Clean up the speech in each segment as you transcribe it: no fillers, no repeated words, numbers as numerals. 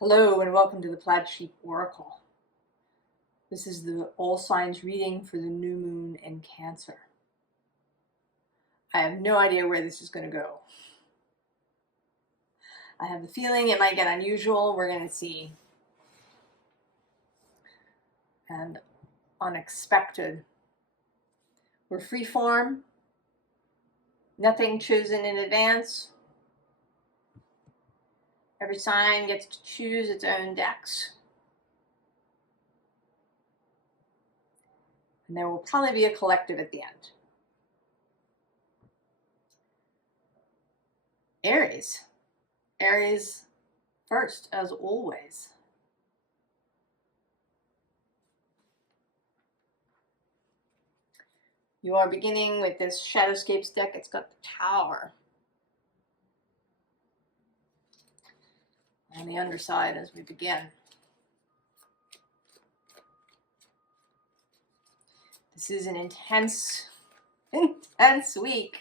Hello and welcome to the Plaid Sheep Oracle. This is the all signs reading for the new moon in Cancer. I have no idea where this is going to go. I have the feeling it might get unusual. We're going to see. And unexpected. We're freeform. Nothing chosen in advance. Every sign gets to choose its own decks. And there will probably be a collective at the end. Aries. Aries first, as always. You are beginning with this Shadowscapes deck. It's got the Tower on the underside as we begin. This is an intense week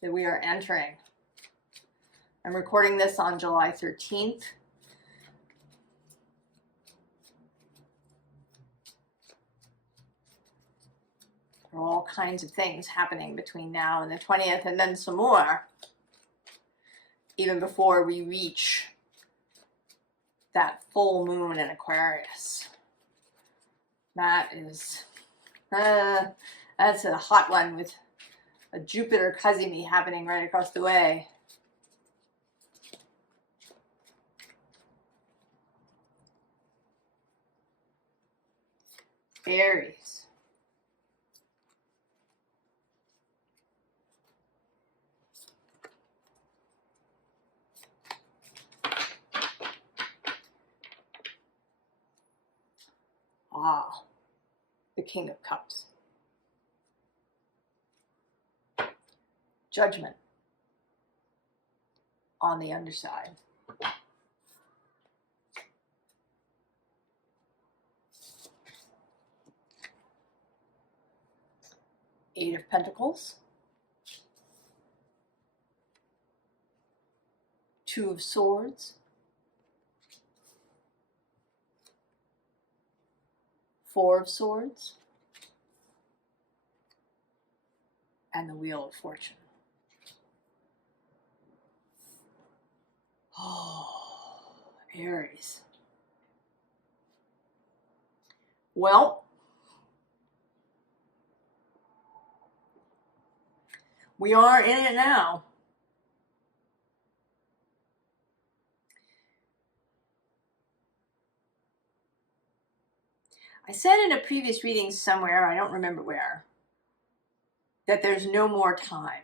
that we are entering. I'm recording this on July 13th. There are all kinds of things happening between now and the 20th, and then some more, even before we reach that full moon in Aquarius. That is, that's a hot one with a Jupiter Kazimi happening right across the way. Aries. Ah, the King of Cups. Judgment on the underside. Eight of Pentacles. Two of Swords. Four of Swords. And the Wheel of Fortune. Oh, Aries. Well, we are in it now. I said in a previous reading somewhere, I don't remember where, that there's no more time.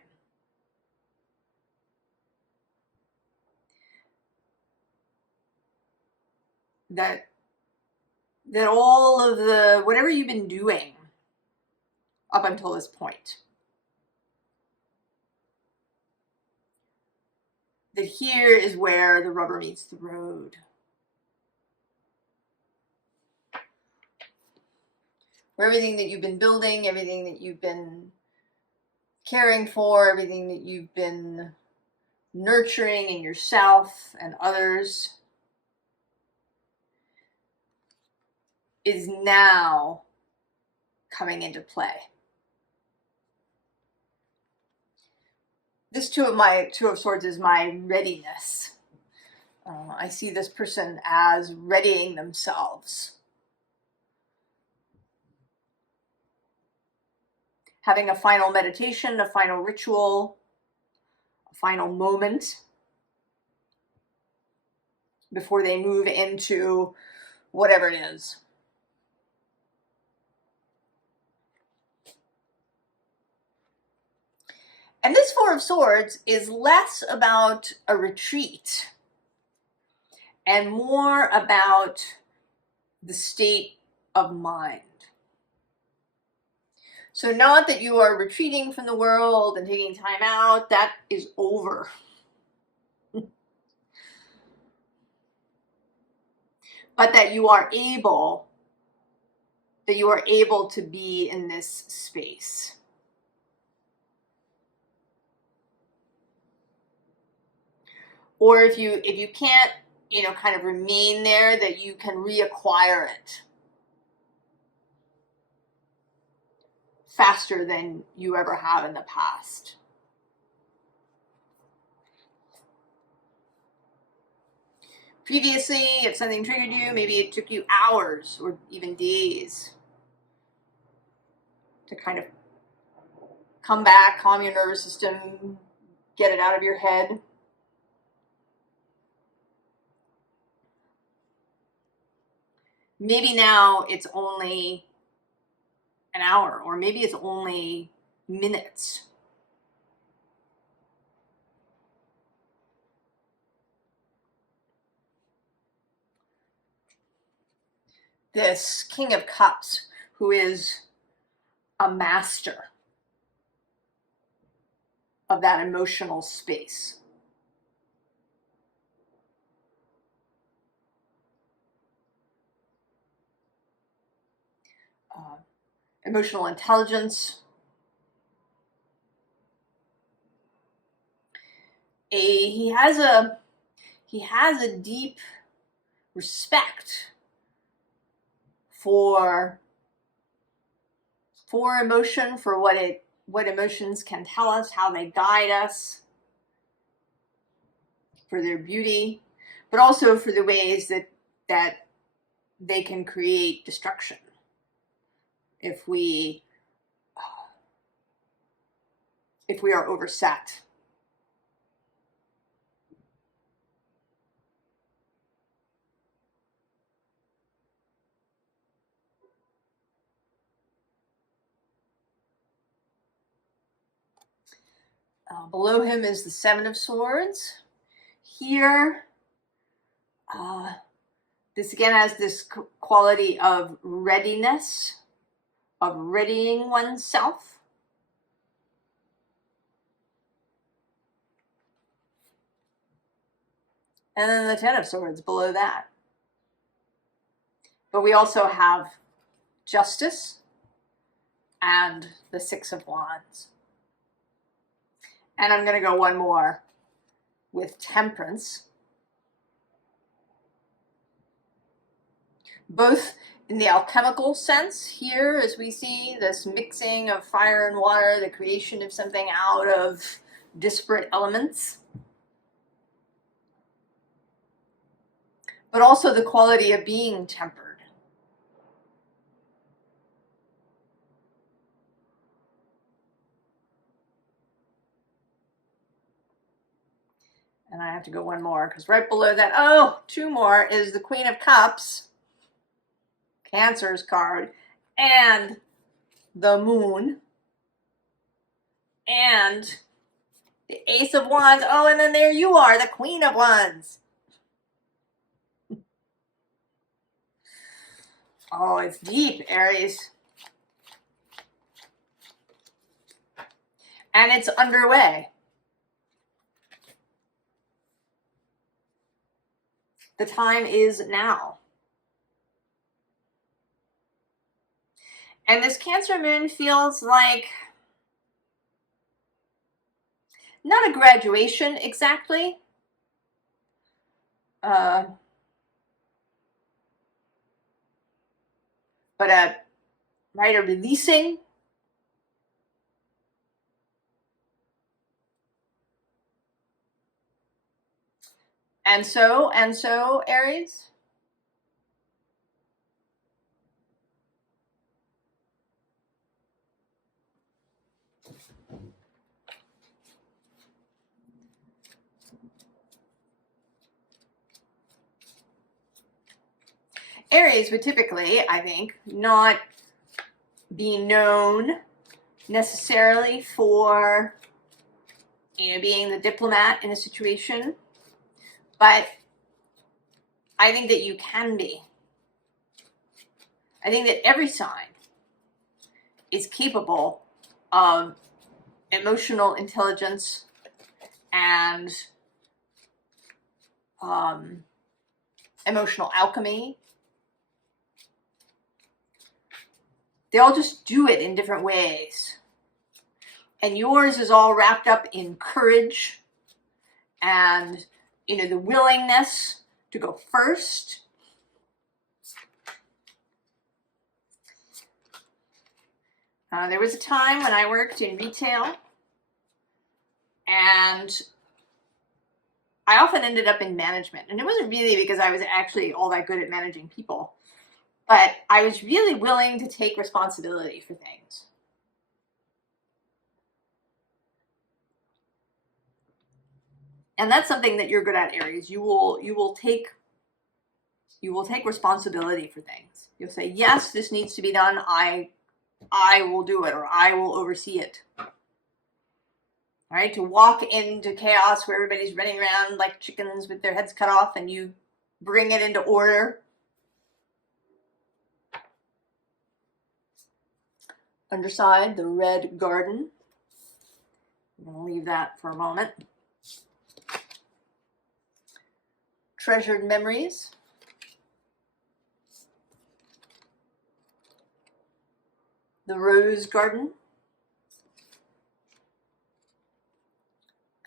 That all of the, whatever you've been doing up until this point, that here is where the rubber meets the road. Where everything that you've been building, everything that you've been caring for, everything that you've been nurturing in yourself and others is now coming into play. This Two of Swords is my readiness. I see this person as readying themselves. Having a final meditation, a final ritual, a final moment before they move into whatever it is. And this Four of Swords is less about a retreat and more about the state of mind. So not that you are retreating from the world and taking time out, that is over. But that you are able to be in this space. Or if you can't you know, kind of remain there, that you can reacquire it faster than you ever have in the past. Previously, if something triggered you, maybe it took you hours or even days to kind of come back, calm your nervous system, get it out of your head. Maybe now it's only an hour, or maybe it's only minutes. This King of Cups, who is a master of that emotional space. Emotional intelligence. He has a deep respect for emotion, for what emotions can tell us, how they guide us, for their beauty, but also for the ways that they can create destruction if we are overset. Below him is the Seven of Swords. Here, this again has this quality of readiness, of readying oneself. And then the Ten of Swords below that. But we also have Justice and the Six of Wands. And I'm going to go one more with Temperance. Both in the alchemical sense here, as we see this mixing of fire and water, the creation of something out of disparate elements. But also the quality of being tempered. And I have to go one more, because right below that, oh, two more, is the Queen of Cups, Cancer's card, and the Moon, and the Ace of Wands. Oh, and then there you are, the Queen of Wands. Oh, it's deep, Aries. And it's underway. The time is now. And this Cancer moon feels like not a graduation exactly, but a releasing. And so, Aries, Aries would typically, I think, not be known necessarily for, being the diplomat in a situation, but I think that you can be. I think that every sign is capable of emotional intelligence and emotional alchemy. They all just do it in different ways. And yours is all wrapped up in courage and, the willingness to go first. There was a time when I worked in retail, and I often ended up in management. And it wasn't really because I was actually all that good at managing people, but I was really willing to take responsibility for things. And that's something that you're good at, Aries. You will take responsibility for things. You'll say, yes, this needs to be done. I will do it, or I will oversee it. All right, to walk into chaos where everybody's running around like chickens with their heads cut off, and you bring it into order. Underside, the red garden. I'm going to leave that for a moment. Treasured memories. The rose garden.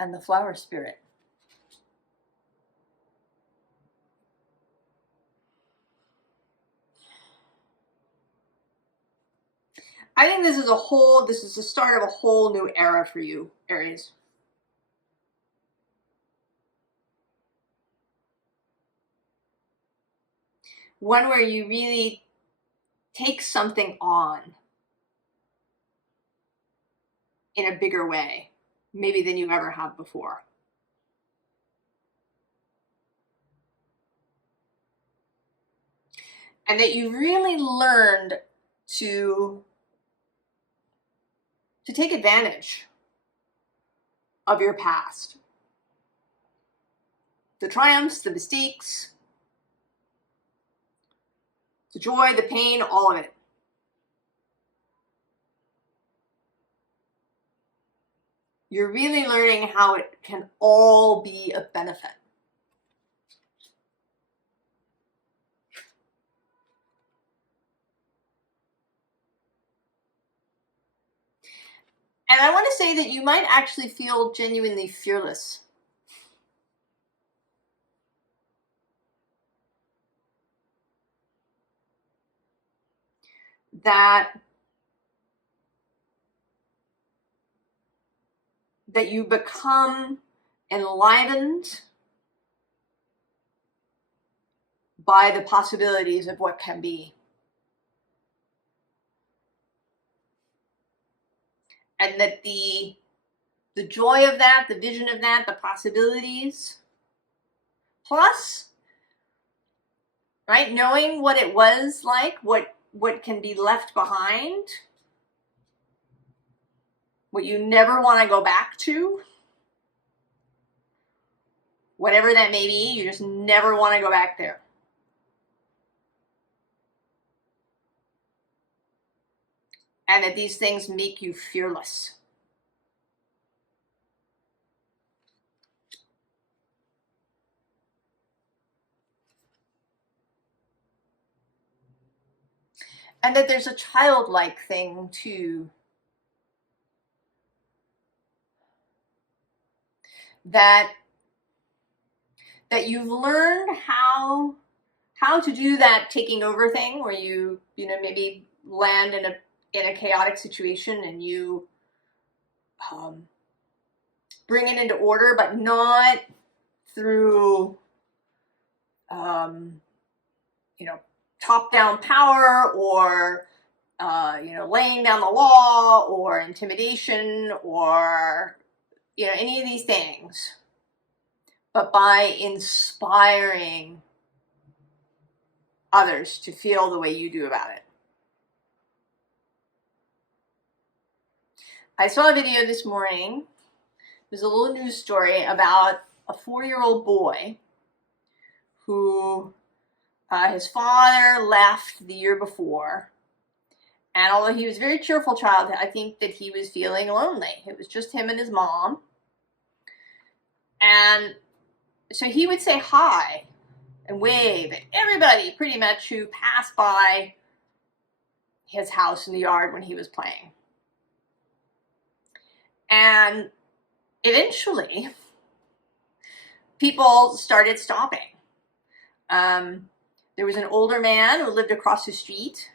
And the flower spirit. I think this is the start of a whole new era for you, Aries. One where you really take something on in a bigger way, maybe than you ever have before. And that you really learned to take advantage of your past. The triumphs, the mistakes, the joy, the pain, all of it. You're really learning how it can all be a benefit. And I want to say that you might actually feel genuinely fearless. That you become enlivened by the possibilities of what can be. And that the joy of that, the vision of that, the possibilities, plus, right, knowing what it was like, what can be left behind, what you never want to go back to, whatever that may be, you just never want to go back there. And that these things make you fearless. And that there's a childlike thing too. That you've learned how to do that taking over thing, where you maybe land in a chaotic situation and you bring it into order, but not through top-down power or laying down the law or intimidation or any of these things, but by inspiring others to feel the way you do about it. I saw a video this morning. There's a little news story about a 4-year-old boy who his father left the year before. And although he was a very cheerful child, I think that he was feeling lonely. It was just him and his mom. And so he would say hi and wave at everybody pretty much who passed by his house in the yard when he was playing. And eventually, people started stopping. There was an older man who lived across the street,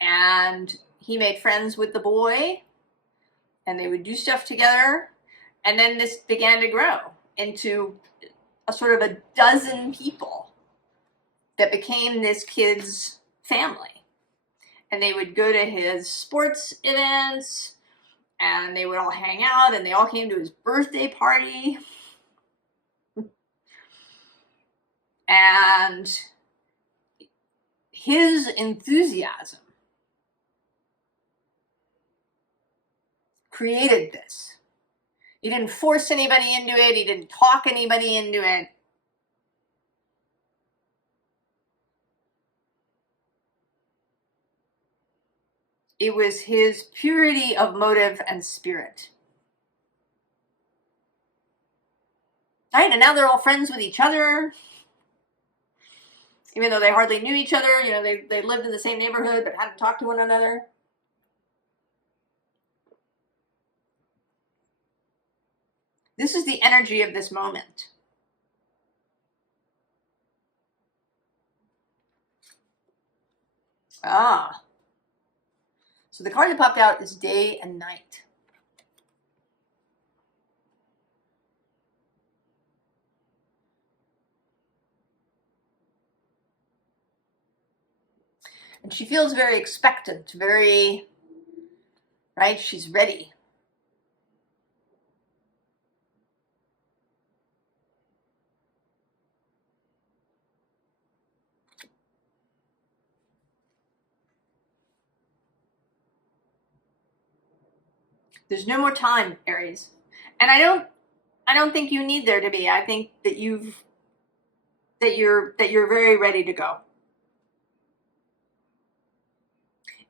and he made friends with the boy, and they would do stuff together. And then this began to grow into a sort of a dozen people that became this kid's family. And they would go to his sports events, and they would all hang out, and they all came to his birthday party. And his enthusiasm created this. He didn't force anybody into it. He didn't talk anybody into it. It was his purity of motive and spirit. Right? And now they're all friends with each other. Even though they hardly knew each other, you know, they lived in the same neighborhood but hadn't talked to one another. This is the energy of this moment. Ah. So the card that popped out is day and night. And she feels very expectant, very, right? She's ready. There's no more time, Aries. And I don't think you need there to be. I think that you're very ready to go.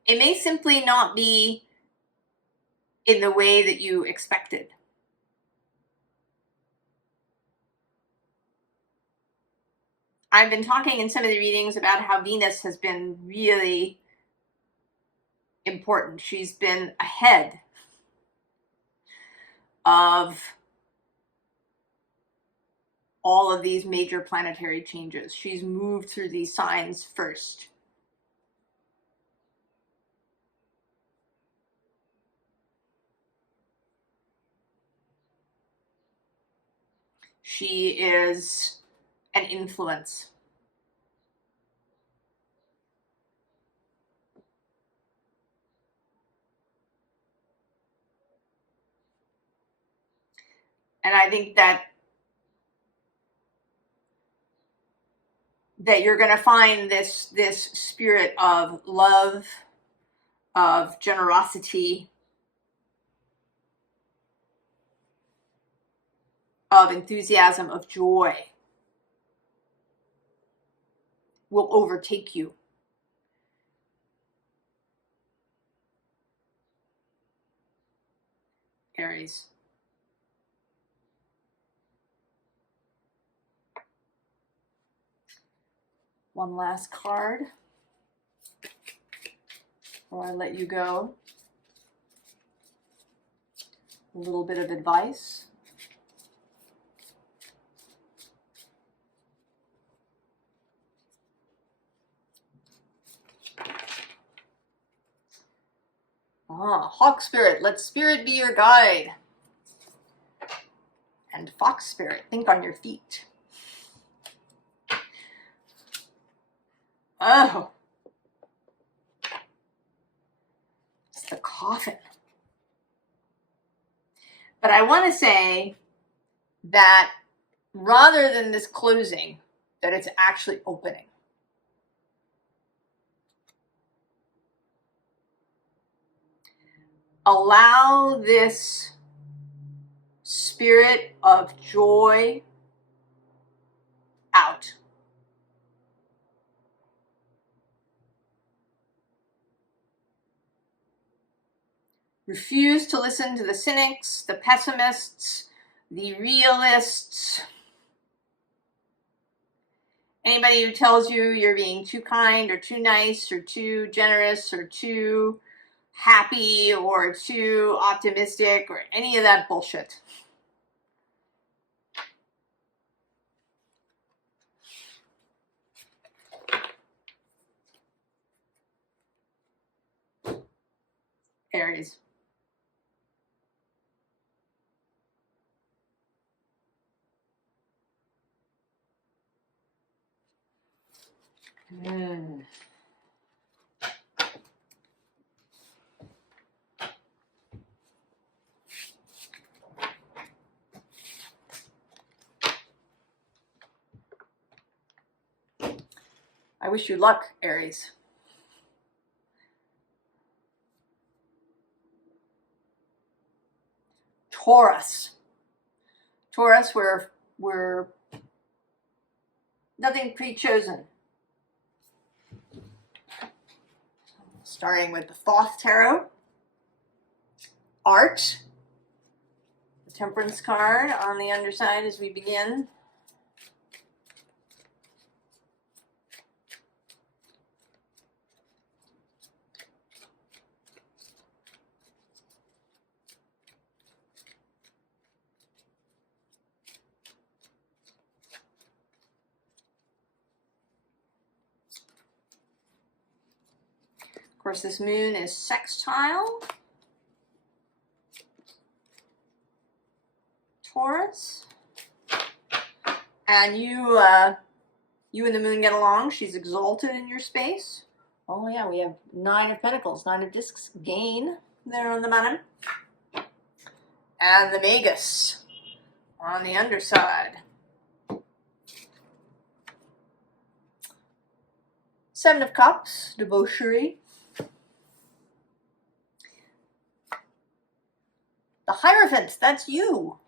It may simply not be in the way that you expected. I've been talking in some of the readings about how Venus has been really important. She's been ahead of all of these major planetary changes. She's moved through these signs first. She is an influence. And I think that you're going to find this spirit of love, of generosity, of enthusiasm, of joy will overtake you. Aries. One last card before I let you go. A little bit of advice. Hawk Spirit, let Spirit be your guide. And Fox Spirit, think on your feet. Oh, it's the Coffin. But I want to say that rather than this closing, that it's actually opening. Allow this spirit of joy out. Refuse to listen to the cynics, the pessimists, the realists, anybody who tells you you're being too kind or too nice or too generous or too happy or too optimistic or any of that bullshit. Aries. I wish you luck, Aries. Taurus. Taurus, we're nothing pre-chosen. Starting with the Thoth Tarot. Art. The Temperance card on the underside as we begin. Of course, this moon is sextile Taurus. And you and the moon get along. She's exalted in your space. Oh yeah, we have 9 of Pentacles, 9 of Discs, gain there on the bottom. And the Magus on the underside. 7 of Cups, debauchery. The Hierophant, that's you.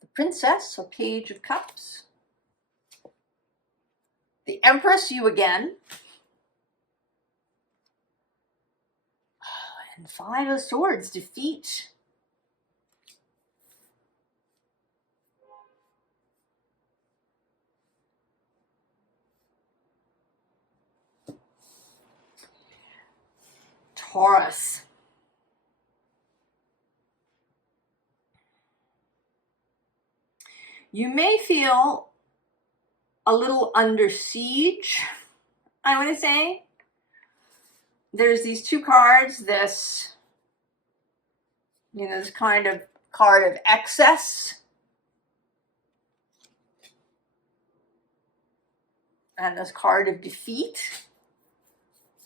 The Princess, or Page of Cups. The Empress, you again. And 5 of Swords, defeat. Taurus. You may feel a little under siege, I want to say. There's these 2 cards, this kind of card of excess and this card of defeat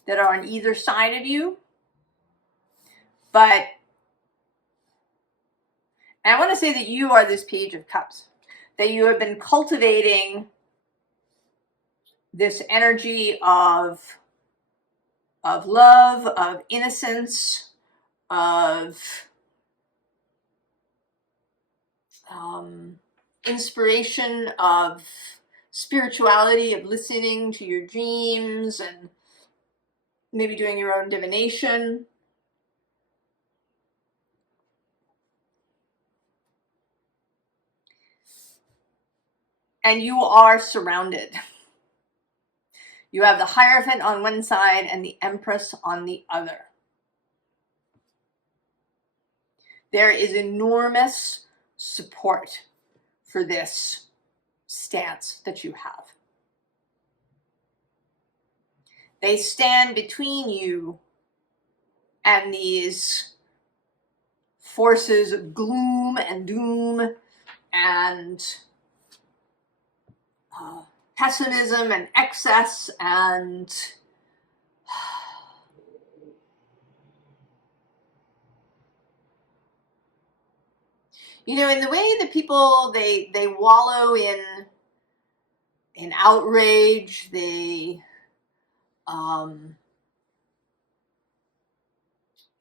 that are on either side of you. But I want to say that you are this Page of Cups, that you have been cultivating this energy of love, of innocence, of inspiration, of spirituality, of listening to your dreams and maybe doing your own divination. And you are surrounded. You have the Hierophant on one side and the Empress on the other. There is enormous support for this stance that you have. They stand between you and these forces of gloom and doom and pessimism and excess and in the way that people they wallow in outrage, they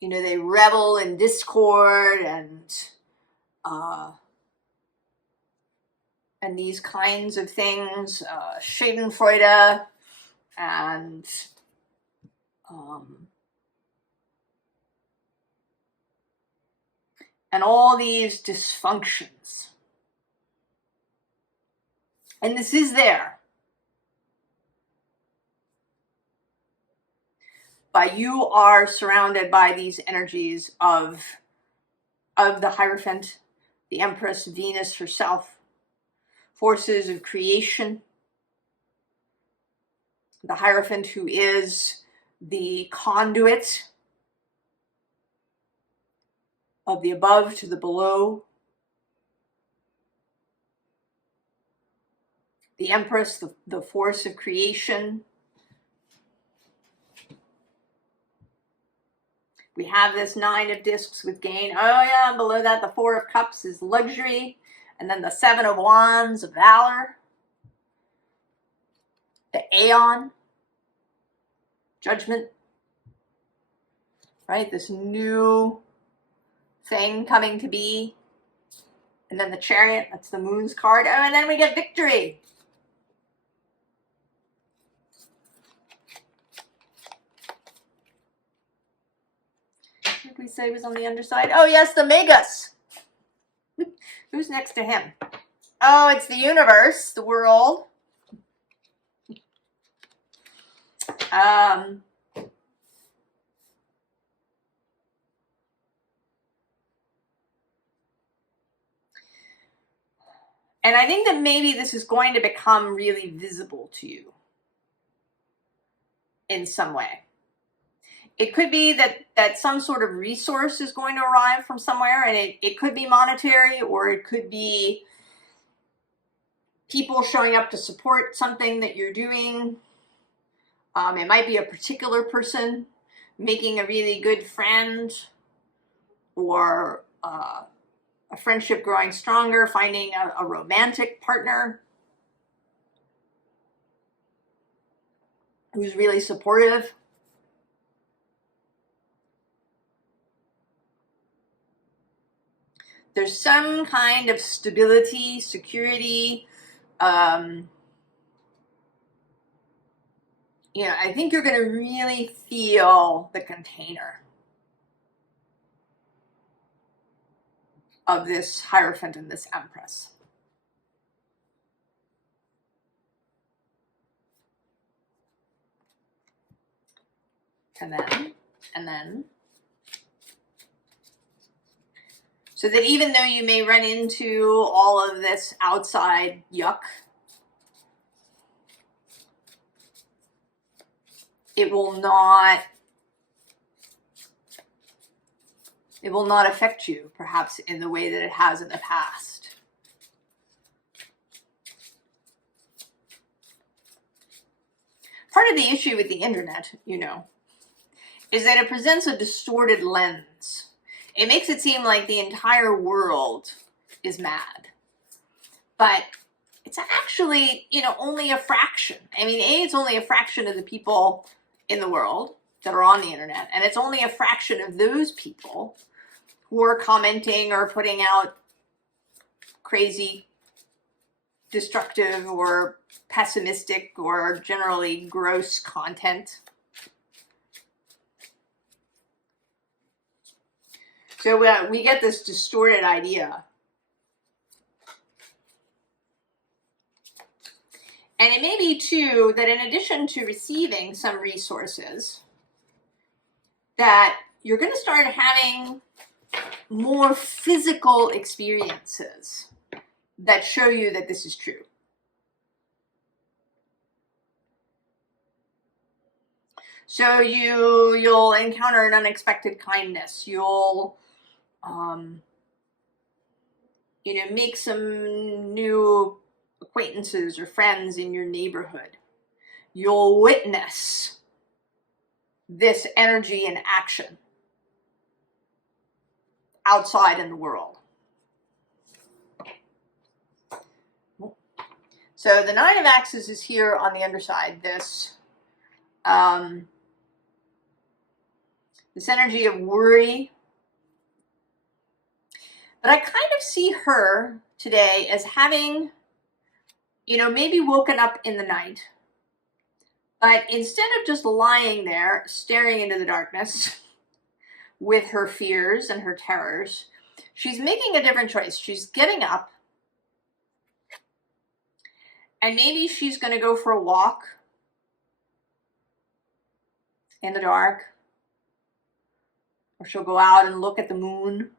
they revel in discord and these kinds of things, Schadenfreude and all these dysfunctions. And this is there. But you are surrounded by these energies of the Hierophant, the Empress, Venus herself, forces of creation. The Hierophant, who is the conduit of the above to the below. The Empress, the force of creation. We have this 9 of discs with gain. Oh yeah, and below that, the 4 of cups is luxury. And then the 7 of wands, valor. The Aeon, judgment. Right, this new thing coming to be. And then the Chariot, that's the moon's card. Oh, and then we get victory. What did we say was on the underside? Oh yes, the Magus. Who's next to him? Oh, it's the universe, the world. And I think that maybe this is going to become really visible to you in some way. It could be that some sort of resource is going to arrive from somewhere, and it could be monetary, or it could be people showing up to support something that you're doing. It might be a particular person making a really good friend, or a friendship growing stronger, finding a romantic partner who's really supportive. There's some kind of stability, security. You know, I think you're going to really feel the container of this Hierophant and this Empress. And then. So that even though you may run into all of this outside yuck, it will not affect you, perhaps, in the way that it has in the past. Part of the issue with the internet, you know, is that it presents a distorted lens. It makes it seem like the entire world is mad. But it's actually, you know, only a fraction. I mean, it's only a fraction of the people in the world that are on the internet. And it's only a fraction of those people who are commenting or putting out crazy, destructive, or pessimistic, or generally gross content. So we get this distorted idea. And it may be, too, that in addition to receiving some resources, that you're going to start having more physical experiences that show you that this is true. So you'll encounter an unexpected kindness. You'll you know, make some new acquaintances or friends in your neighborhood. You'll witness this energy in action outside in the world. So the 9 of Axes is here on the underside. This energy of worry. But I kind of see her today as having, you know, maybe woken up in the night. But instead of just lying there, staring into the darkness with her fears and her terrors, she's making a different choice. She's getting up. And maybe she's going to go for a walk in the dark. Or she'll go out and look at the moon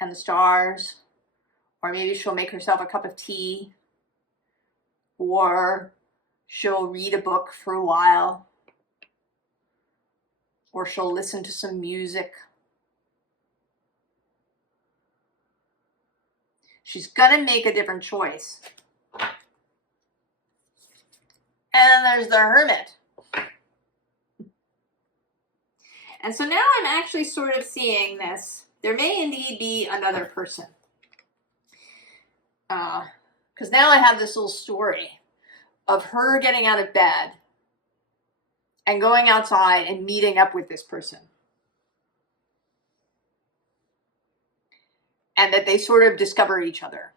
and the stars. Or maybe she'll make herself a cup of tea. Or She'll read a book for a while, or she'll listen to some music. She's gonna make a different choice. And there's the Hermit. And so now I'm actually sort of seeing this. There may indeed be another person. Because now I have this little story of her getting out of bed and going outside and meeting up with this person. And that they sort of discover each other.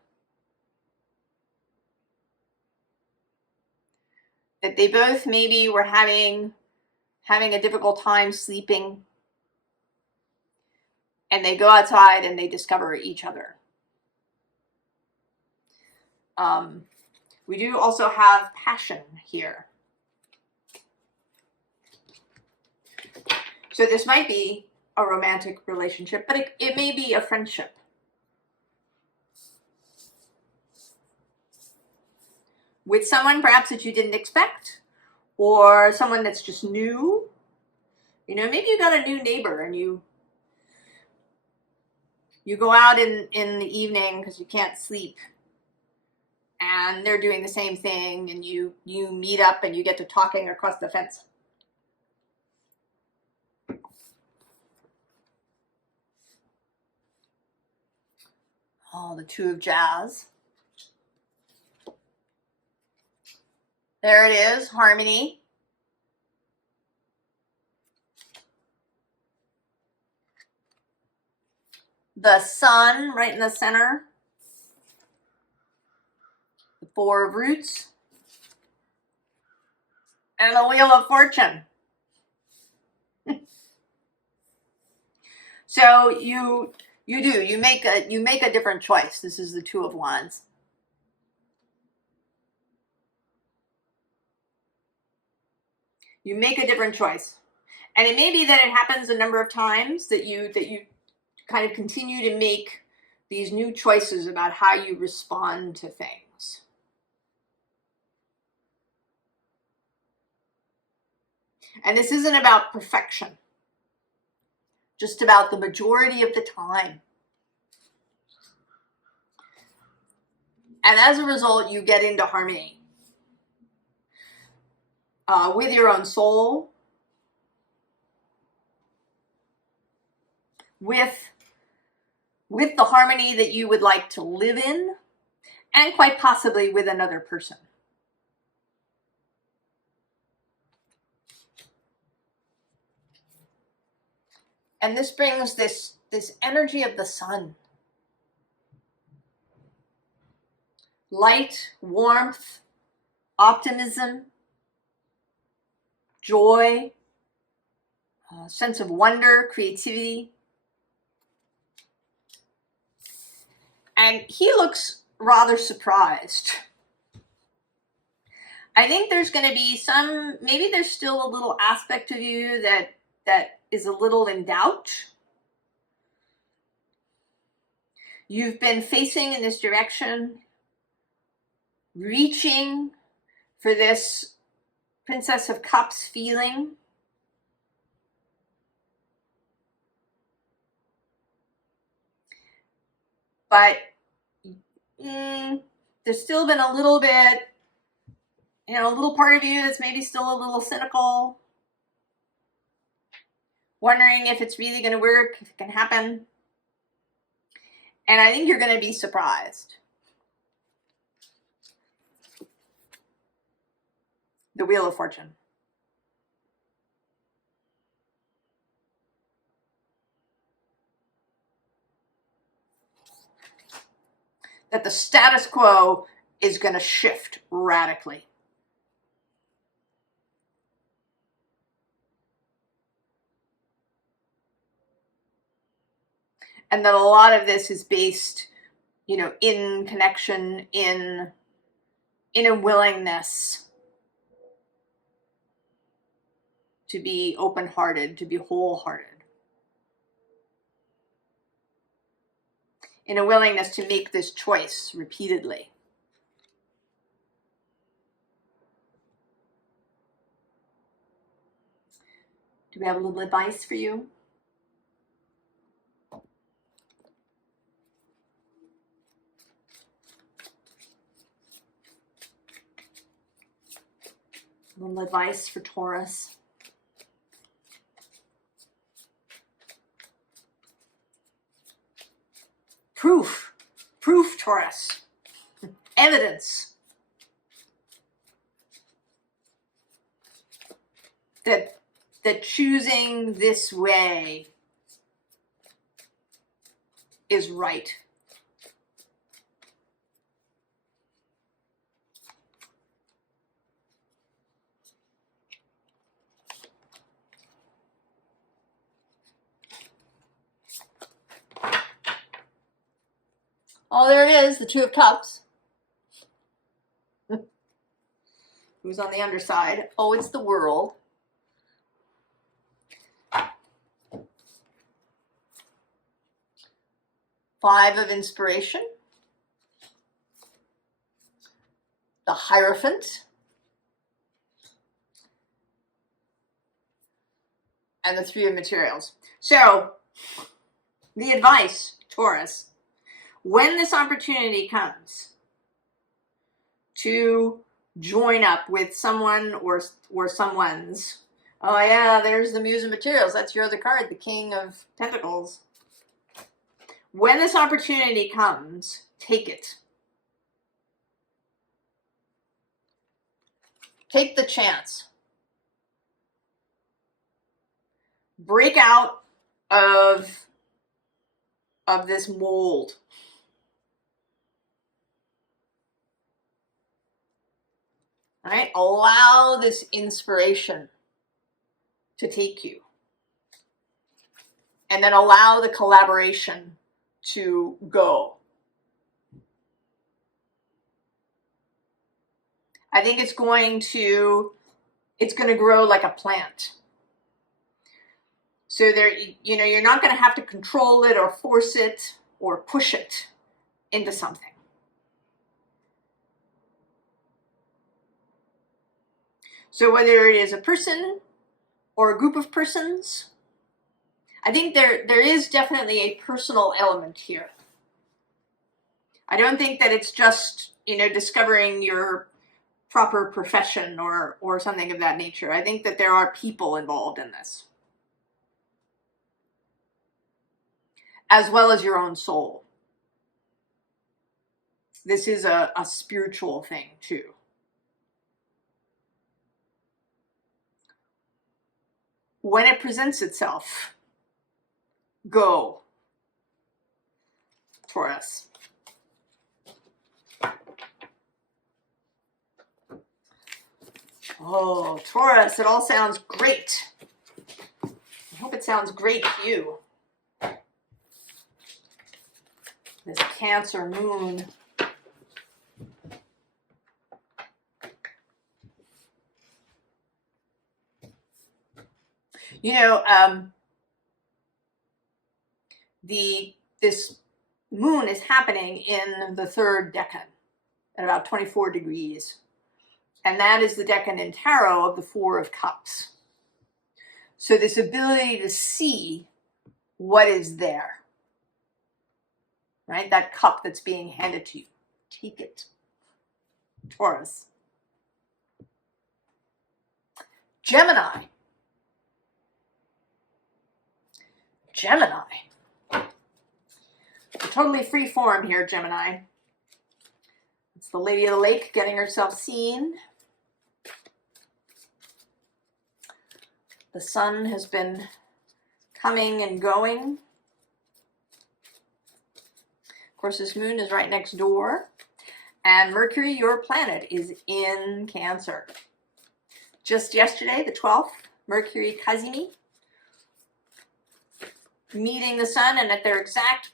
That they both maybe were having a difficult time sleeping. And they go outside and they discover each other. We do also have passion here. So this might be a romantic relationship, but it may be a friendship. With someone perhaps that you didn't expect, or someone that's just new. You know, maybe you got a new neighbor and you go out in the evening because you can't sleep, and they're doing the same thing, and you meet up and you get to talking across the fence. Oh, the Two of Jazz. There it is, harmony. The Sun right in the center. The Four of Roots. And the Wheel of Fortune. So you make a different choice. This is the Two of Wands. You make a different choice. And it may be that it happens a number of times that you kind of continue to make these new choices about how you respond to things. And this isn't about perfection, just about the majority of the time. And as a result, you get into harmony with your own soul, with the harmony that you would like to live in, and quite possibly with another person. And this brings this energy of the sun. Light, warmth, optimism, joy, sense of wonder, creativity. And he looks rather surprised. I think there's going to be maybe there's still a little aspect of you that is a little in doubt. You've been facing in this direction, reaching for this Princess of Cups feeling. But there's still been a little bit, a little part of you that's maybe still a little cynical, wondering if it's really going to work, if it can happen. And I think you're going to be surprised. The Wheel of Fortune. That the status quo is going to shift radically. And that a lot of this is based, in connection, in a willingness to be open-hearted, to be wholehearted. In a willingness to make this choice repeatedly. Do we have a little advice for you? A little advice for Taurus. Proof, Taurus. Evidence that choosing this way is right. Oh, there it is, the Two of Cups. Who's on the underside? Oh, it's the World. Five of Inspiration. The Hierophant. And the Three of Materials. So, the advice, Taurus, when this opportunity comes to join up with someone or someone's, oh yeah, there's the Muse of Materials. That's your other card, the King of Pentacles. When this opportunity comes, take it. Take the chance. Break out of this mold. All right? Allow this inspiration to take you. And then allow the collaboration to go. I think it's going to grow like a plant. So there, you know, you're not going to have to control it or force it or push it into something. So whether it is a person or a group of persons, I think there is definitely a personal element here. I don't think that it's just, you know, discovering your proper profession or something of that nature. I think that there are people involved in this, as well as your own soul. This is a spiritual thing too. When it presents itself, go, Taurus. Oh, Taurus, it all sounds great. I hope it sounds great to you. This Cancer moon. You know, this moon is happening in the third decan at about 24 degrees. And that is the decan in tarot of the Four of Cups. So this ability to see what is there, right? That cup that's being handed to you. Take it, Taurus. Gemini. We're totally free form here, Gemini. It's the Lady of the Lake getting herself seen. The sun has been coming and going. Of course, this moon is right next door. And Mercury, your planet, is in Cancer. Just yesterday, the 12th, Mercury Kazimi, meeting the sun, and at their exact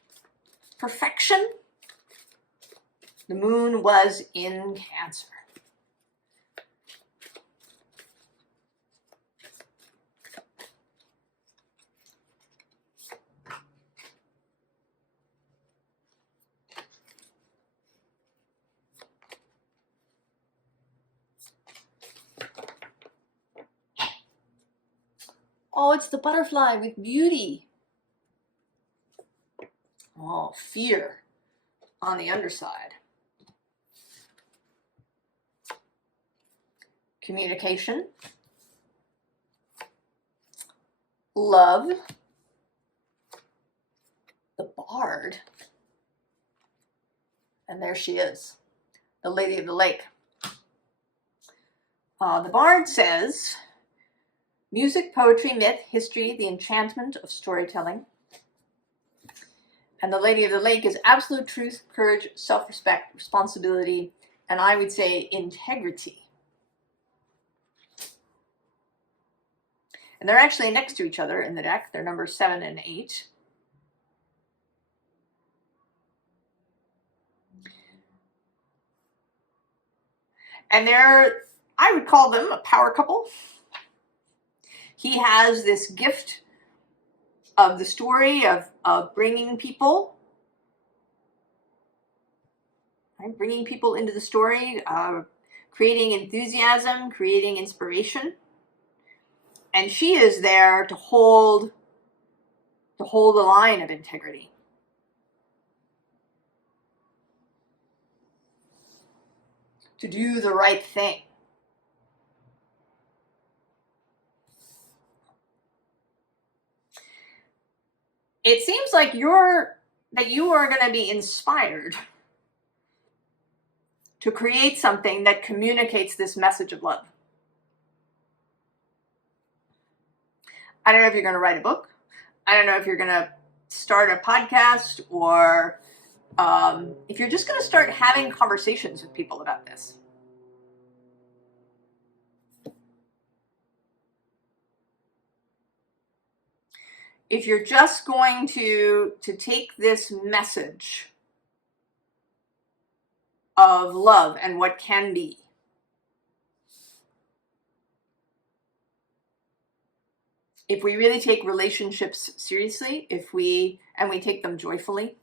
perfection, the moon was in Cancer. Oh, it's the butterfly with beauty. Oh, fear on the underside. Communication. Love. The Bard. And there she is, the Lady of the Lake. The Bard says, music, poetry, myth, history, the enchantment of storytelling. And the Lady of the Lake is absolute truth, courage, self-respect, responsibility, and I would say integrity. And they're actually next to each other in the deck. They're numbers 7 and 8. And they're, I would call them a power couple. He has this gift of the story of bringing people, right? Bringing people into the story, creating enthusiasm, creating inspiration. And she is there to hold the line of integrity. To do the right thing. It seems like you are going to be inspired to create something that communicates this message of love. I don't know if you're going to write a book. I don't know if you're going to start a podcast, or if you're just going to start having conversations with people about this. If you're just going to take this message of love and what can be, if we really take relationships seriously, if we take them joyfully,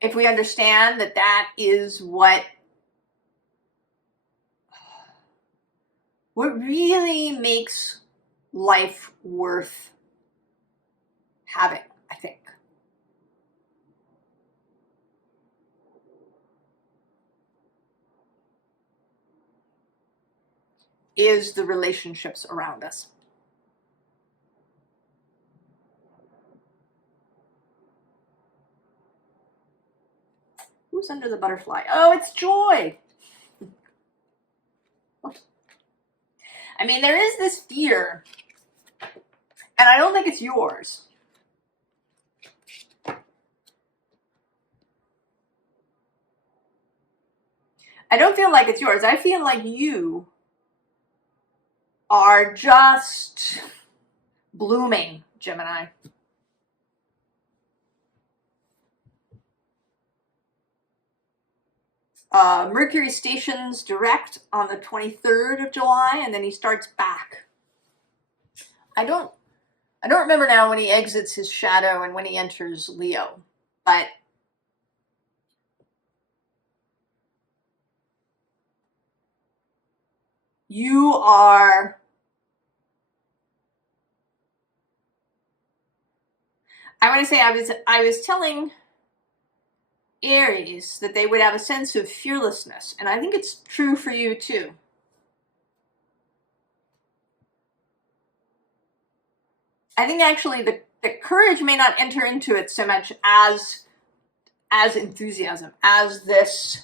if we understand that that is what really makes life worth having, I think. Is the relationships around us. Who's under the butterfly? Oh, it's Joy. I mean, there is this fear, and I don't think it's yours. I don't feel like it's yours. I feel like you are just blooming, Gemini. Mercury stations direct on the 23rd of July, and then he starts back. I don't remember now when he exits his shadow and when he enters Leo, but you are I want to say I was telling Aries that they would have a sense of fearlessness, and I think it's true for you too. I think actually the courage may not enter into it so much as enthusiasm, as this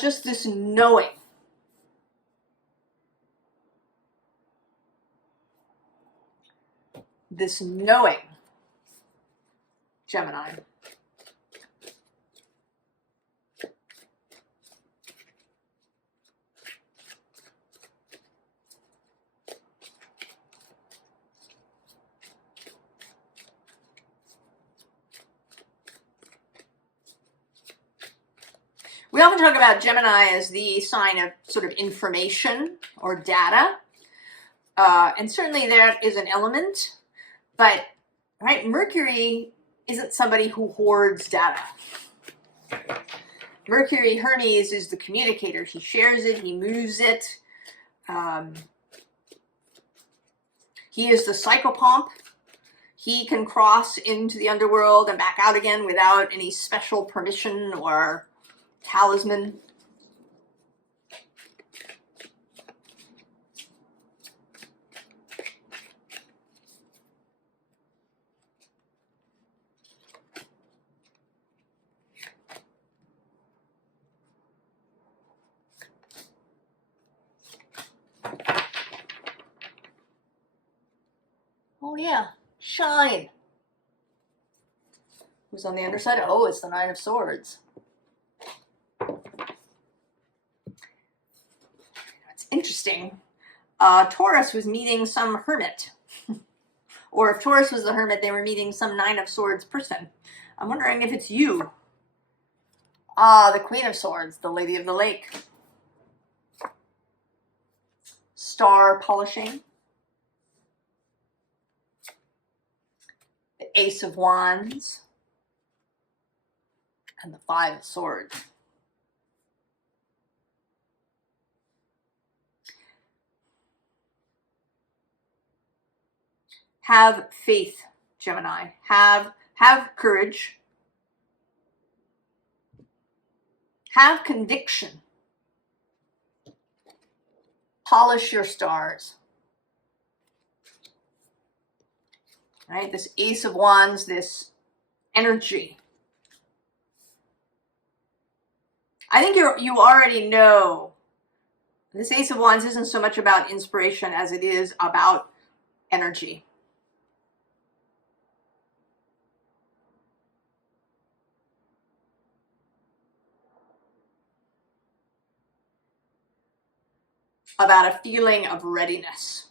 just this knowing. This knowing, Gemini. We often talk about Gemini as the sign of sort of information or data. And certainly there is an element, but right, Mercury isn't somebody who hoards data. Mercury Hermes is the communicator. He shares it, he moves it. He is the psychopomp. He can cross into the underworld and back out again without any special permission or talisman. Oh yeah, shine. Who's on the underside? Oh, it's the Nine of Swords. It's interesting. Taurus was meeting some hermit. Or if Taurus was the hermit, they were meeting some Nine of Swords person. I'm wondering if it's you. The Queen of Swords, the Lady of the Lake. Star polishing. The Ace of Wands. And the Five of Swords. Have faith, Gemini. Have courage. Have conviction. Polish your stars. Right? This Ace of Wands, this energy. I think you already know. This Ace of Wands isn't so much about inspiration as it is about energy. About a feeling of readiness.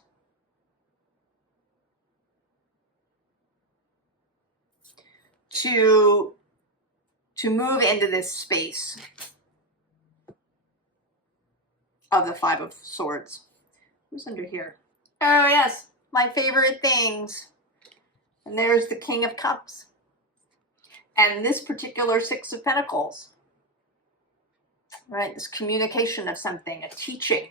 To move into this space of the Five of Swords. Who's under here? Oh yes, my favorite things. And there's the King of Cups. And this particular Six of Pentacles. Right, this communication of something, a teaching.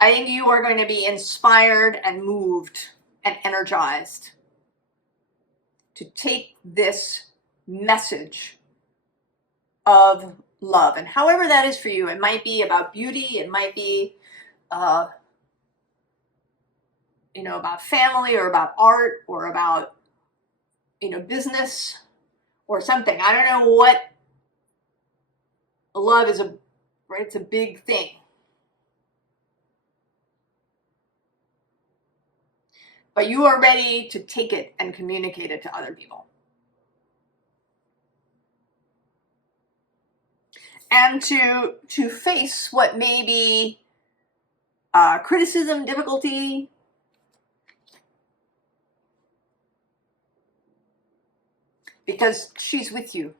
I think you are going to be inspired and moved and energized to take this message of love. And however that is for you, it might be about beauty, it might be, about family or about art or about, business or something. I don't know what love is, right? It's a big thing. But you are ready to take it and communicate it to other people. And to face what may be criticism, difficulty, because she's with you.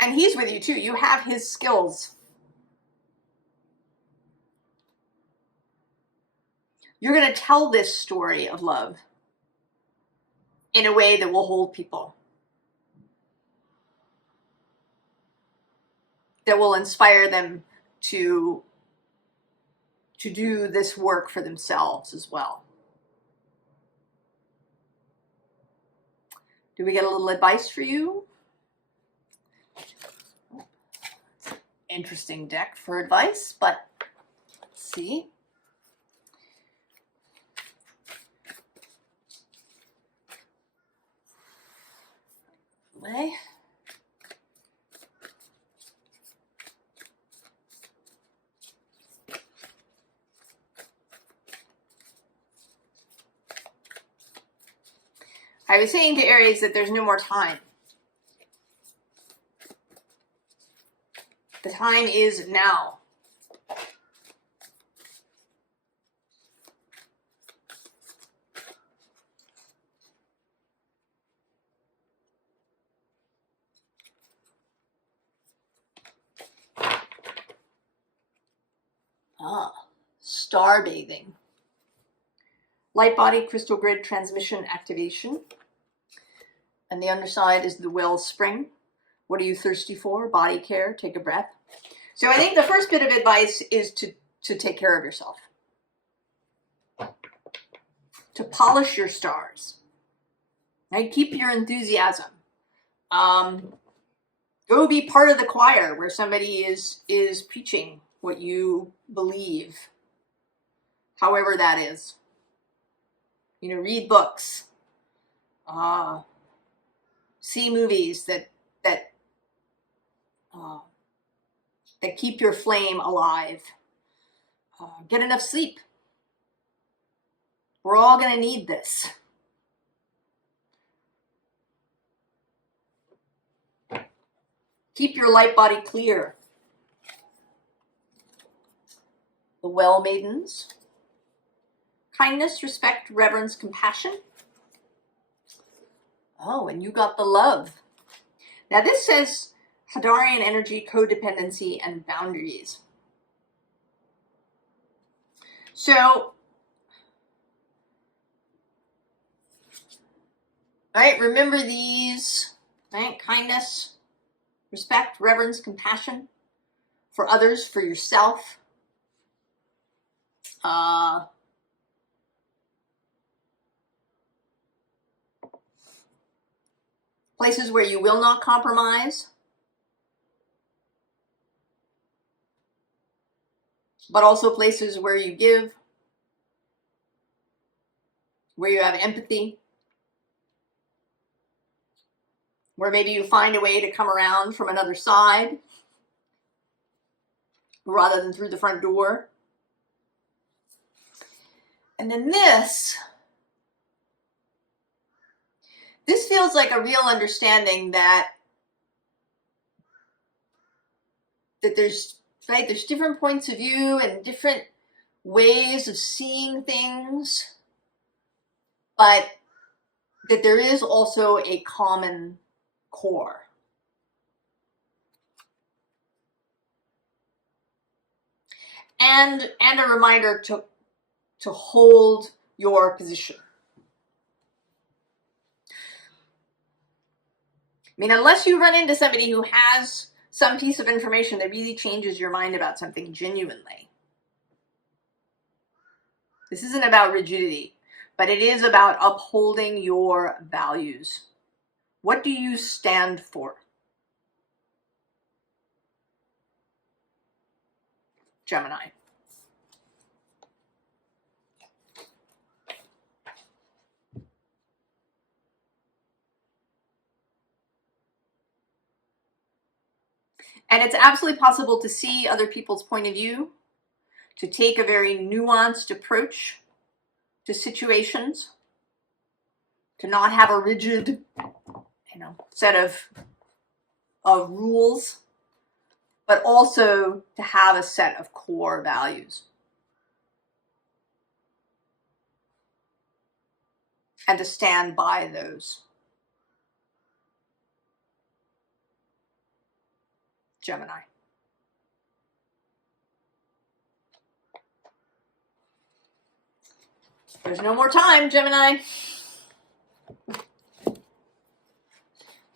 And he's with you too. You have his skills. You're going to tell this story of love in a way that will hold people, that will inspire them to do this work for themselves as well. Do we get a little advice for you? Interesting deck for advice, but let's see. Way. I was saying to Aries that there's no more time. The time is now. Star bathing. Light body, crystal grid, transmission, activation. And the underside is the wellspring. What are you thirsty for? Body care, take a breath. So I think the first bit of advice is to take care of yourself. To polish your stars. Right? Keep your enthusiasm. Go be part of the choir where somebody is preaching what you believe. However that is. You know, read books. See movies that keep your flame alive. Get enough sleep. We're all going to need this. Keep your light body clear. The well maidens. Kindness, respect, reverence, compassion. Oh, and you got the love. Now this says Hadarian energy, codependency, and boundaries. So, right, remember these, right? Kindness, respect, reverence, compassion for others, for yourself. Places where you will not compromise, but also places where you give, where you have empathy, where maybe you find a way to come around from another side rather than through the front door. And then this feels like a real understanding that there's, right, there's different points of view and different ways of seeing things, but that there is also a common core. And a reminder to hold your position. I mean, unless you run into somebody who has some piece of information that really changes your mind about something genuinely. This isn't about rigidity, but it is about upholding your values. What do you stand for? Gemini. And it's absolutely possible to see other people's point of view, to take a very nuanced approach to situations, to not have a rigid, set of rules, but also to have a set of core values. And to stand by those. Gemini. There's no more time, Gemini.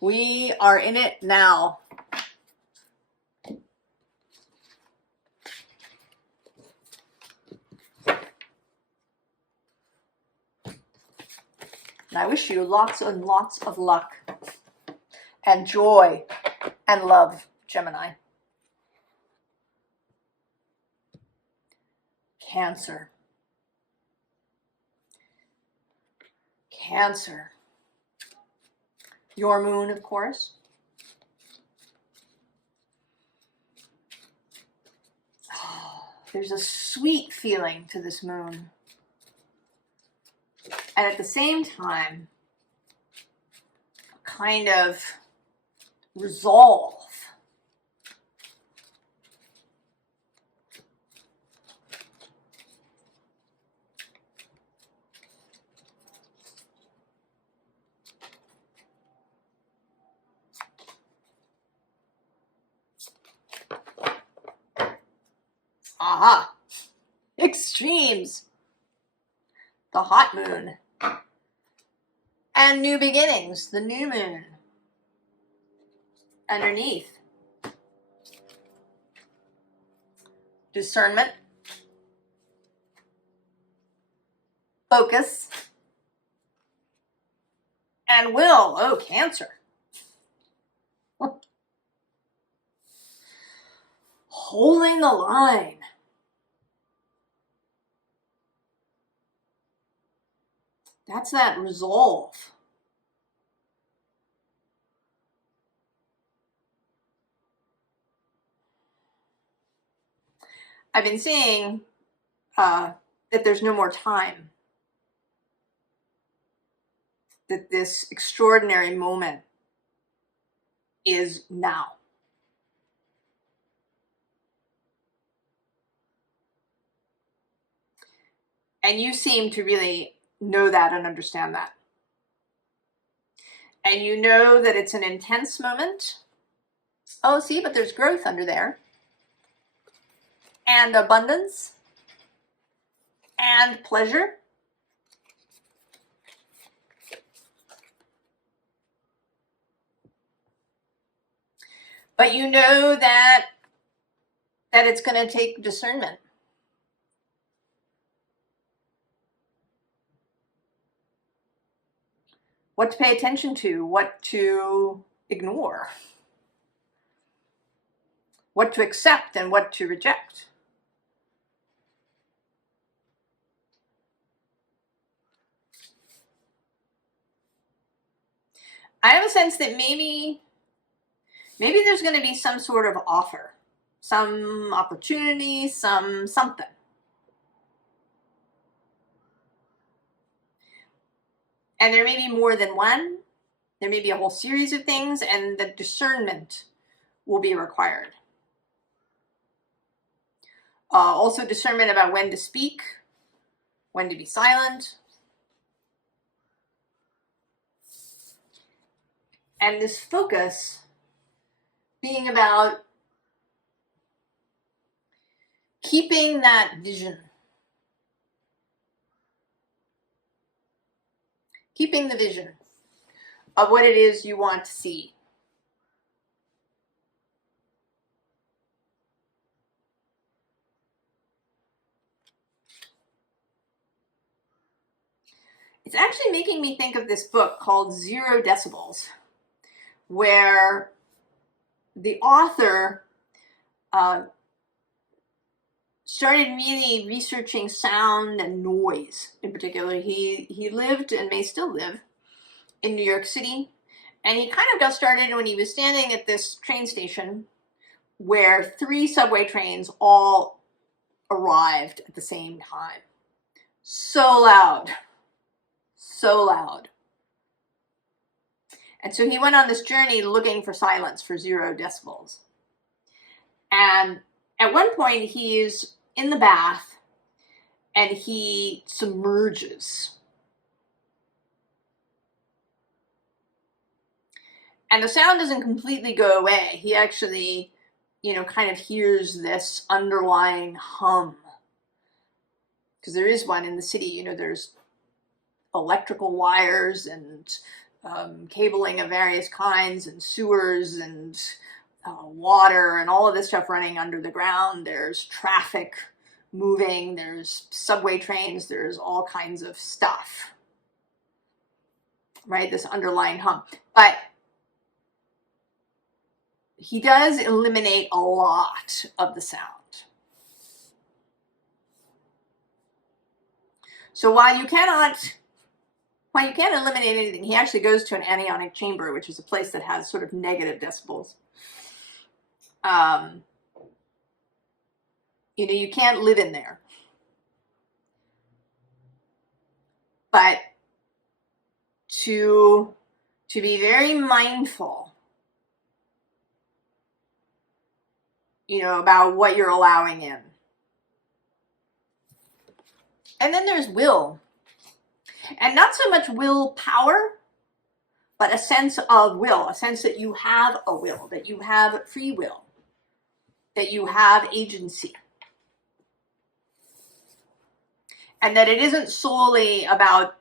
We are in it now. And I wish you lots and lots of luck and joy and love, Gemini. Cancer. Cancer. Your moon, of course. Oh, there's a sweet feeling to this moon. And at the same time, a kind of resolve. Aha. extremes. The hot moon. And new beginnings, the new moon. Underneath. Discernment. Focus. And will. Oh, Cancer. Holding the line. That's that resolve. I've been seeing that there's no more time. That this extraordinary moment is now. And you seem to really know that and understand that. And you know that it's an intense moment. Oh, see, but there's growth under there. And abundance. And pleasure. But you know that it's going to take discernment. What to pay attention to, what to ignore, what to accept and what to reject. I have a sense that maybe there's going to be some sort of offer, some opportunity, something. And there may be more than one. There may be a whole series of things, and the discernment will be required. Also discernment about when to speak, when to be silent. And this focus being about keeping that vision. Keeping the vision of what it is you want to see. It's actually making me think of this book called 0 Decibels, where the author started really researching sound and noise in particular. He lived and may still live in New York City, and he kind of got started when he was standing at this train station where 3 subway trains all arrived at the same time. So loud. So loud. And so he went on this journey looking for silence, for 0 decibels. And at one point he's in the bath and he submerges. And the sound doesn't completely go away. He actually, kind of hears this underlying hum. Because there is one in the city, there's electrical wires and cabling of various kinds and sewers and water and all of this stuff running under the ground. There's traffic moving, there's subway trains, there's all kinds of stuff, right? This underlying hum. But he does eliminate a lot of the sound. So while you can't eliminate anything, he actually goes to an anionic chamber, which is a place that has sort of negative decibels. You can't live in there. But to be very mindful, about what you're allowing in. And then there's will. And not so much willpower, but a sense of will, a sense that you have a will, that you have free will, that you have agency. And that it isn't solely about,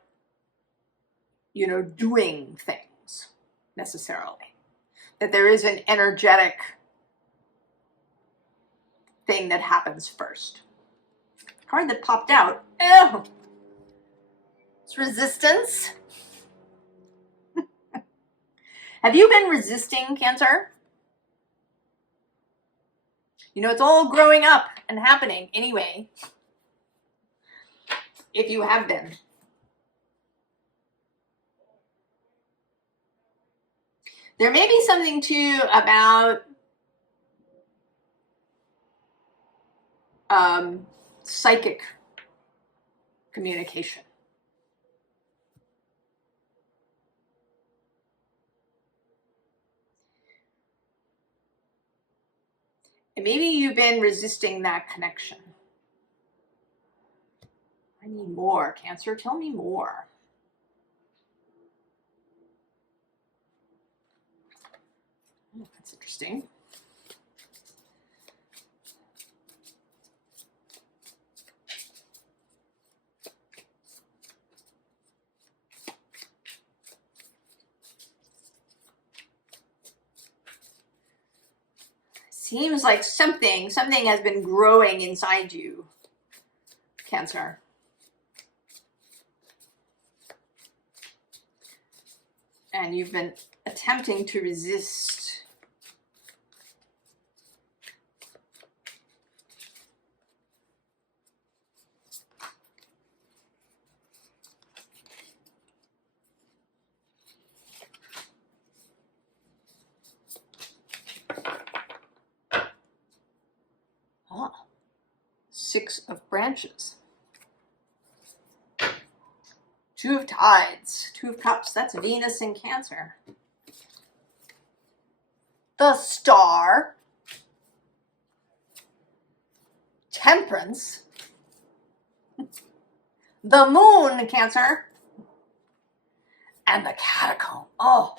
you know, doing things necessarily. That there is an energetic thing that happens first. The card that popped out, oh, it's resistance. Have you been resisting, Cancer? You know, it's all growing up and happening anyway, if you have been. There may be something too about psychic communication. And maybe you've been resisting that connection. I need more, Cancer. Tell me more. Oh, that's interesting. Seems like something has been growing inside you, Cancer. And you've been attempting to resist. Ah, 6 of branches. 2 of tides, 2 of cups. That's Venus in Cancer. The Star. Temperance. The Moon, Cancer. And the Catacomb. Oh,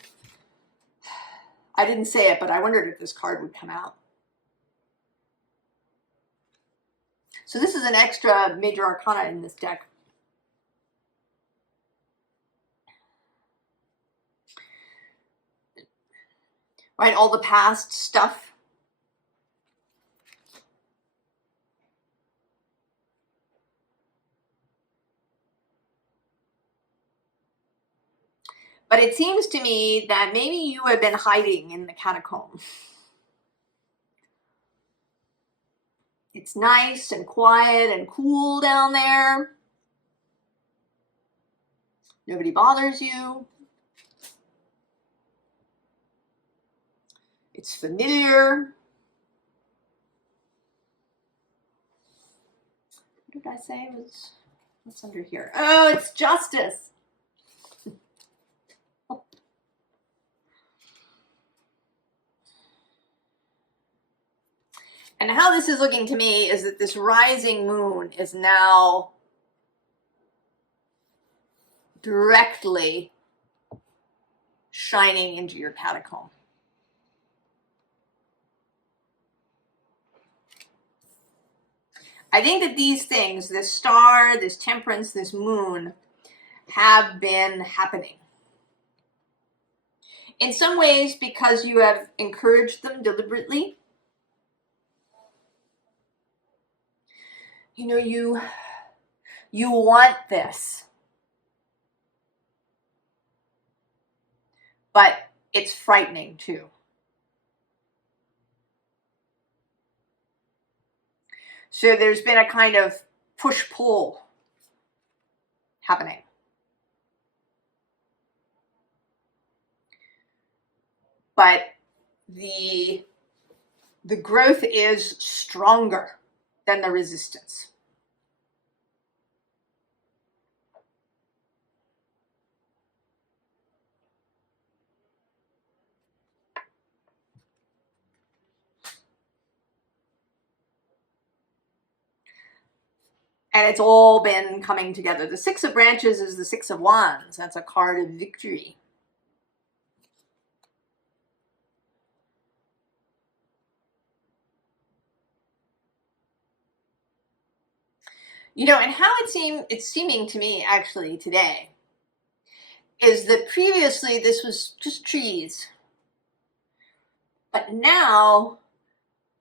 I didn't say it, but I wondered if this card would come out. So this is an extra major arcana in this deck. Right, all the past stuff. But it seems to me that maybe you have been hiding in the catacomb. It's nice and quiet and cool down there. Nobody bothers you. It's familiar. What did I say? What's under here? Oh, it's justice. And how this is looking to me is that this rising moon is now directly shining into your catacomb. I think that these things, this star, this temperance, this moon, have been happening. In some ways, because you have encouraged them deliberately. You know, you want this. But it's frightening too. So there's been a kind of push-pull happening. But the growth is stronger than the resistance. And it's all been coming together. The 6 of branches is the 6 of wands. That's a card of victory. You know, and how it's seeming to me actually today is that previously this was just trees. But now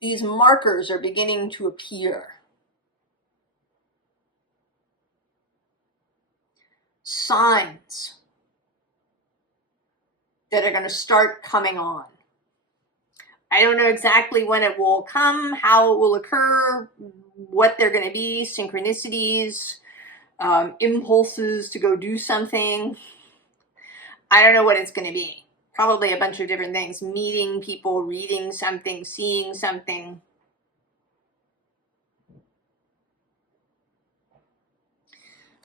these markers are beginning to appear. Signs that are going to start coming on. I don't know exactly when it will come, how it will occur, what they're going to be, synchronicities, impulses to go do something. I don't know what it's going to be. Probably a bunch of different things. Meeting people, reading something, seeing something.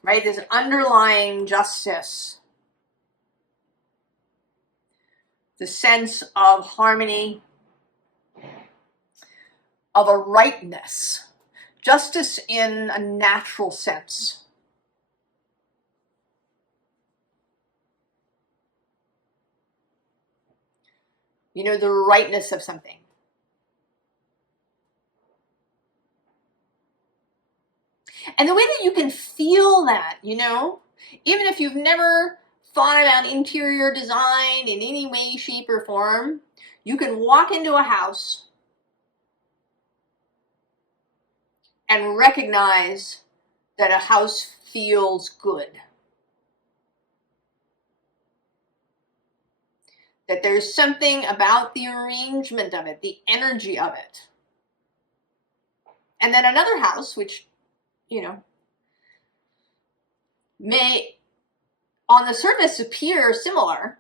Right? This underlying justice. The sense of harmony, of a rightness. Justice in a natural sense. You know, the rightness of something. And the way that you can feel that, you know, even if you've never thought about interior design in any way, shape, or form, you can walk into a house and recognize that a house feels good. That there's something about the arrangement of it, the energy of it. And then another house, which, you know, may on the surface appear similar,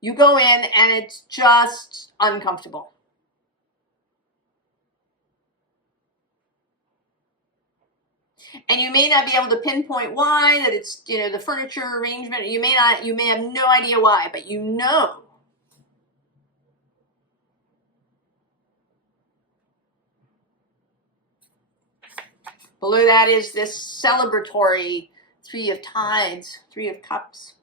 you go in and it's just uncomfortable. And you may not be able to pinpoint why, that it's, you know, the furniture arrangement. You may have no idea why, but you know. Below that is this celebratory Three of Tides, Three of Cups.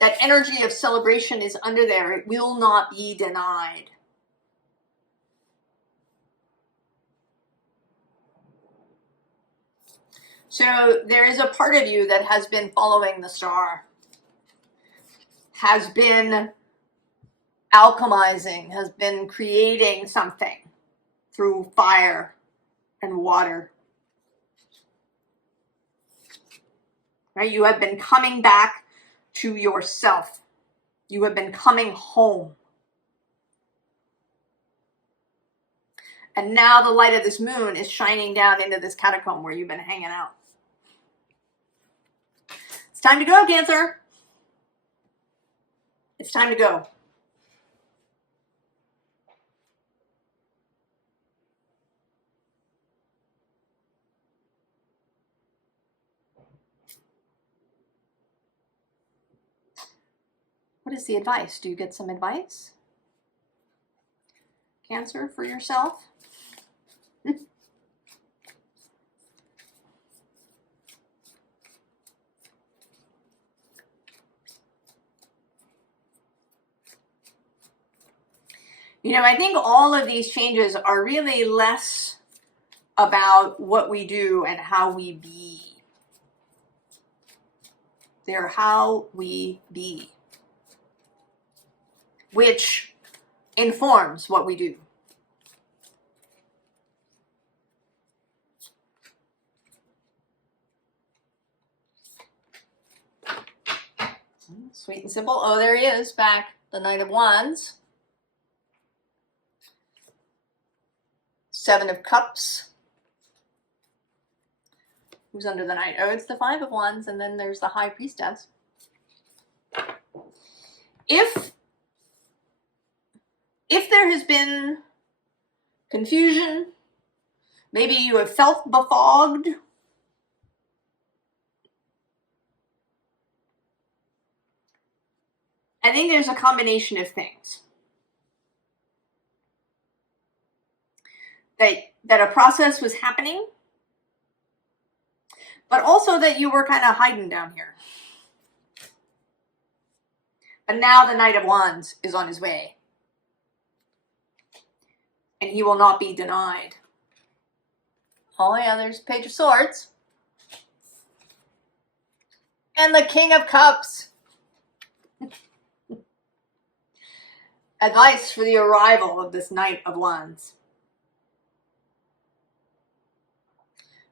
That energy of celebration is under there. It will not be denied. So there is a part of you that has been following the star, has been alchemizing, has been creating something through fire and water. Right? You have been coming back to yourself. You have been coming home. And now the light of this moon is shining down into this catacomb where you've been hanging out. It's time to go, Cancer. It's time to go. What is the advice? Do you get some advice, Cancer, for yourself? You know, I think all of these changes are really less about what we do and how we be. They're how we be, which informs what we do. Sweet and simple. Oh, there he is back. The Knight of Wands. Seven of Cups. Who's under the Knight? Oh, it's the Five of Wands, and then there's the High Priestess. If there has been confusion, maybe you have felt befogged, I think there's a combination of things. That a process was happening, but also that you were kind of hiding down here. But now the Knight of Wands is on his way. And he will not be denied. Oh yeah, there's Page of Swords. And the King of Cups. Advice for the arrival of this Knight of Wands.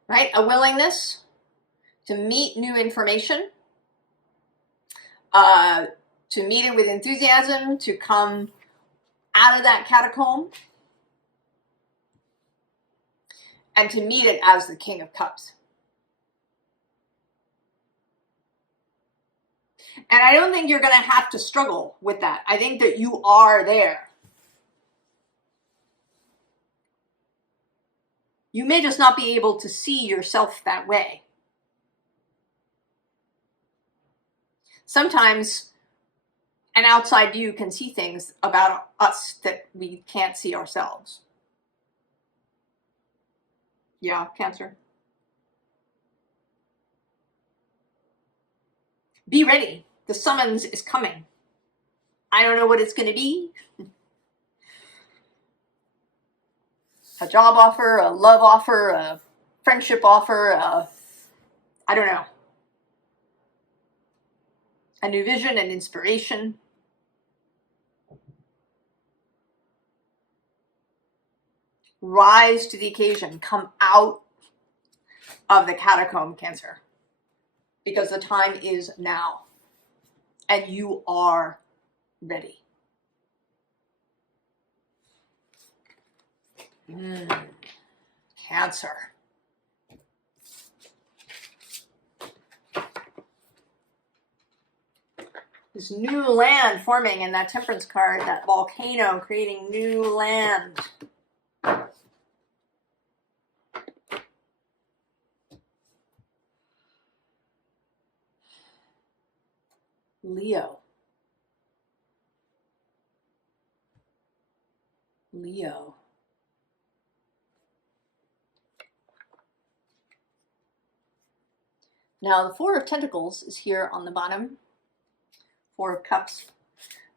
Right? A willingness to meet new information, to meet it with enthusiasm, to come out of that catacomb, and to meet it as the King of Cups. And I don't think you're going to have to struggle with that. I think that you are there. You may just not be able to see yourself that way. Sometimes an outside view can see things about us that we can't see ourselves. Yeah, Cancer. Be ready. The summons is coming. I don't know what it's going to be. A job offer, a love offer, a friendship offer, I don't know. A new vision and inspiration. Rise to the occasion. Come out of the catacomb, Cancer. Because the time is now. And you are ready. Cancer. This new land forming in that Temperance card, that volcano creating new land. Leo. Leo. Now the Four of Pentacles is here on the bottom. Four of Cups.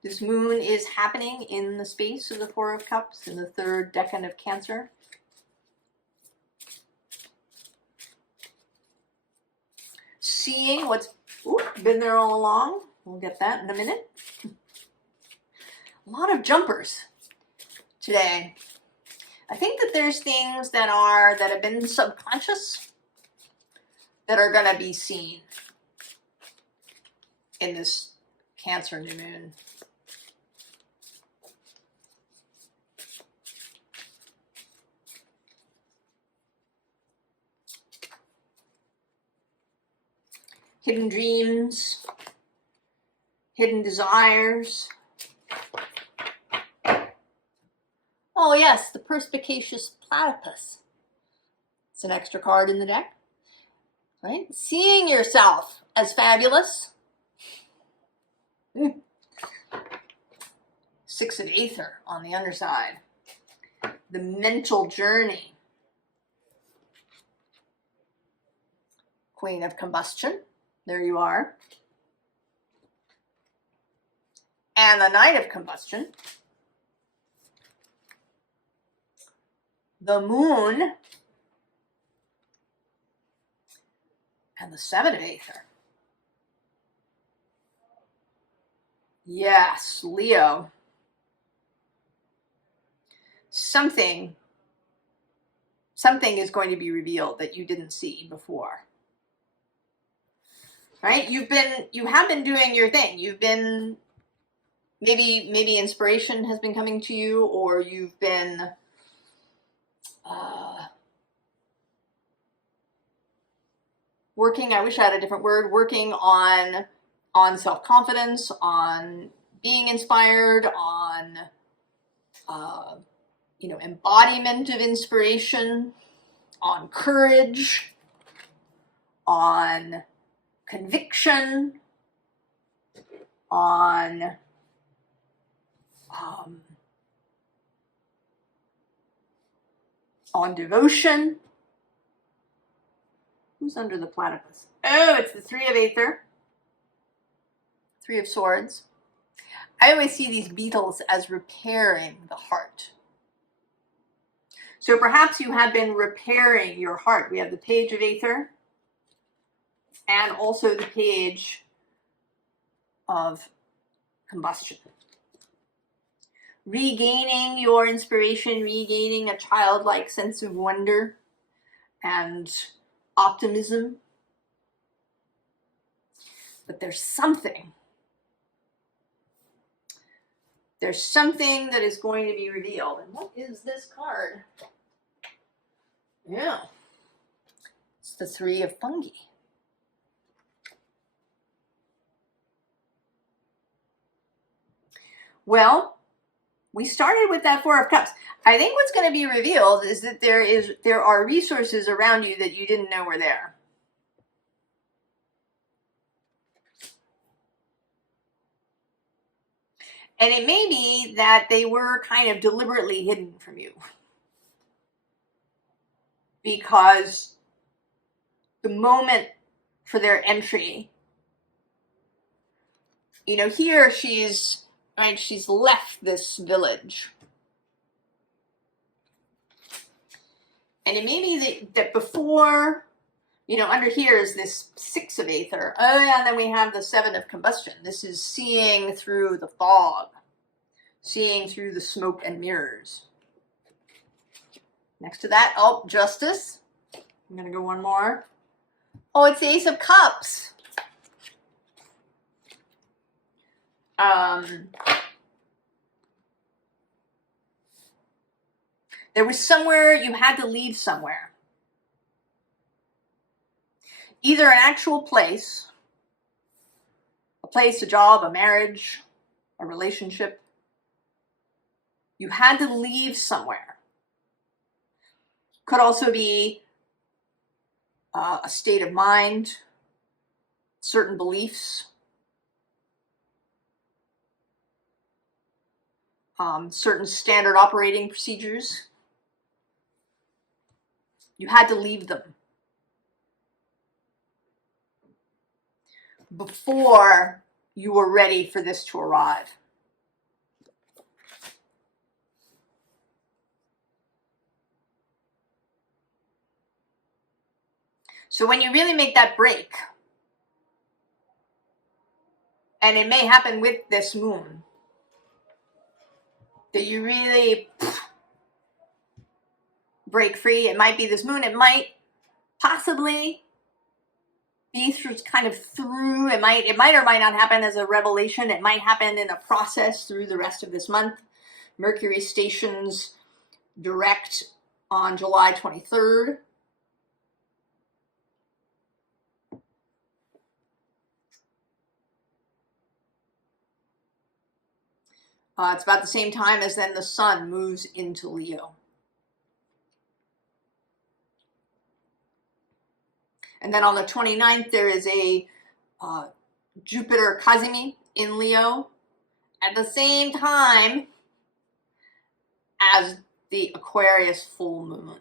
This moon is happening in the space of the Four of Cups in the third decan of Cancer. Seeing what's been there all along. We'll get that in a minute. A lot of jumpers today. I think that there's things that have been subconscious that are going to be seen in this Cancer new moon. Hidden dreams, hidden desires. Oh yes, the perspicacious platypus. It's an extra card in the deck. Right? Seeing yourself as fabulous. Six of Aether on the underside. The mental journey. Queen of Combustion. There you are. And the Knight of Combustion. The Moon. And the Seven of Aether. Yes, Leo. Something is going to be revealed that you didn't see before. Right? You have been doing your thing. You've been, maybe inspiration has been coming to you, or you've been working, I wish I had a different word, working on self-confidence, on being inspired, on embodiment of inspiration, on courage, on conviction, on devotion. Who's under the platypus? Oh, it's the Three of Aether. Three of Swords. I always see these beetles as repairing the heart. So perhaps you have been repairing your heart. We have the Page of Aether and also the Page of Combustion. Regaining your inspiration, regaining a childlike sense of wonder and optimism. But there's something that is going to be revealed. And what is this card? Yeah, it's the Three of Fungi. Well, we started with that Four of Cups. I think what's going to be revealed is that there are resources around you that you didn't know were there. And it may be that they were kind of deliberately hidden from you. Because the moment for their entry, you know, here she's left this village. And it may be that before, you know, under here is this Six of Aether. Oh yeah, and then we have the Seven of Combustion. This is seeing through the fog, seeing through the smoke and mirrors. Next to that, oh, Justice. I'm going to go one more. Oh, it's the Ace of Cups. There was somewhere you had to leave somewhere. Either an actual place, a job, a marriage, a relationship. You had to leave somewhere. Could also be a state of mind, certain beliefs, certain standard operating procedures. You had to leave them before you were ready for this to arrive. So when you really make that break, and it may happen with this moon, that you really break free. It might be this moon. It might possibly be through it might or might not happen as a revelation. It might happen in a process through the rest of this month. Mercury stations direct on July 23rd. It's about the same time as then the sun moves into Leo. And then on the 29th, there is a Jupiter Kazimi in Leo at the same time as the Aquarius full moon.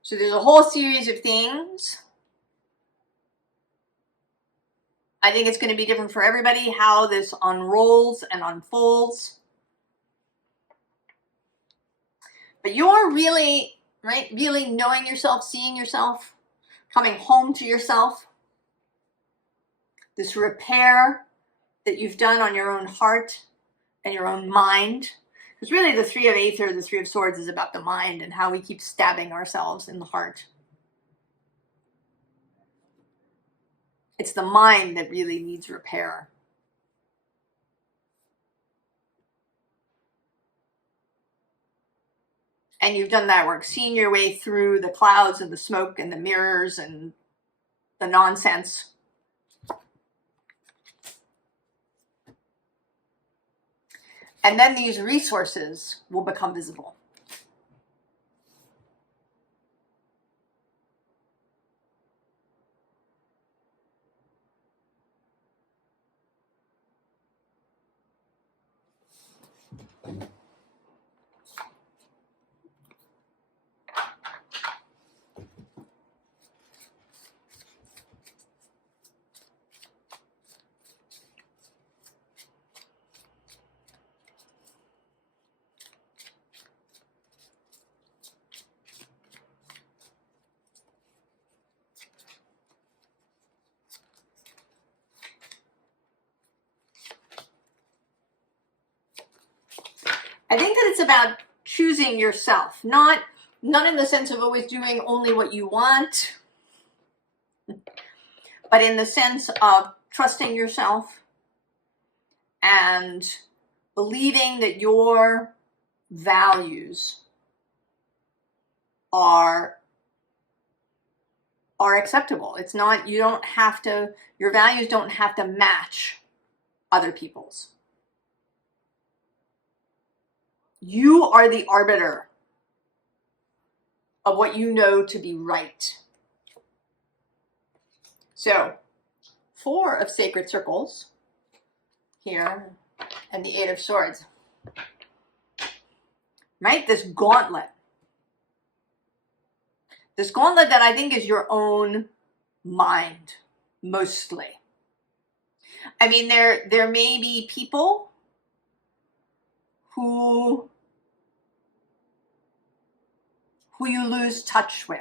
So there's a whole series of things. I think it's going to be different for everybody how this unrolls and unfolds. But you're really, really knowing yourself, seeing yourself, coming home to yourself. This repair that you've done on your own heart and your own mind. Because really the Three of Aether, the Three of Swords is about the mind and how we keep stabbing ourselves in the heart. It's the mind that really needs repair. And you've done that work, seeing your way through the clouds and the smoke and the mirrors and the nonsense. And then these resources will become visible. I think that it's about choosing yourself, not in the sense of always doing only what you want, but in the sense of trusting yourself and believing that your values are acceptable. It's not, you don't have to, your values don't have to match other people's. You are the arbiter of what you know to be right. So, 4 of sacred circles here, and the 8 of swords. Right? This gauntlet. This gauntlet that I think is your own mind, mostly. I mean, there may be people who you lose touch with.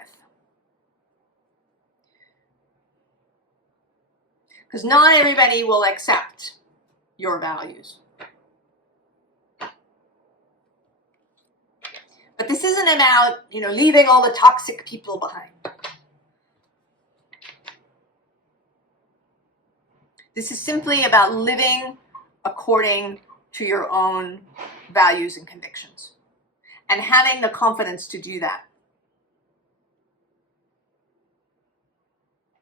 Because not everybody will accept your values. But this isn't about, leaving all the toxic people behind. This is simply about living according to your own values and convictions and having the confidence to do that.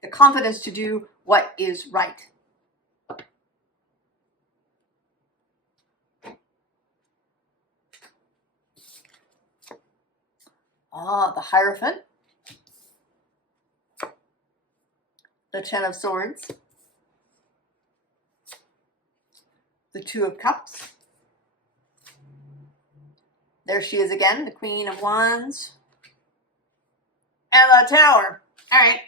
The confidence to do what is right. The Hierophant, the 10 of Swords, the 2 of Cups. There she is again, the Queen of Wands, and the Tower. All right.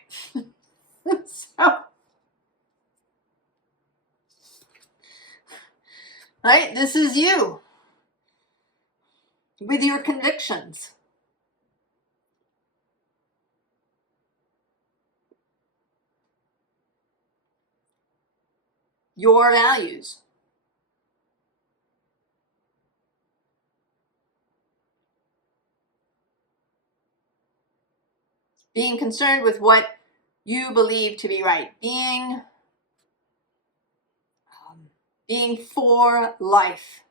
So, right, this is you with your convictions. Your values. Being concerned with what you believe to be right. Being for life.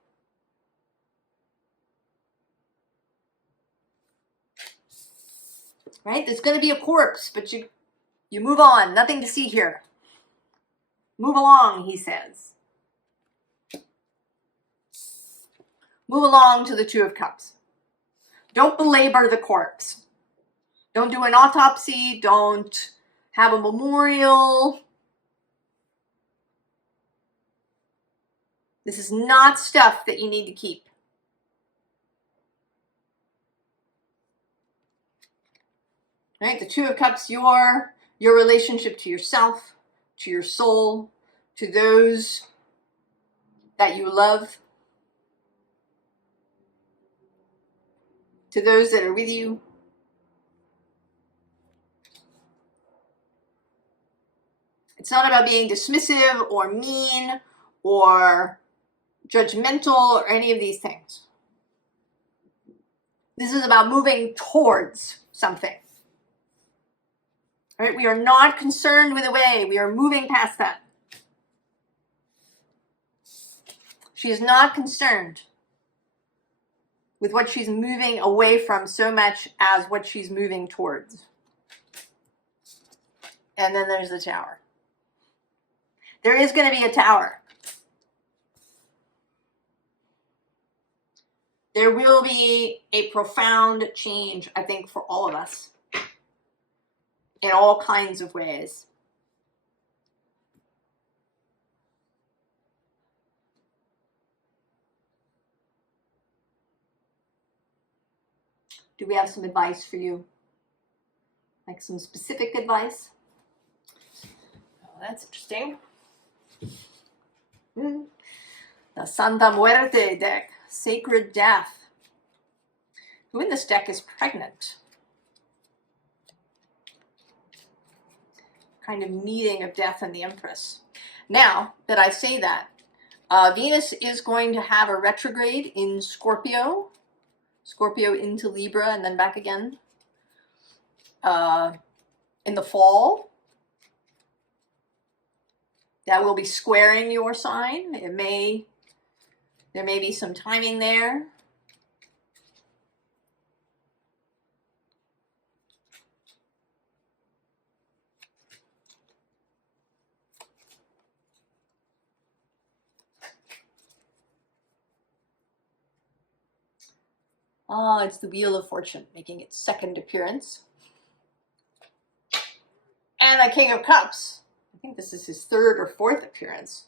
Right? There's going to be a corpse, but you move on. Nothing to see here. Move along, he says. Move along to the 2 of Cups. Don't belabor the corpse. Don't do an autopsy. Don't have a memorial. This is not stuff that you need to keep. Right? The 2 of Cups, your relationship to yourself, to your soul, to those that you love, to those that are with you. It's not about being dismissive or mean or judgmental or any of these things. This is about moving towards something. Right? We are not concerned with the way. We are moving past that. She is not concerned with what she's moving away from so much as what she's moving towards. And then there's the Tower. There is going to be a Tower. There will be a profound change, I think, for all of us in all kinds of ways. Do we have some advice for you? Like some specific advice? Oh, that's interesting. The Santa Muerte deck. Sacred Death. Who in this deck is pregnant? Kind of meeting of Death and the Empress. Now that I say that, Venus is going to have a retrograde in Scorpio. Scorpio into Libra and then back again in the fall. That will be squaring your sign. There may be some timing there. It's the Wheel of Fortune making its second appearance. And the King of Cups. I think this is his third or fourth appearance.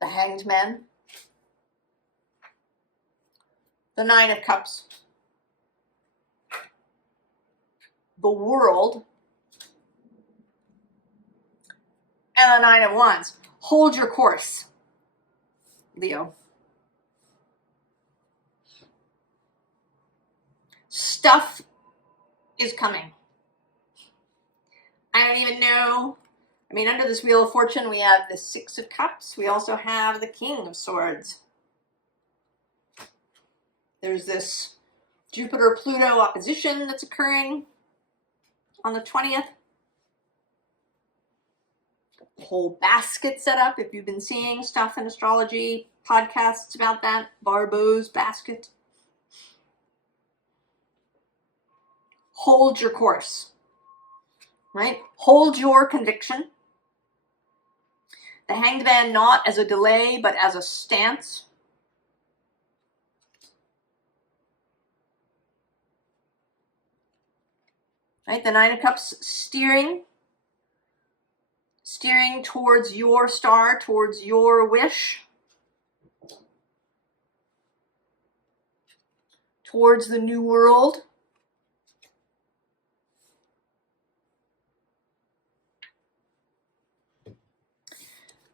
The Hanged Man. The Nine of Cups. The World. And the Nine of Wands. Hold your course, Leo. Stuff is coming. I don't even know. I mean, under this Wheel of Fortune, we have the Six of Cups. We also have the King of Swords. There's this Jupiter-Pluto opposition that's occurring on the 20th. The whole basket set up, if you've been seeing stuff in astrology, podcasts about that, Barbeau's basket. Hold your course, right? Hold your conviction. The Hanged Man not as a delay, but as a stance. Right? The Nine of Cups steering towards your star, towards your wish, towards the new world.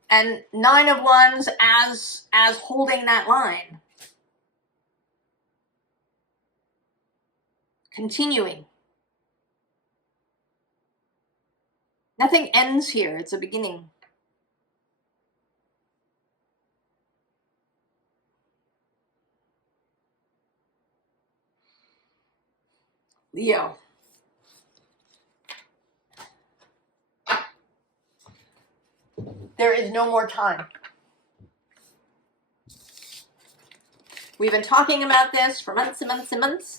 And Nine of Wands as holding that line. Continuing. Nothing ends here, it's a beginning. Leo. There is no more time. We've been talking about this for months and months and months.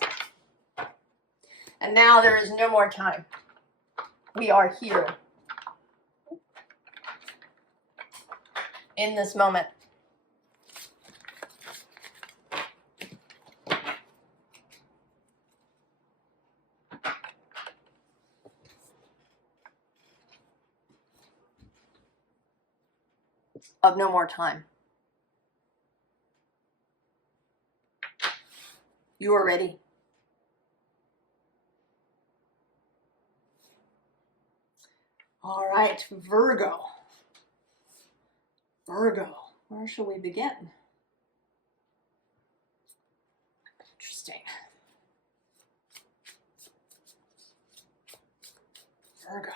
And now there is no more time. We are here. In this moment. Of no more time. You are ready. All right, Virgo. Virgo, where shall we begin? Interesting. Virgo.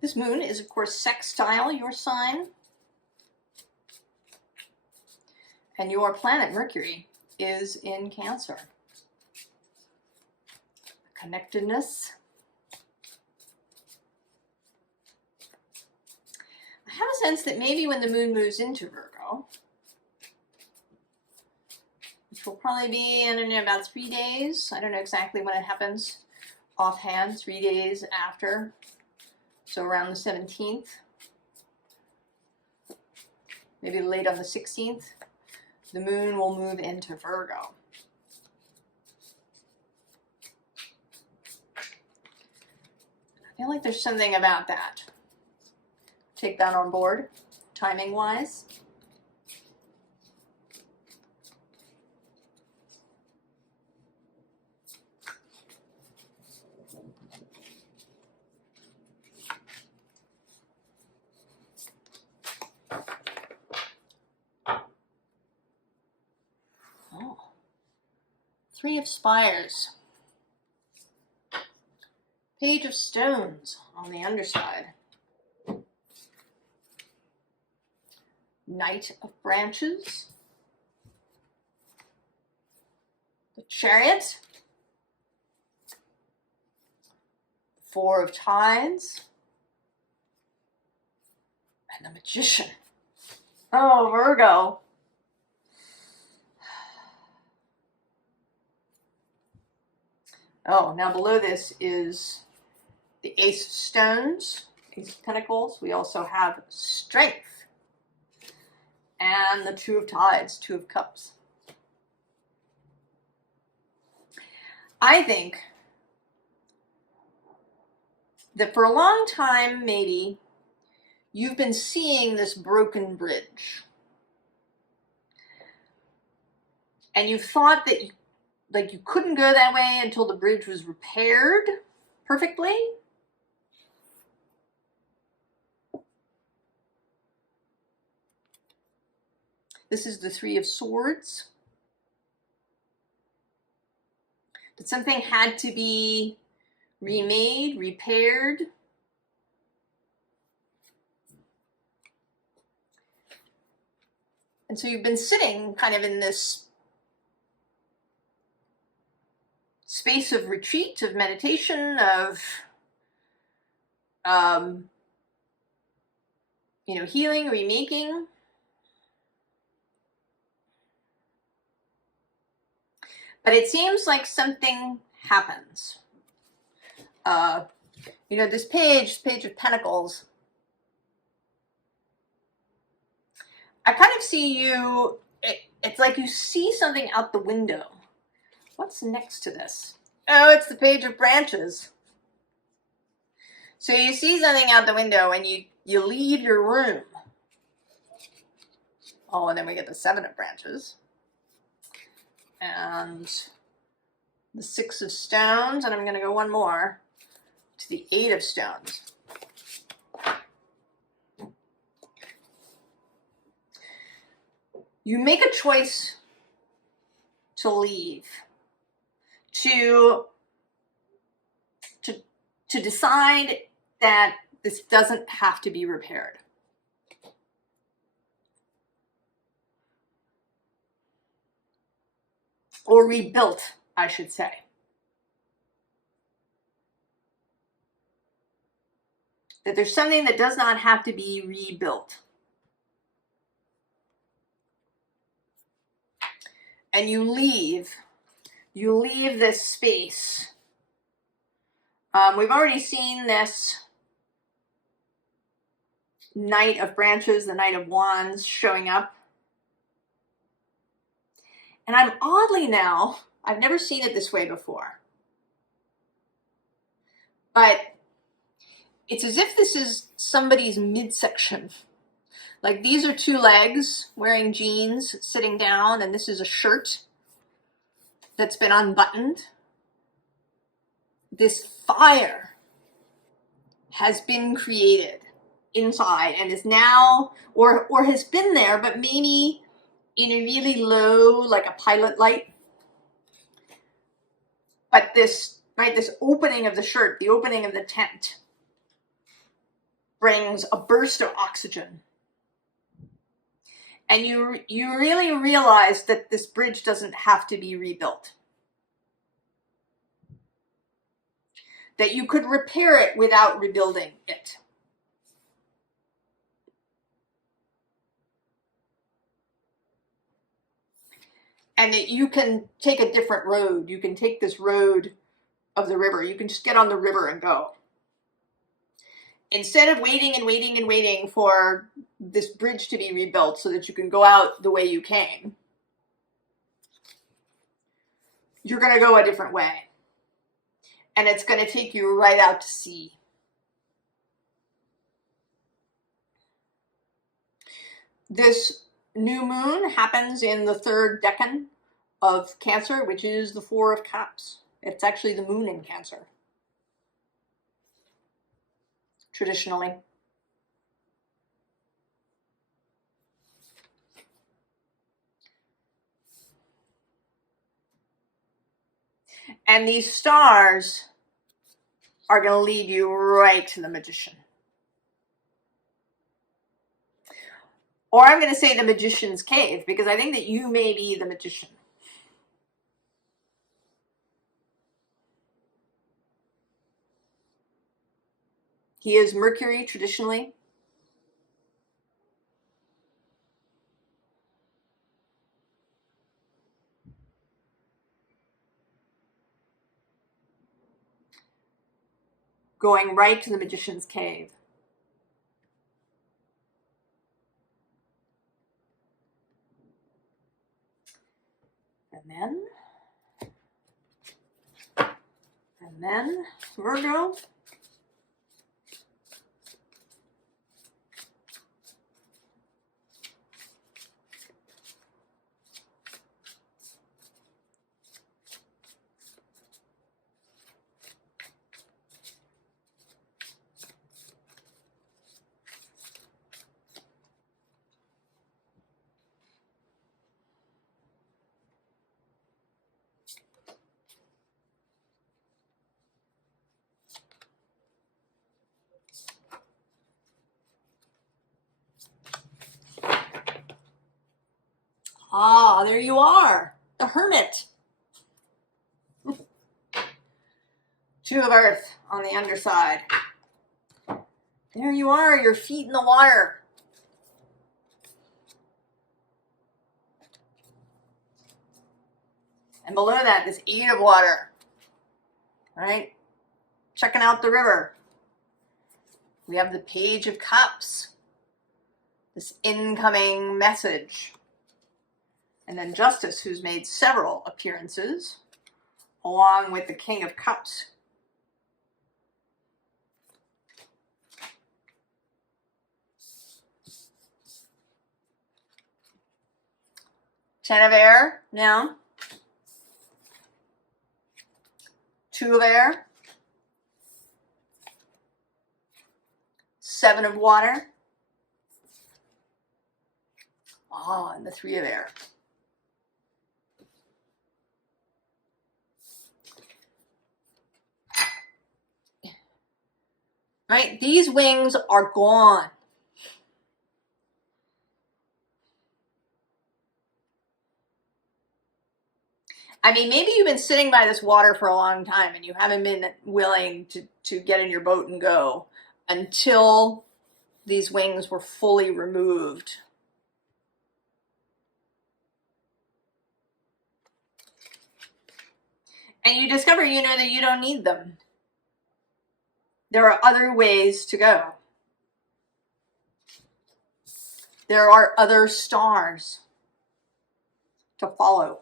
This moon is, of course, sextile your sign. And your planet, Mercury, is in Cancer. Connectedness. I have a sense that maybe when the moon moves into Virgo, which will probably be in about 3 days. I don't know exactly when it happens offhand, 3 days after. So around the 17th, maybe late on the 16th, the moon will move into Virgo. I feel like there's something about that. Take that on board, timing-wise. Three of Spires. Page of Stones on the underside. Knight of Branches. The Chariot. Four of Tides. And the Magician. Oh, Virgo. Oh, now below this is the Ace of Stones, Ace of Pentacles. We also have Strength. And the Two of Tides, Two of Cups. I think that for a long time, maybe, you've been seeing this broken bridge. And you've thought that you couldn't go that way until the bridge was repaired perfectly. This is the Three of Swords. That something had to be remade, repaired. And so you've been sitting kind of in this space of retreat, of meditation, of healing, remaking. But it seems like something happens. This page of Pentacles, I kind of see you, it's like you see something out the window. What's next to this? Oh, it's the Page of Branches. So you see something out the window and you leave your room. Oh, and then we get the Seven of Branches. And the Six of Stones, and I'm going to go one more to the Eight of Stones. You make a choice to leave, to decide that this doesn't have to be repaired. Or rebuilt, I should say. That there's something that does not have to be rebuilt. And you leave this space. We've already seen this Knight of Branches, the Knight of Wands showing up. And I'm oddly now, I've never seen it this way before. But it's as if this is somebody's midsection. Like these are two legs wearing jeans sitting down, and this is a shirt that's been unbuttoned. This fire has been created inside and is now, or has been there, but maybe in a really low, like a pilot light. But this opening of the shirt, the opening of the tent, brings a burst of oxygen. And you really realize that this bridge doesn't have to be rebuilt. That you could repair it without rebuilding it. And that you can take a different road. You can take this road of the river. You can just get on the river and go. Instead of waiting and waiting and waiting for this bridge to be rebuilt so that you can go out the way you came, you're going to go a different way. And it's going to take you right out to sea. This new moon happens in the third decan of Cancer, which is the Four of Cups. It's actually the moon in Cancer. Traditionally. And these stars are going to lead you right to the Magician. Or I'm going to say the Magician's Cave, because I think that you may be the Magician. He is Mercury traditionally. Going right to the Magician's Cave. And then Virgo. Ah, there you are, the Hermit. Two of Earth on the underside. There you are, your feet in the water. And below that, this 8 of water. All right, checking out the river. We have the Page of Cups, this incoming message. And then Justice, who's made several appearances, along with the King of Cups. Ten of Air now. 2 of Air. 7 of Water. Ah, and the 3 of Air. Right? These wings are gone. I mean, maybe you've been sitting by this water for a long time and you haven't been willing to get in your boat and go until these wings were fully removed. And you discover, you know, that you don't need them. There are other ways to go. There are other stars to follow.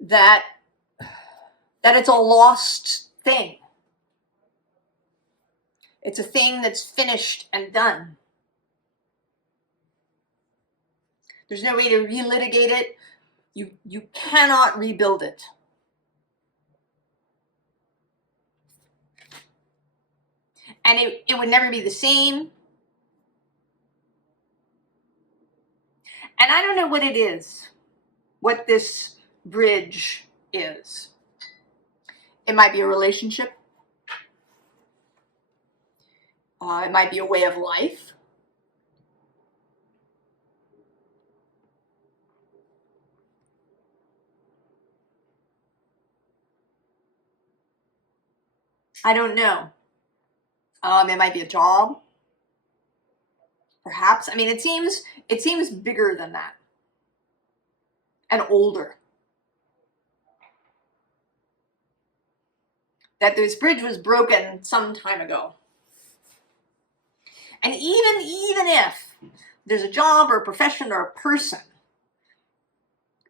That it's a lost thing. It's a thing that's finished and done. There's no way to relitigate it. You cannot rebuild it. And it would never be the same. And I don't know what it is, what this bridge is. It might be a relationship. It might be a way of life. I don't know. It might be a job. Perhaps. I mean, it seems bigger than that. And older. That this bridge was broken some time ago. And even if there's a job or a profession or a person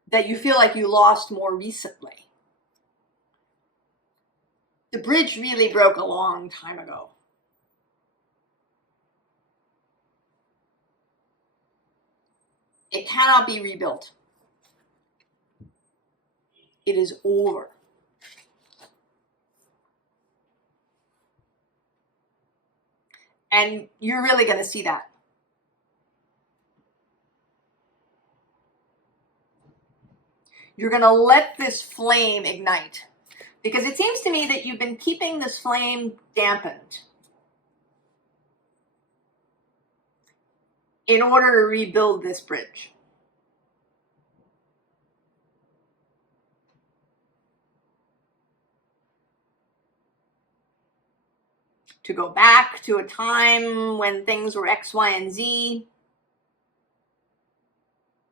that you feel like you lost more recently, the bridge really broke a long time ago. It cannot be rebuilt. It is over. And you're really going to see that. You're going to let this flame ignite. Because it seems to me that you've been keeping this flame dampened in order to rebuild this bridge. To go back to a time when things were X, Y, and Z.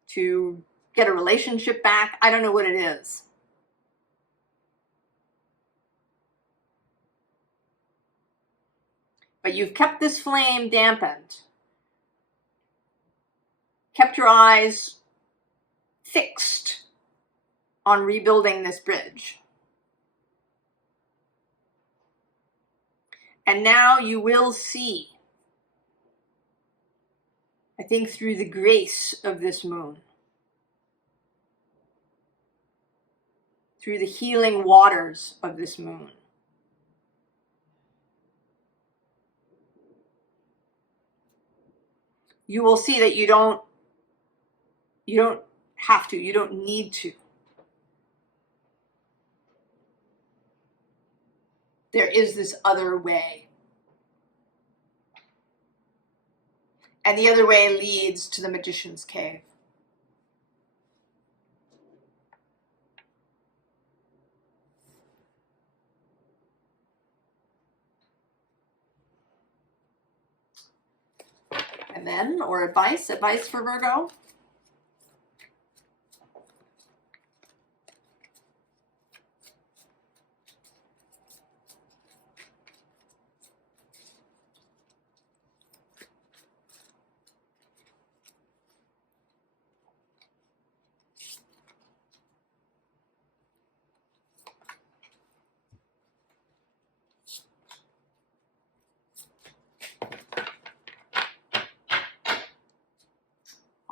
To get a relationship back. I don't know what it is. But you've kept this flame dampened. Kept your eyes fixed on rebuilding this bridge. And now you will see, I think, through the grace of this moon, through the healing waters of this moon, you will see that you don't have to, you don't need to. There is this other way. And the other way leads to the Magician's Cave. And then, or advice for Virgo.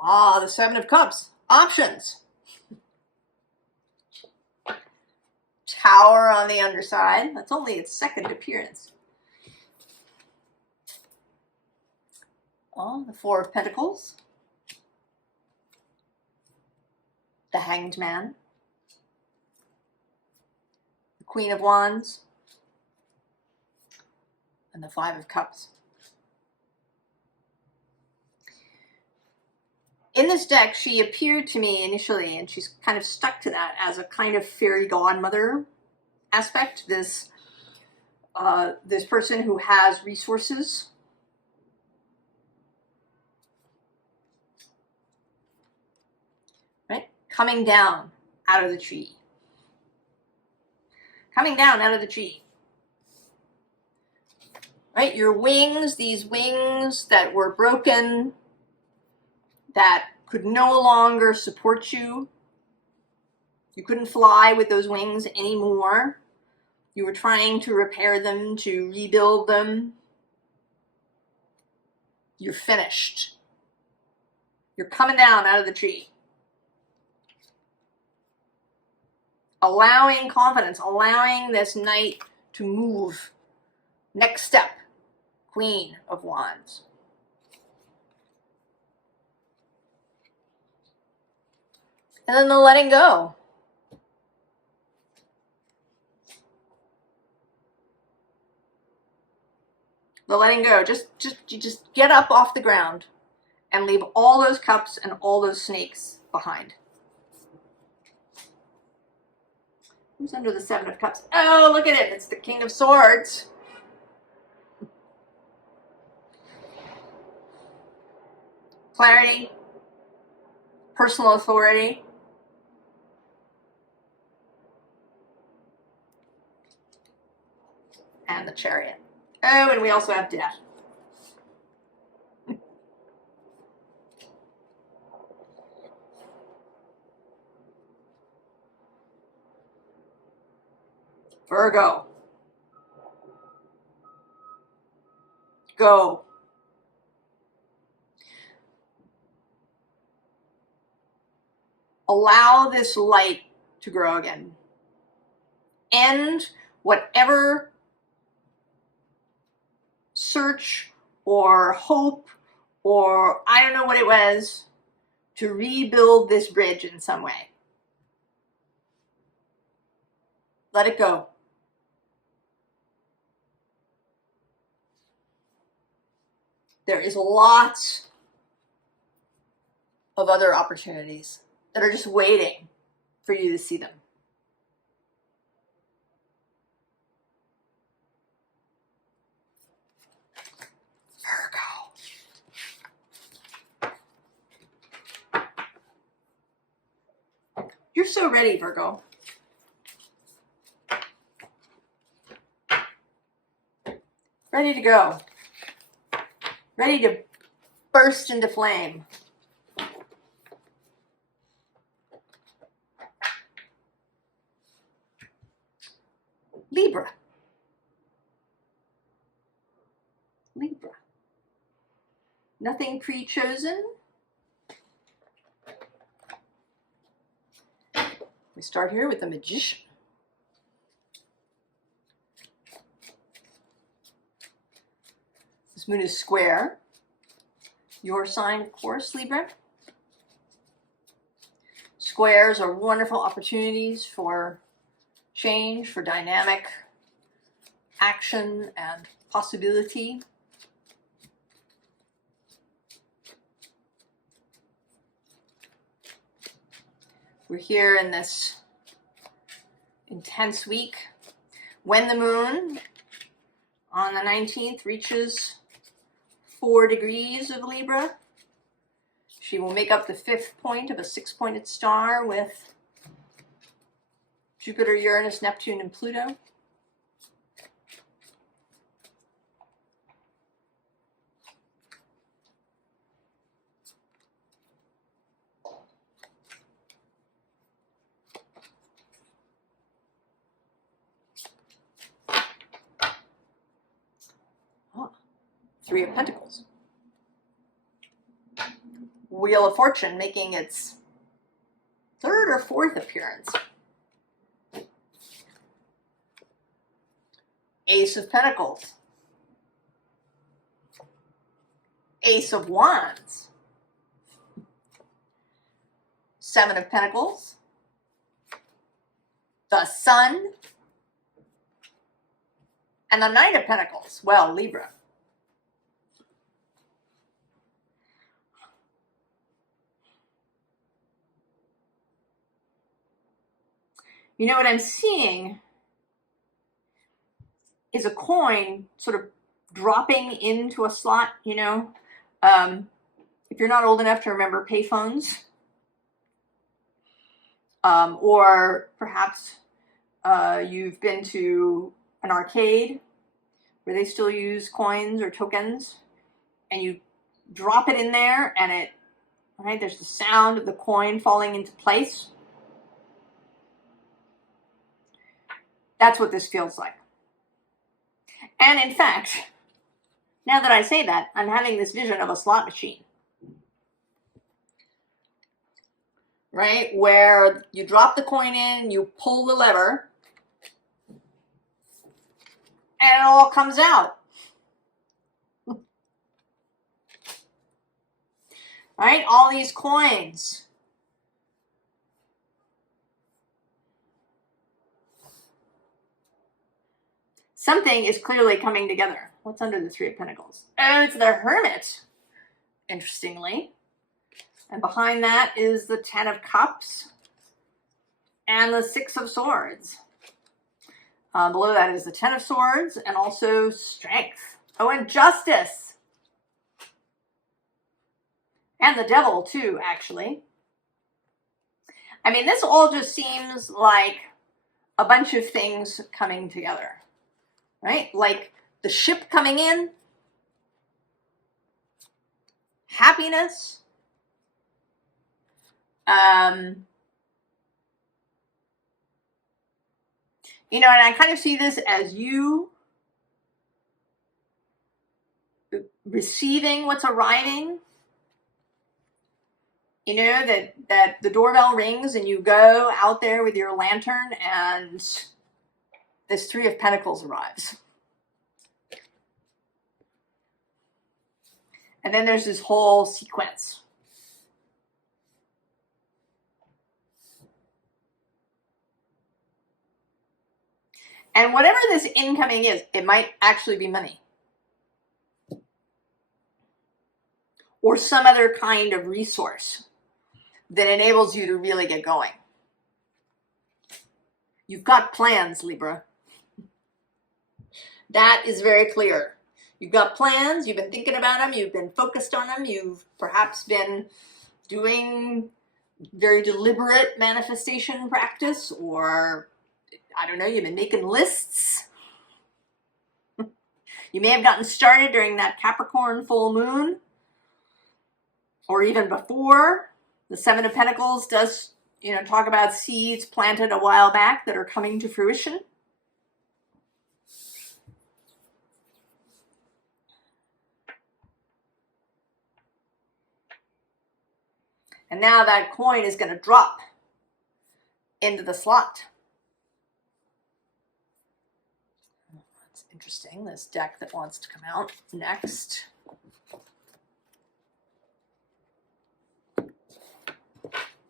Ah, the Seven of Cups. Options. Tower on the underside. That's only its second appearance. Oh, the Four of Pentacles. The Hanged Man. The Queen of Wands. And the Five of Cups. In this deck, she appeared to me initially, and she's kind of stuck to that as a kind of fairy godmother aspect. This person who has resources. Right? Coming down out of the tree. Coming down out of the tree. Right? Your wings, these wings that were broken, that could no longer support you. You couldn't fly with those wings anymore. You were trying to repair them, to rebuild them. You're finished. You're coming down out of the tree. Allowing confidence, allowing this knight to move. Next step, Queen of Wands. And then the letting go. The letting go. Just get up off the ground and leave all those cups and all those snakes behind. Who's under the Seven of Cups? Oh, look at it. It's the King of Swords. Clarity. Personal authority. And the Chariot. Oh, and we also have death. Virgo. Go. Allow this light to grow again. End whatever search or hope or I don't know what it was to rebuild this bridge in some way. Let it go. There is lots of other opportunities that are just waiting for you to see them. Virgo. You're so ready, Virgo. Ready to go. Ready to burst into flame. Libra. Libra. Nothing pre-chosen. We start here with the Magician. This moon is square. Your sign, of course, Libra. Squares are wonderful opportunities for change, for dynamic action and possibility. We're here in this intense week when the moon on the 19th reaches 4 degrees of Libra. She will make up the 5th point of a 6-pointed star with Jupiter, Uranus, Neptune, and Pluto. Three of Pentacles. Wheel of Fortune making its 3rd or 4th appearance. Ace of Pentacles. Ace of Wands. 7 of Pentacles. The Sun. And the Knight of Pentacles. Well, Libra. You know what I'm seeing is a coin sort of dropping into a slot, you know. If you're not old enough to remember payphones, or perhaps you've been to an arcade where they still use coins or tokens, and you drop it in there and it, right, there's the sound of the coin falling into place. That's what this feels like. And in fact, now that I say that, I'm having this vision of a slot machine. Right? Where you drop the coin in, you pull the lever, and it all comes out. Right? All these coins. Something is clearly coming together. What's under the 3 of Pentacles? Oh, it's the Hermit, interestingly. And behind that is the 10 of Cups and the 6 of Swords. Below that is the 10 of Swords and also Strength. Oh, and Justice. And the Devil, too, actually. I mean, this all just seems like a bunch of things coming together. Right? Like the ship coming in, happiness, you know, and I kind of see this as you receiving what's arriving. You know, that the doorbell rings and you go out there with your lantern and this 3 of Pentacles arrives. And then there's this whole sequence. And whatever this incoming is, it might actually be money. Or some other kind of resource that enables you to really get going. You've got plans, Libra. That is very clear. You've got plans, you've been thinking about them, you've been focused on them, you've perhaps been doing very deliberate manifestation practice, or I don't know, you've been making lists. You may have gotten started during that Capricorn full moon, or even before. The Seven of Pentacles does, talk about seeds planted a while back that are coming to fruition. And now that coin is going to drop into the slot. That's interesting. This deck that wants to come out next.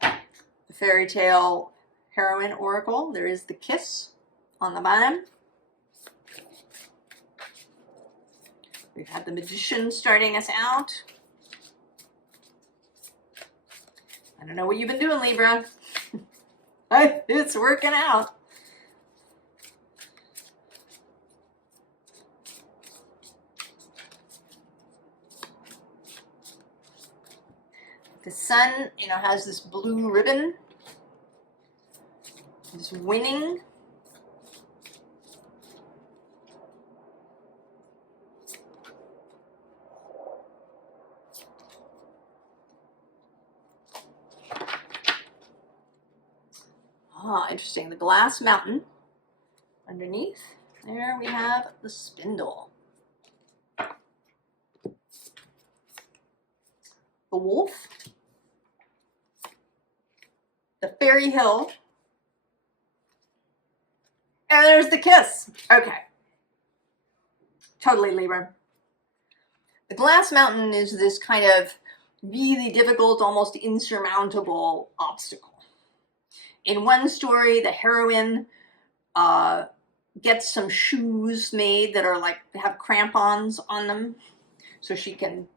The Fairy Tale Heroine Oracle. There is the kiss on the bottom. We've had the Magician starting us out. I don't know what you've been doing, Libra. It's working out. The sun, has this blue ribbon. It's winning. Interesting. The glass mountain underneath. There we have the spindle. The wolf. The fairy hill. And there's the kiss. Okay. Totally, Libra. The glass mountain is this kind of really difficult, almost insurmountable obstacle. In one story, the heroine gets some shoes made that are have crampons on them so she can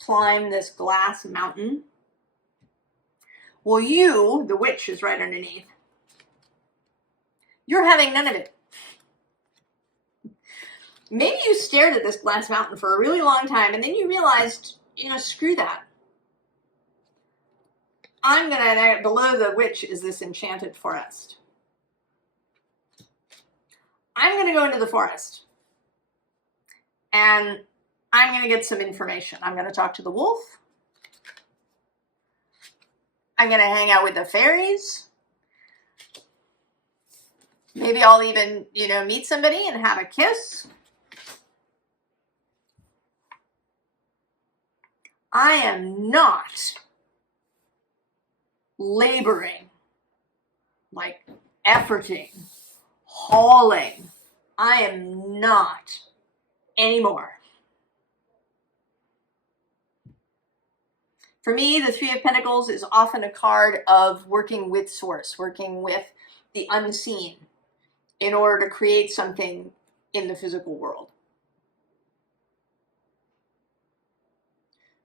climb this glass mountain. Well, you, the witch is right underneath, you're having none of it. Maybe you stared at this glass mountain for a really long time and then you realized, screw that. Below the witch is this enchanted forest. I'm going to go into the forest and I'm going to get some information. I'm going to talk to the wolf. I'm going to hang out with the fairies. Maybe I'll even, meet somebody and have a kiss. I am not laboring, efforting, hauling. I am not anymore. For me, the Three of Pentacles is often a card of working with Source, working with the unseen in order to create something in the physical world.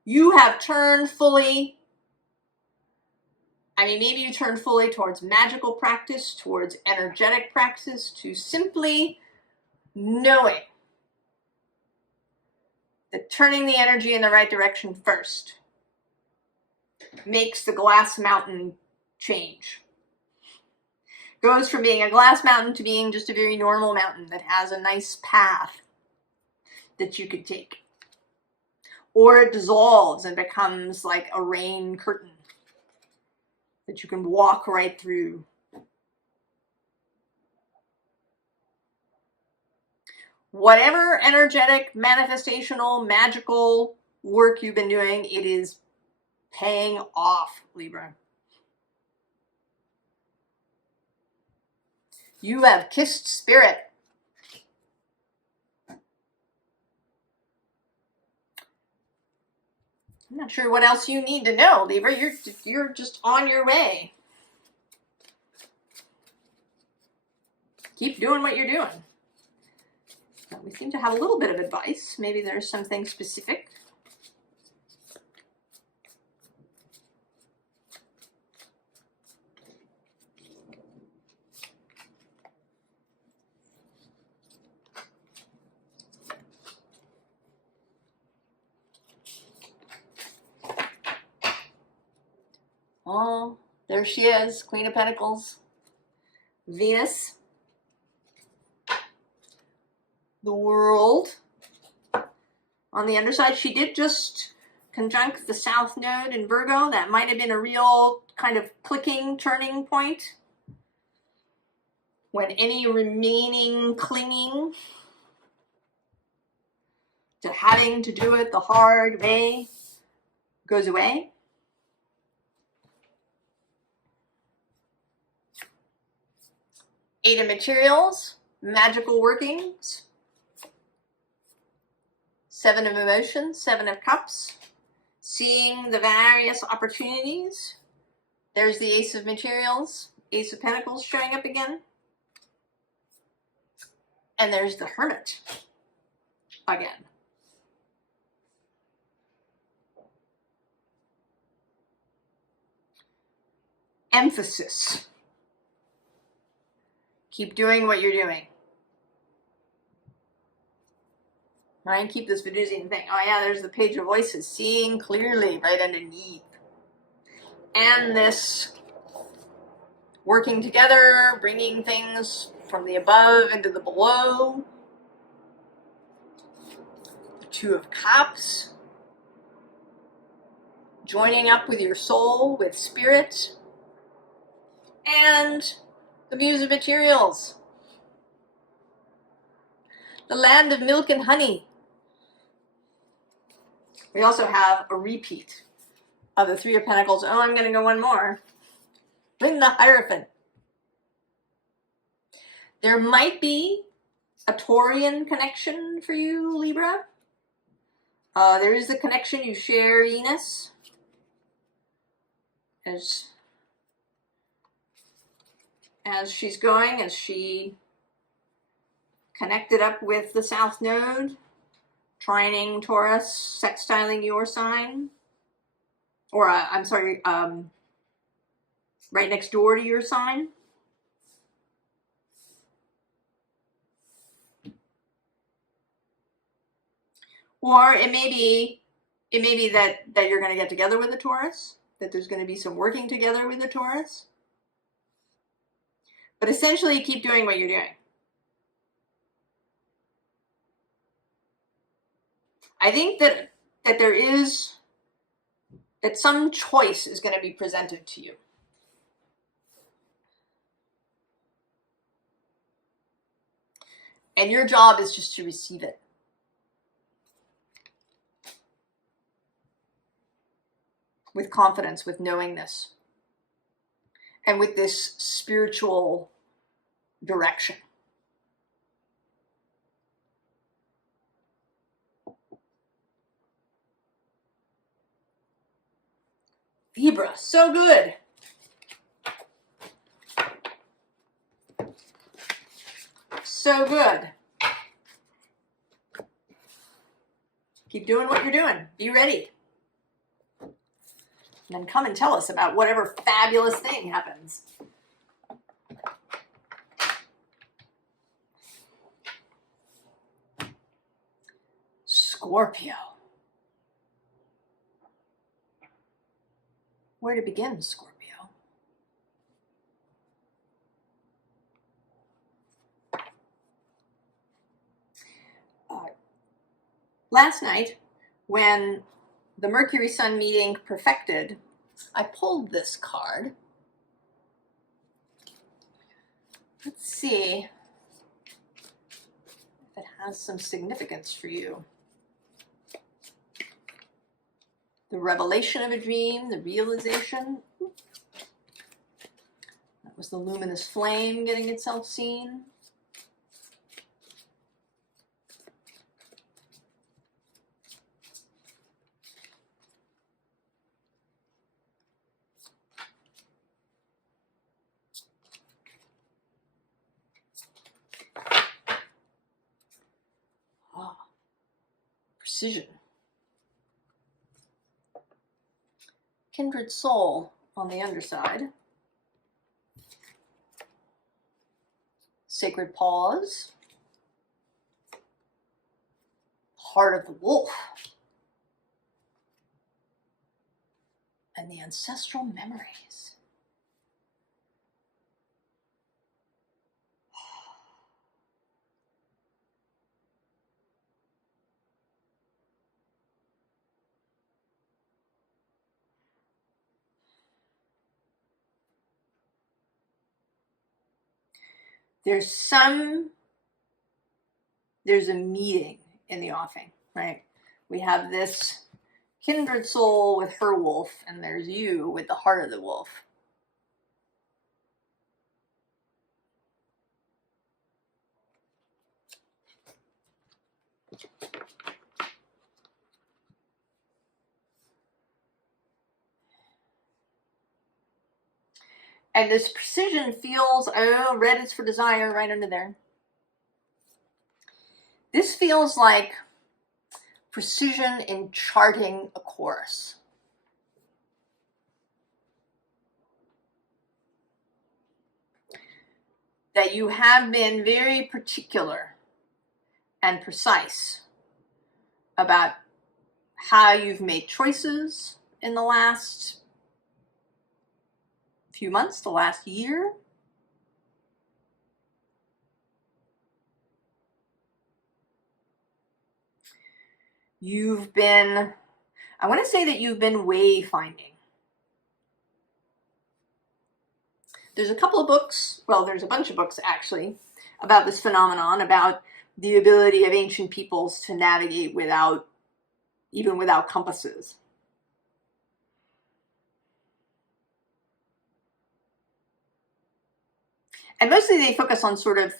You have turned fully, maybe you turn fully towards magical practice, towards energetic practice, to simply knowing that turning the energy in the right direction first makes the glass mountain change. Goes from being a glass mountain to being just a very normal mountain that has a nice path that you could take. Or it dissolves and becomes like a rain curtain that you can walk right through. Whatever energetic, manifestational, magical work you've been doing, it is paying off, Libra. You have kissed spirit. I'm not sure what else you need to know, Libra. You're just on your way. Keep doing what you're doing. We seem to have a little bit of advice. Maybe there's something specific. Oh, there she is, Queen of Pentacles, Venus, the World. On the underside, she did just conjunct the South Node in Virgo. That might have been a real kind of clicking, turning point. When any remaining clinging to having to do it the hard way goes away. Eight of Materials, magical workings. Seven of Emotions, Seven of Cups. Seeing the various opportunities. There's the Ace of Materials, Ace of Pentacles showing up again. And there's the Hermit again. Emphasis. Keep doing what you're doing. Try and keep this Venusian thing. Oh yeah, there's the Page of Voices. Seeing clearly right underneath. And this working together, bringing things from the above into the below. The Two of Cups. Joining up with your soul, with spirit. And the Muse of Materials. The Land of Milk and Honey. We also have a repeat of the Three of Pentacles. Oh, I'm going to go one more. Bring the Hierophant. There might be a Taurian connection for you, Libra. There is the connection. You share Venus. As she's going, as she connected up with the South Node, trining Taurus, sextiling your sign, or I'm sorry, right next door to your sign. Or it may be that you're going to get together with the Taurus, that there's going to be some working together with the Taurus. But essentially, keep doing what you're doing. I think that some choice is going to be presented to you. And your job is just to receive it. With confidence, with knowingness, and with this spiritual direction. Libra, so good. So good. Keep doing what you're doing. Be ready. And then come and tell us about whatever fabulous thing happens. Scorpio. Where to begin, Scorpio? Last night, when the Mercury-Sun meeting perfected, I pulled this card. Let's see if it has some significance for you. The revelation of a dream, the realization. That was the luminous flame getting itself seen. precision. Kindred soul on the underside. Sacred pause. Heart of the wolf. And the ancestral memories. There's a meeting in the offing, right? We have this kindred soul with her wolf, and there's you with the heart of the wolf. And this precision feels, oh, red is for desire right under there. This feels like precision in charting a course. That you have been very particular and precise about how you've made choices in the last few months, the last year. You've been, I want to say that you've been wayfinding. There's a couple of books, well, there's a bunch of books actually, about this phenomenon, about the ability of ancient peoples to navigate even without compasses. And mostly they focus on sort of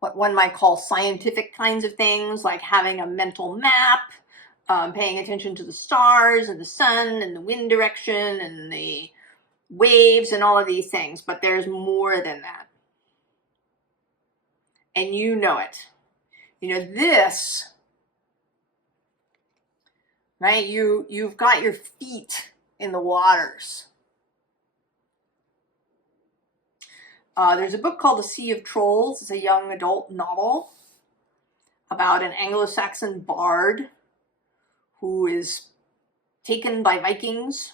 what one might call scientific kinds of things, like having a mental map, paying attention to the stars and the sun and the wind direction and the waves and all of these things. But there's more than that. And you know it. You know this, right? You've got your feet in the waters. There's a book called The Sea of Trolls. It's a young adult novel about an Anglo-Saxon bard who is taken by Vikings.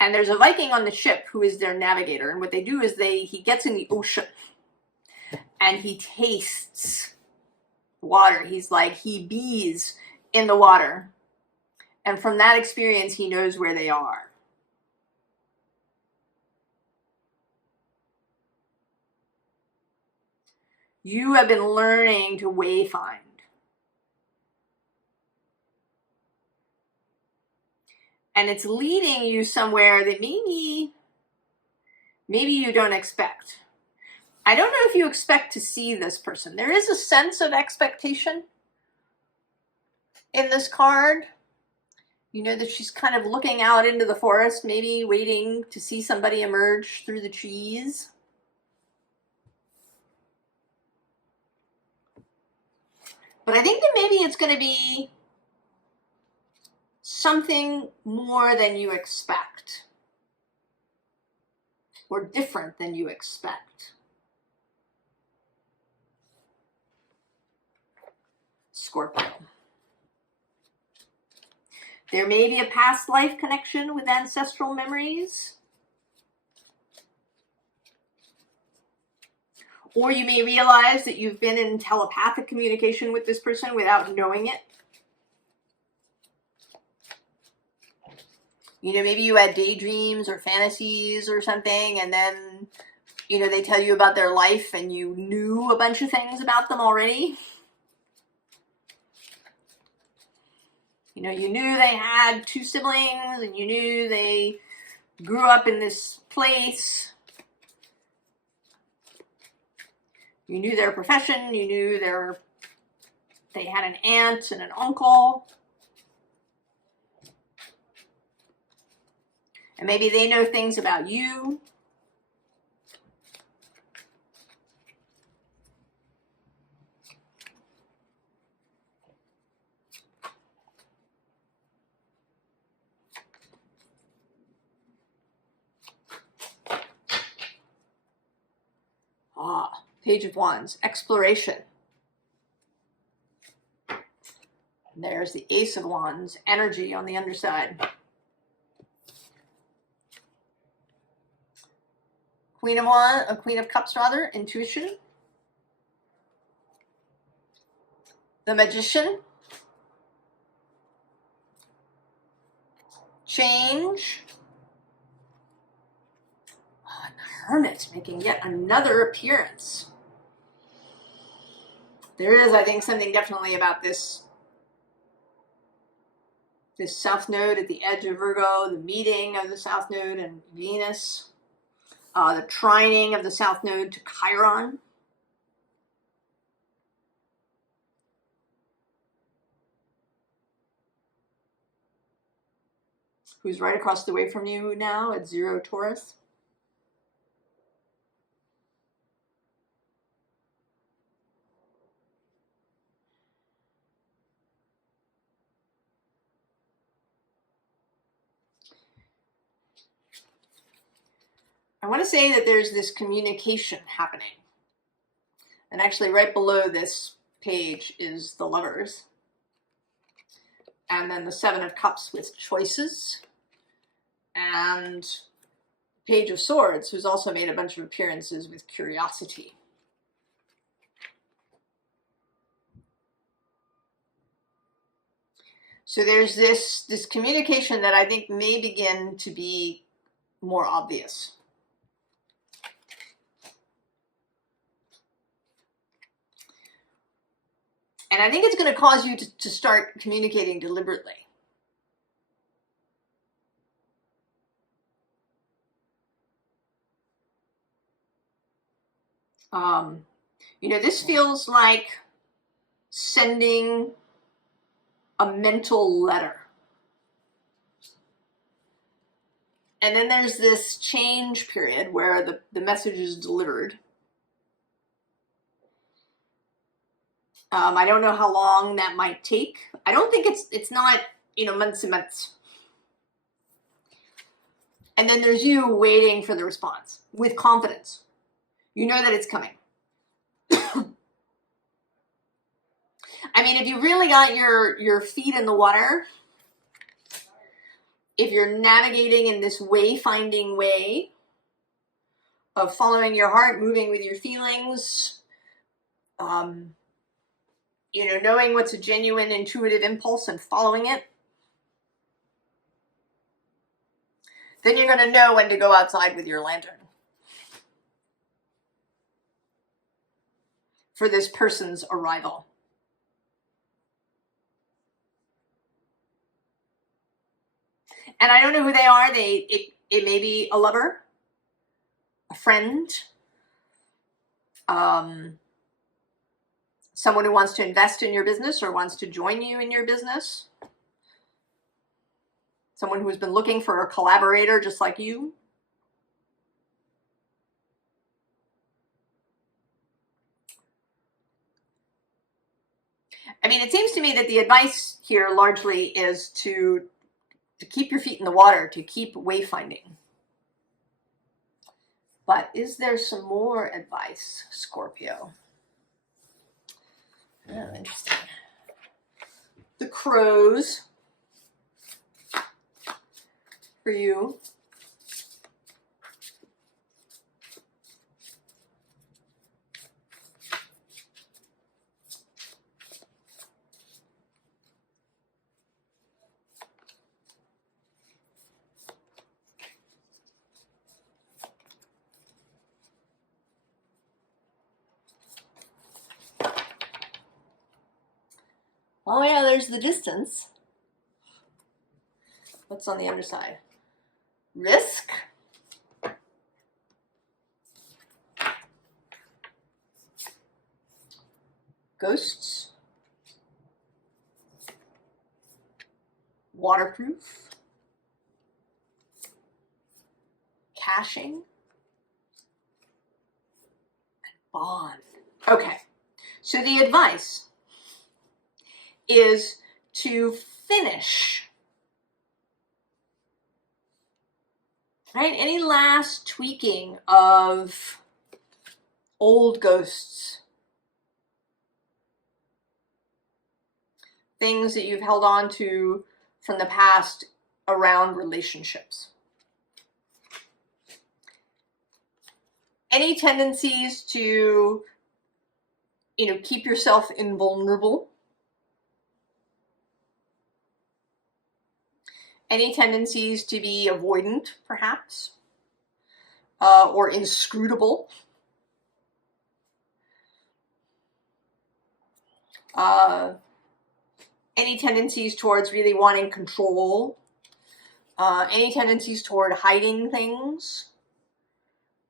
And there's a Viking on the ship who is their navigator. And what they do is he gets in the ocean and he tastes water. He bees in the water. And from that experience, he knows where they are. You have been learning to wayfind. And it's leading you somewhere that maybe you don't expect. I don't know if you expect to see this person. There is a sense of expectation in this card. You know that she's kind of looking out into the forest, maybe waiting to see somebody emerge through the trees. But I think that maybe it's going to be something more than you expect, or different than you expect. Scorpio. There may be a past life connection with ancestral memories. Or you may realize that you've been in telepathic communication with this person without knowing it. You know, maybe you had daydreams or fantasies or something, and then, you know, they tell you about their life and you knew a bunch of things about them already. You know, you knew they had 2 siblings and you knew they grew up in this place. You knew their profession, you knew they had an aunt and an uncle. And maybe they know things about you. Page of Wands, exploration. And there's the Ace of Wands, energy on the underside. Queen of Cups rather, intuition. The Magician. Change. Oh, and the Hermit making yet another appearance. There is, I think, something definitely about this South Node at the edge of Virgo, the meeting of the South Node and Venus, the trining of the South Node to Chiron. Who's right across the way from you now at 0 Taurus. I want to say that there's this communication happening. And actually right below this page is the Lovers. And then the 7 of Cups with choices. And Page of Swords, who's also made a bunch of appearances with curiosity. So there's this communication that I think may begin to be more obvious. And I think it's going to cause you to start communicating deliberately. You know, this feels like sending a mental letter. And then there's this change period where the message is delivered. I don't know how long that might take. I don't think it's not, you know, months and months. And then there's you waiting for the response with confidence. You know that it's coming. I mean, if you really got your feet in the water, if you're navigating in this wayfinding way of following your heart, moving with your feelings, you know, knowing what's a genuine intuitive impulse and following it, then you're going to know when to go outside with your lantern for this person's arrival. And I don't know who they are. It may be a lover, a friend, someone who wants to invest in your business or wants to join you in your business, someone who's been looking for a collaborator just like you. I mean, it seems to me that the advice here largely is to keep your feet in the water, to keep wayfinding. But is there some more advice, Scorpio? Oh, interesting. The Crows for you. Oh yeah, there's the distance. What's on the underside? Risk. Ghosts. Waterproof. Caching. And bond. Okay, so the advice is to finish, right? Any last tweaking of old ghosts, things that you've held on to from the past around relationships. Any tendencies to, keep yourself invulnerable. Any tendencies to be avoidant, perhaps, or inscrutable. Any tendencies towards really wanting control. Any tendencies toward hiding things.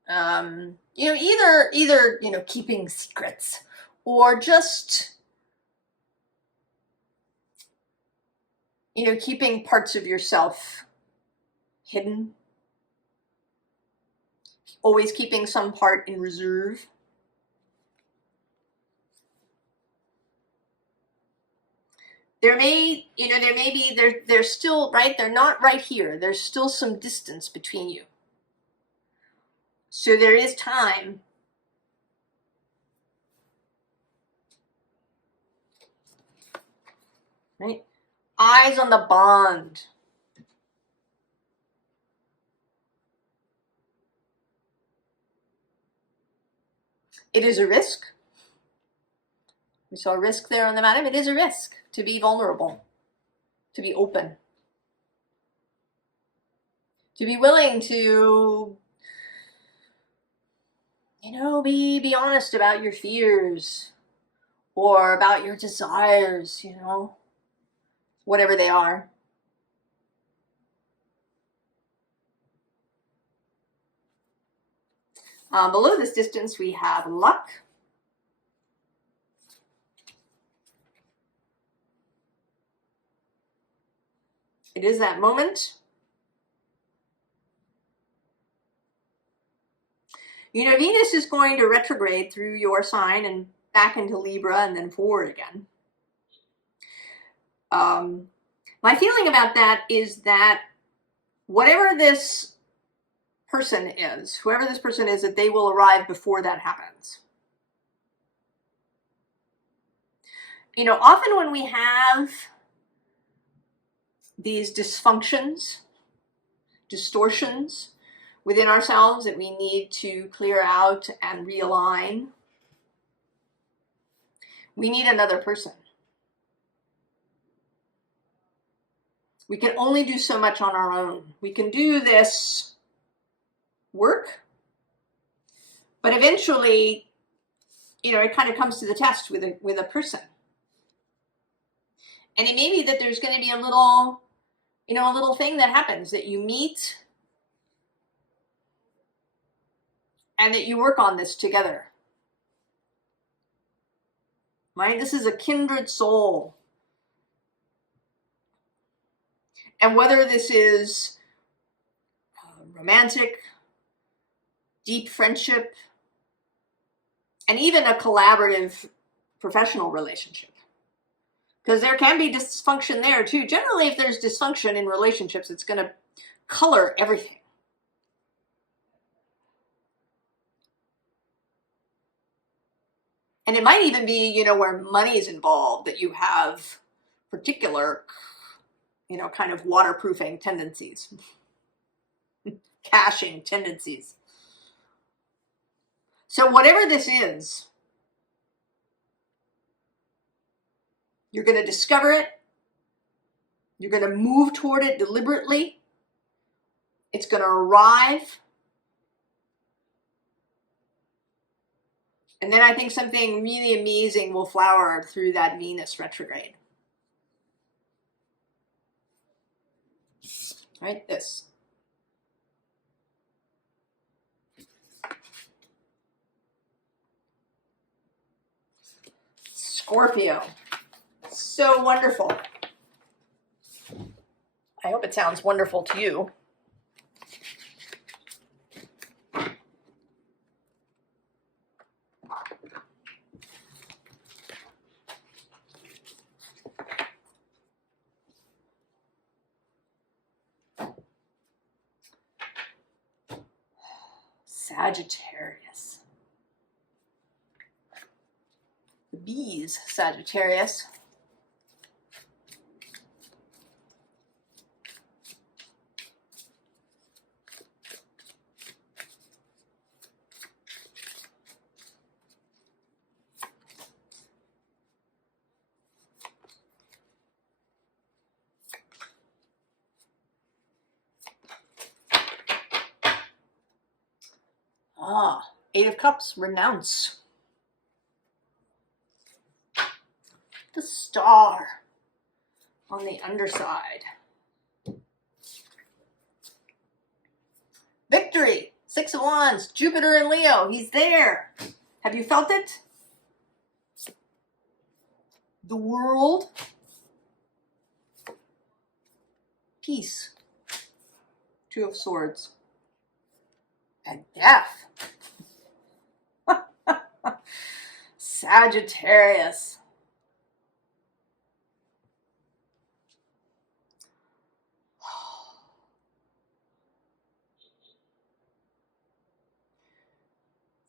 Either keeping secrets or just keeping parts of yourself hidden, always keeping some part in reserve. There's still, right, they're not right here. There's still some distance between you. So there is time right? Eyes on the bond. It is a risk. We saw a risk there on the bottom. It is a risk to be vulnerable, to be open, to be willing to, be honest about your fears or about your desires, whatever they are. Below this distance, we have luck. It is that moment. Venus is going to retrograde through your sign and back into Libra and then forward again. My feeling about that is that whatever this person is, whoever this person is, that they will arrive before that happens. Often when we have these dysfunctions, distortions within ourselves that we need to clear out and realign, we need another person. We can only do so much on our own. We can do this work, but eventually, it kind of comes to the test with a person. And it may be that there's going to be a little thing that happens, that you meet and that you work on this together. Right? This is a kindred soul. And whether this is romantic, deep friendship, and even a collaborative professional relationship. Because there can be dysfunction there too. Generally, if there's dysfunction in relationships, it's going to color everything. And it might even be, where money is involved, that you have particular, kind of waterproofing tendencies, caching tendencies. So whatever this is, you're going to discover it. You're going to move toward it deliberately. It's going to arrive. And then I think something really amazing will flower through that Venus retrograde. Right? This. Scorpio. So wonderful. I hope it sounds wonderful to you. Sagittarius. Aries, Sagittarius. Eight of Cups, renounce. The Star on the underside. Victory, Six of Wands, Jupiter and Leo, he's there. Have you felt it? The World. Peace. Two of Swords. And Death. Sagittarius.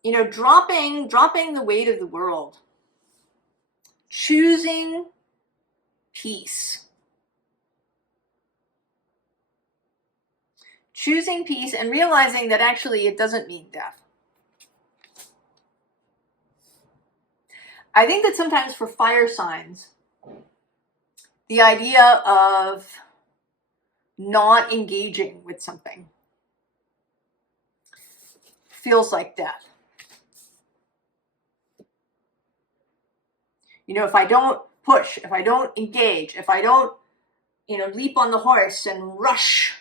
You know, dropping the weight of the world. Choosing peace. Choosing peace and realizing that actually it doesn't mean death. I think that sometimes for fire signs, the idea of not engaging with something feels like death. You know, if I don't push, if I don't engage, if I don't, you know, leap on the horse and rush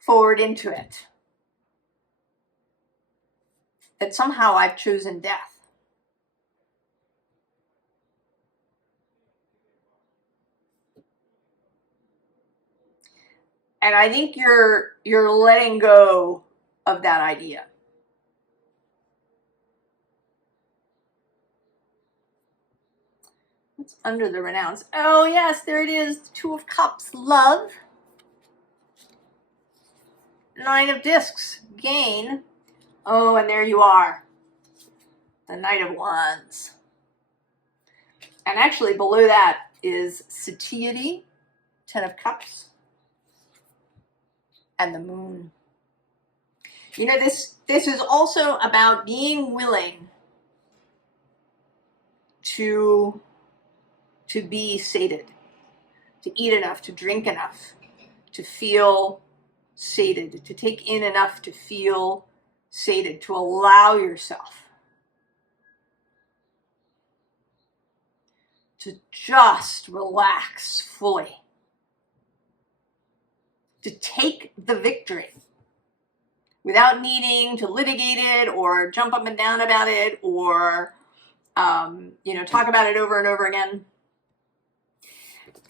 forward into it, that somehow I've chosen death. And I think you're letting go of that idea. What's under the renounce? Oh yes, there it is. Two of Cups, love. Nine of Discs, gain. Oh, and there you are. The Knight of Wands. And actually below that is satiety, Ten of Cups. And the Moon. You know, this is also about being willing to be sated, to eat enough, to drink enough, to feel sated, to take in enough to feel sated, to allow yourself to just relax fully, to take the victory without needing to litigate it or jump up and down about it or, you know, talk about it over and over again.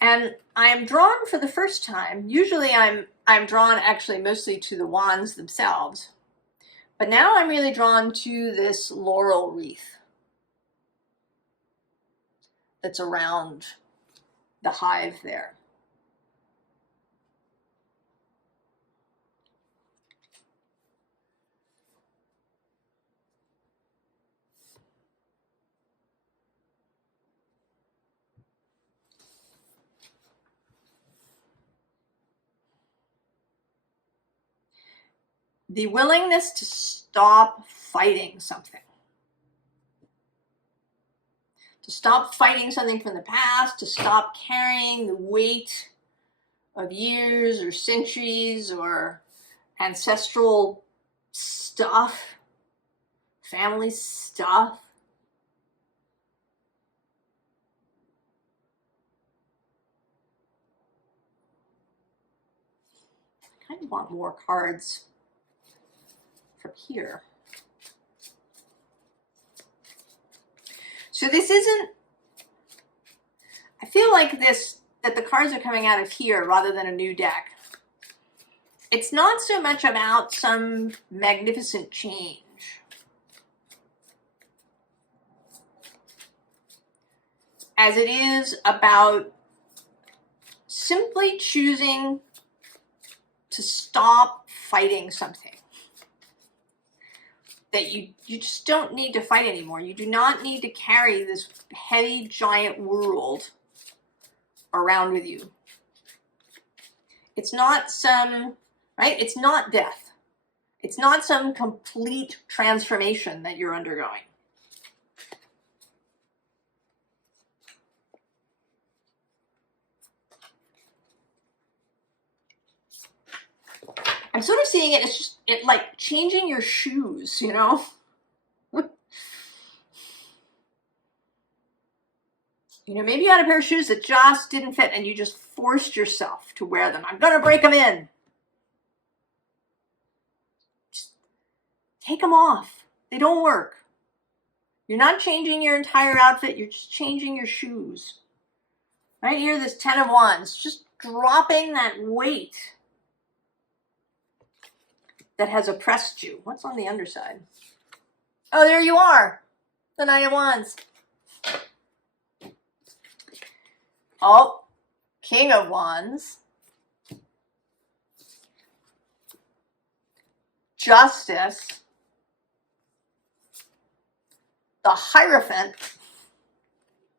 And I'm drawn for the first time. Usually I'm drawn actually mostly to the wands themselves. But now I'm really drawn to this laurel wreath that's around the hive there. The willingness to stop fighting something. To stop fighting something from the past, to stop carrying the weight of years or centuries or ancestral stuff, family stuff. I kind of want more cards from here. So this isn't, I feel like that the cards are coming out of here rather than a new deck. It's not so much about some magnificent change. As it is about simply choosing to stop fighting something that you just don't need to fight anymore. You do not need to carry this heavy, giant world around with you. It's not some, right? It's not death. It's not some complete transformation that you're undergoing. I'm sort of seeing it as just like changing your shoes, you know? You know, maybe you had a pair of shoes that just didn't fit and you just forced yourself to wear them. I'm gonna break them in. Just take them off. They don't work. You're not changing your entire outfit, you're just changing your shoes. Right here, this 10 of Wands, just dropping that weight that has oppressed you. What's on the underside? Oh, there you are. The 9 of Wands. Oh, King of Wands. Justice. The Hierophant.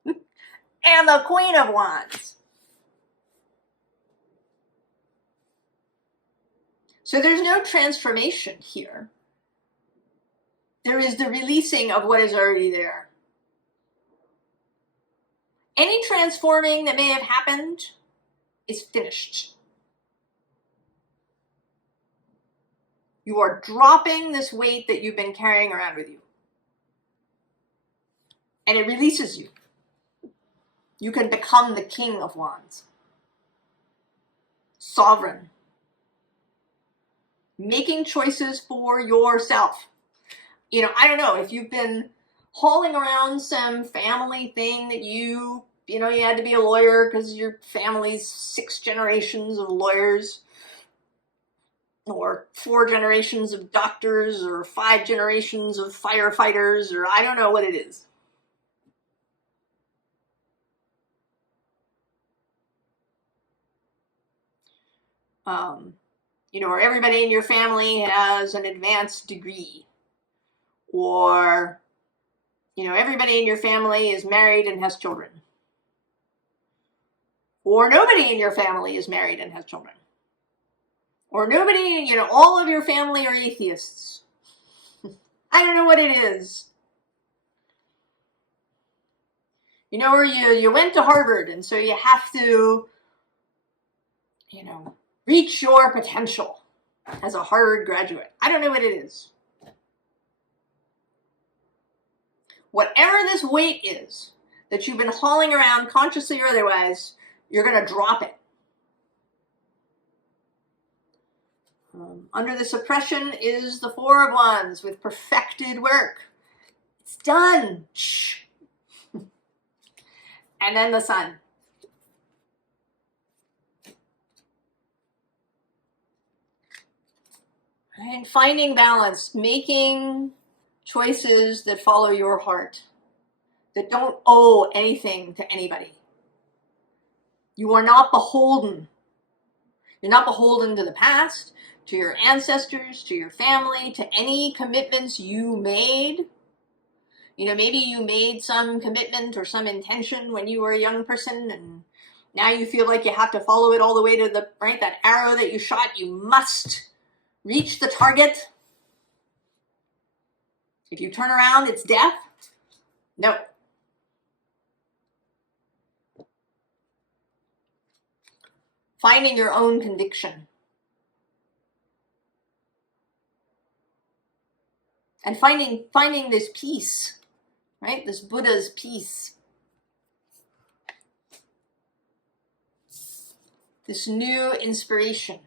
And the Queen of Wands. So there's no transformation here. There is the releasing of what is already there. Any transforming that may have happened is finished. You are dropping this weight that you've been carrying around with you. And it releases you. You can become the King of Wands. Sovereign. Making choices for yourself. You know, I don't know, if you've been hauling around some family thing that you had to be a lawyer because your family's 6 generations of lawyers, or 4 generations of doctors, or 5 generations of firefighters, or I don't know what it is. Or everybody in your family has an advanced degree, or everybody in your family is married and has children, or nobody in your family is married and has children, or nobody, all of your family are atheists. I don't know what it is. Or you went to Harvard and so you have to, reach your potential as a Harvard graduate. I don't know what it is. Whatever this weight is that you've been hauling around, consciously or otherwise, you're going to drop it. Under this oppression is the 4 of Wands with perfected work. It's done. Shh. And then the Sun. And finding balance, making choices that follow your heart, that don't owe anything to anybody. You are not beholden. You're not beholden to the past, to your ancestors, to your family, to any commitments you made. Maybe you made some commitment or some intention when you were a young person, and now you feel like you have to follow it all the way to that arrow that you shot. You must reach the target. If you turn around, it's death. No. Finding your own conviction. And finding this peace, right? This Buddha's peace. This new inspiration.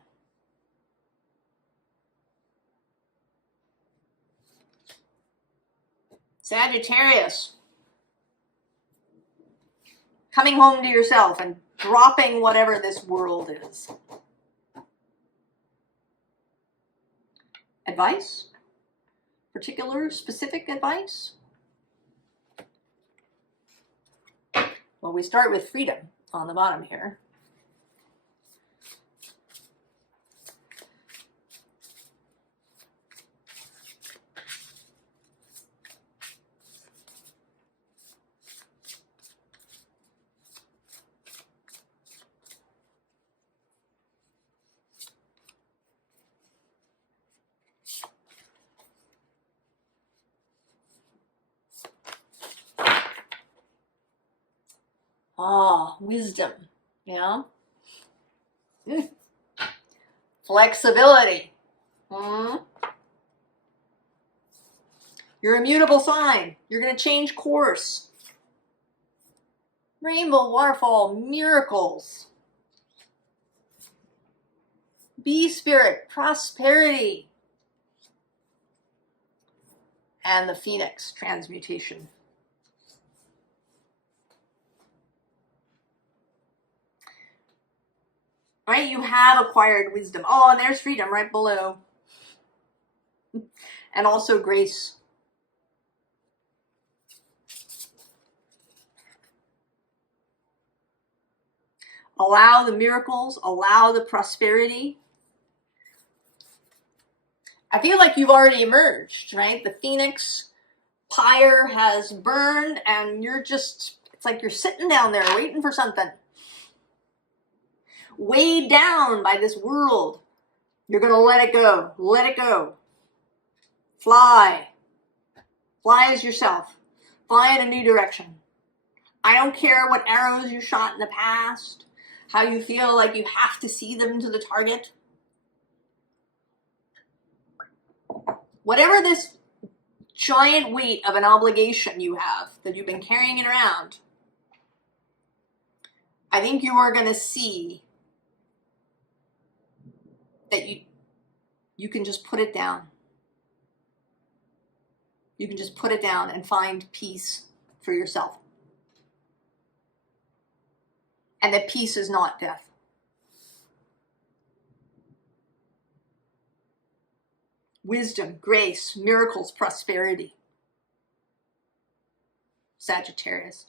Sagittarius. Coming home to yourself and dropping whatever this world is. Advice? Particular, specific advice? Well, we start with freedom on the bottom here. Ah, wisdom. Yeah. Flexibility. You're a mutable sign. You're going to change course. Rainbow, waterfall, miracles. Bee spirit, prosperity. And the phoenix, transmutation. Right? You have acquired wisdom. Oh, and there's freedom right below. And also grace. Allow the miracles, allow the prosperity. I feel like you've already emerged, right? The phoenix pyre has burned and you're just, it's like you're sitting down there waiting for something. Weighed down by this world. You're going to let it go. Let it go. Fly. Fly as yourself. Fly in a new direction. I don't care what arrows you shot in the past, how you feel like you have to see them to the target. Whatever this giant weight of an obligation you have that you've been carrying it around, I think you are going to see that you can just put it down. You can just put it down and find peace for yourself. And that peace is not death. Wisdom, grace, miracles, prosperity. Sagittarius.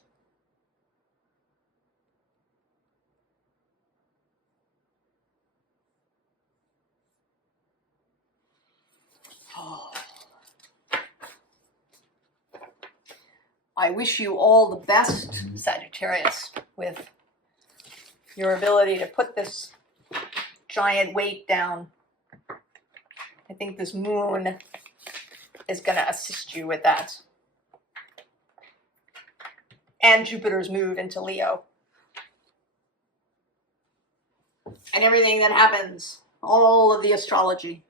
Oh. I wish you all the best, Sagittarius, with your ability to put this giant weight down. I think this moon is going to assist you with that. And Jupiter's move into Leo. And everything that happens, all of the astrology.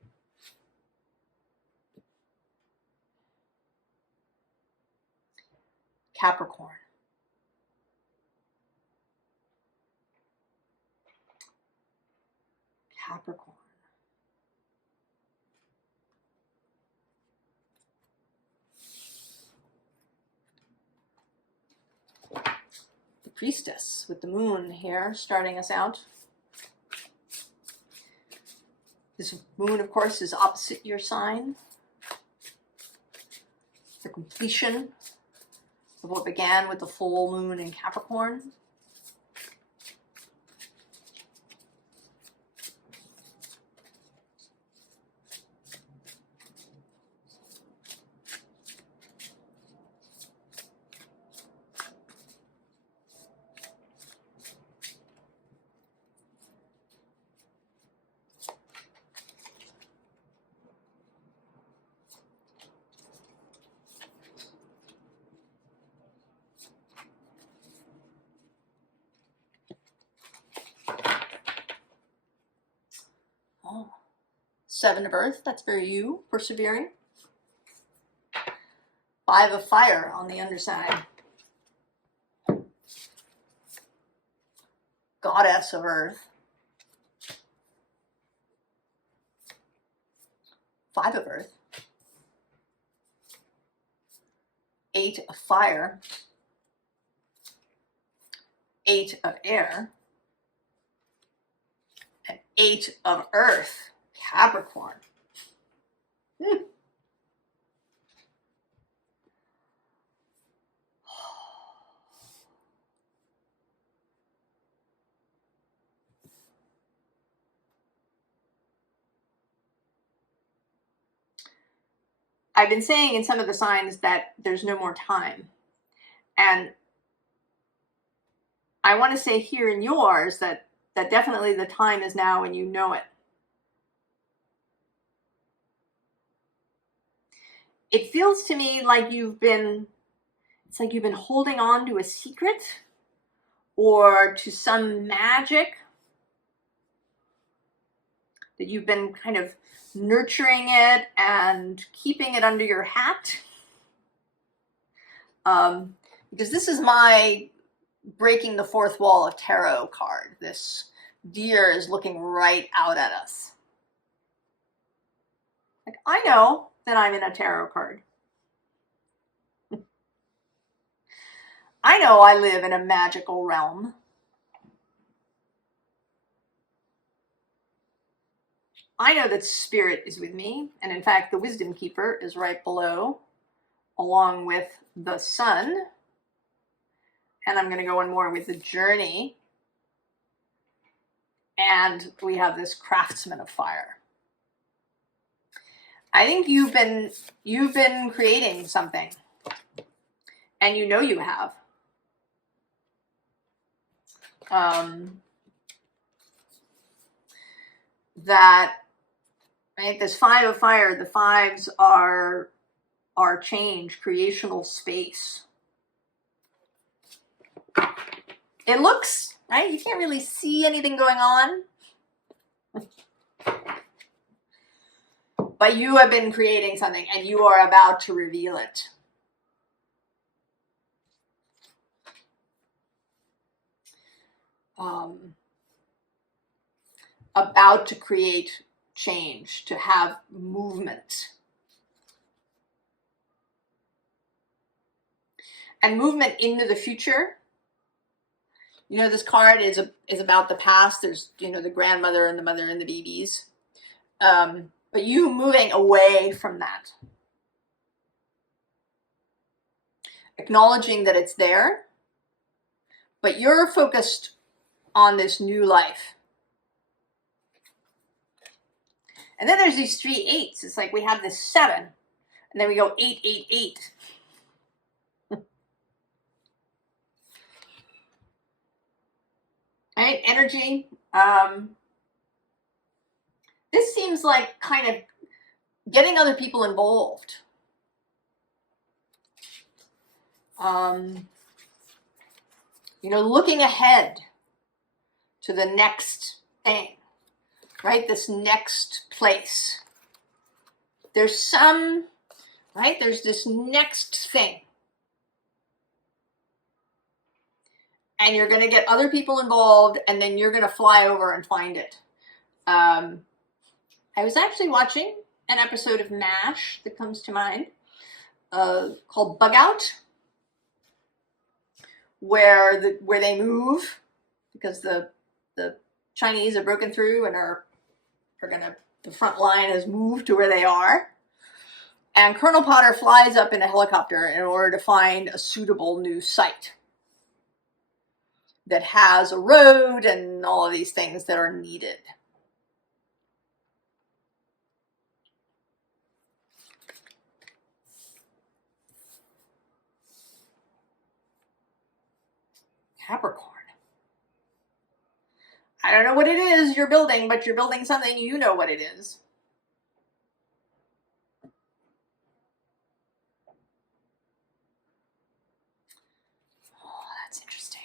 Capricorn. Capricorn. The priestess with the moon here starting us out. This moon, of course, is opposite your sign. The completion of what began with the full moon in Capricorn. Oh. Seven of Earth, that's for you, persevering. Five of Fire on the underside. Goddess of Earth. Five of Earth. Eight of Fire. Eight of Air. And Eight of Earth. Capricorn. I've been saying in some of the signs that there's no more time. And I want to say here in yours that definitely the time is now and you know it. It feels to me like it's like you've been holding on to a secret, or to some magic that you've been kind of nurturing it and keeping it under your hat. Because this is my breaking the fourth wall of tarot card. This deer is looking right out at us. Like, I know that I'm in a tarot card. I know I live in a magical realm. I know that spirit is with me. And in fact, the wisdom keeper is right below, along with the sun. And I'm going to go on more with the journey. And we have this craftsman of fire. I think you've been creating something. And you know you have. That right, this five of fire, the fives are change, creational space. It looks, right? You can't really see anything going on. But you have been creating something and you are about to reveal it. About to create change, to have movement. And movement into the future. You know, this card is about the past. There's, you know, the grandmother and the mother and the babies. But you moving away from that. Acknowledging that it's there. But you're focused on this new life. And then there's these 3 8s. It's like we have this 7. And then we go 8, 8, 8. Right? Energy. This seems like kind of getting other people involved. You know, looking ahead to the next thing, right? This next place. There's some, right? There's this next thing. And you're going to get other people involved, and then you're going to fly over and find it. I was actually watching an episode of MASH that comes to mind, called Bug Out, where they move because the Chinese have broken through and the front line has moved to where they are. And Colonel Potter flies up in a helicopter in order to find a suitable new site that has a road and all of these things that are needed. Capricorn. I don't know what it is you're building, but you're building something, you know what it is. Oh, that's interesting.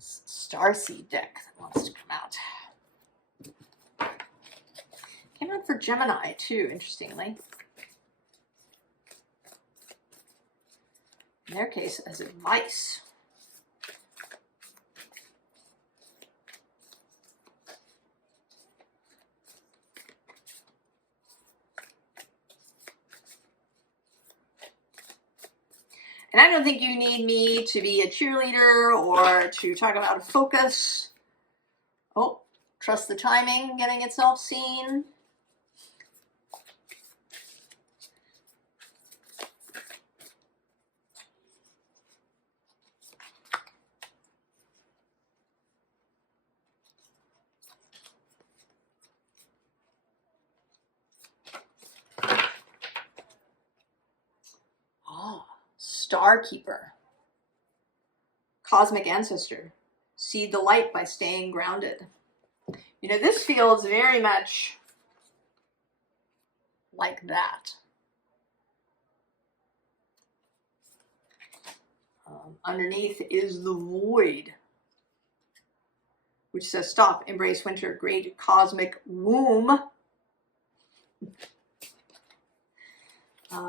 Starseed deck that wants to come out. Came out for Gemini too, interestingly. In their case, as advice. And I don't think you need me to be a cheerleader or to talk about a focus. Oh, trust the timing getting itself seen. Star Keeper, Cosmic Ancestor, seed the light by staying grounded. You know, this feels very much like that. Underneath is the void, which says stop, embrace winter, great cosmic womb.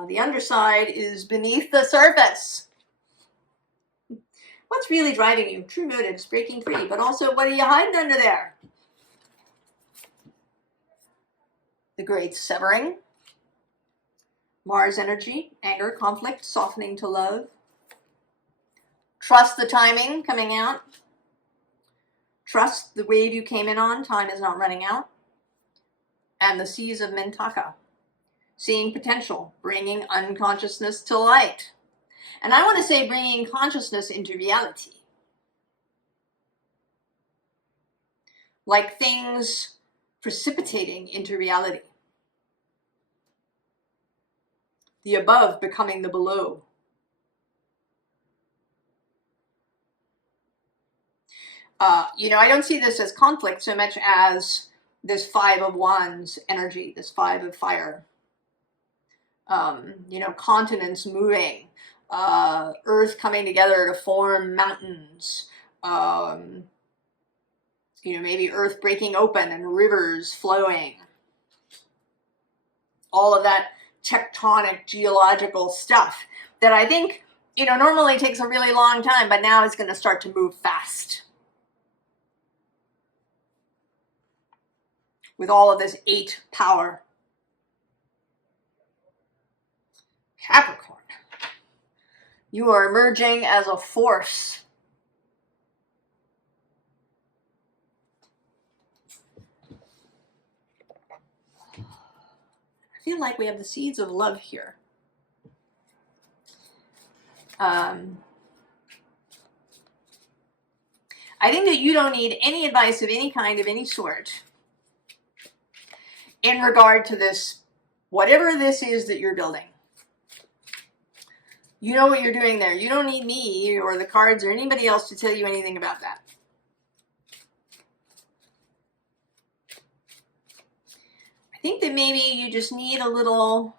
The underside is beneath the surface. What's really driving you? True motives, breaking free, but also what are you hiding under there? The great severing. Mars energy, anger, conflict, softening to love. Trust the timing coming out. Trust the wave you came in on, time is not running out. And the seas of Mintaka, seeing potential, bringing unconsciousness to light. And I want to say bringing consciousness into reality. Like things precipitating into reality. The above becoming the below. I don't see this as conflict so much as this 5 of Wands energy, this 5 of fire. Continents moving, earth coming together to form mountains, maybe earth breaking open and rivers flowing. All of that tectonic geological stuff that I think, normally takes a really long time, but now is going to start to move fast. With all of this 8 power. Capricorn, you are emerging as a force. I feel like we have the seeds of love here. I think that you don't need any advice of any kind, of any sort, in regard to this, whatever this is that you're building. You know what you're doing there. You don't need me or the cards or anybody else to tell you anything about that. I think that maybe you just need a little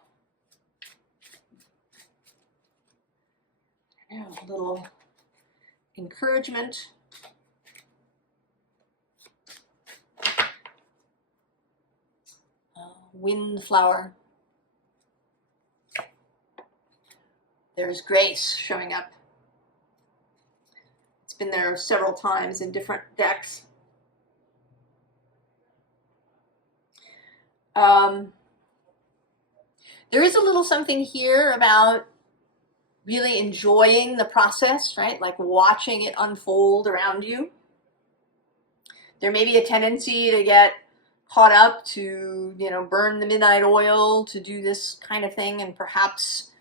encouragement. Windflower. There's grace showing up. It's been there several times in different decks. There is a little something here about really enjoying the process, right? Like watching it unfold around you. There may be a tendency to get caught up to, burn the midnight oil to do this kind of thing, and perhaps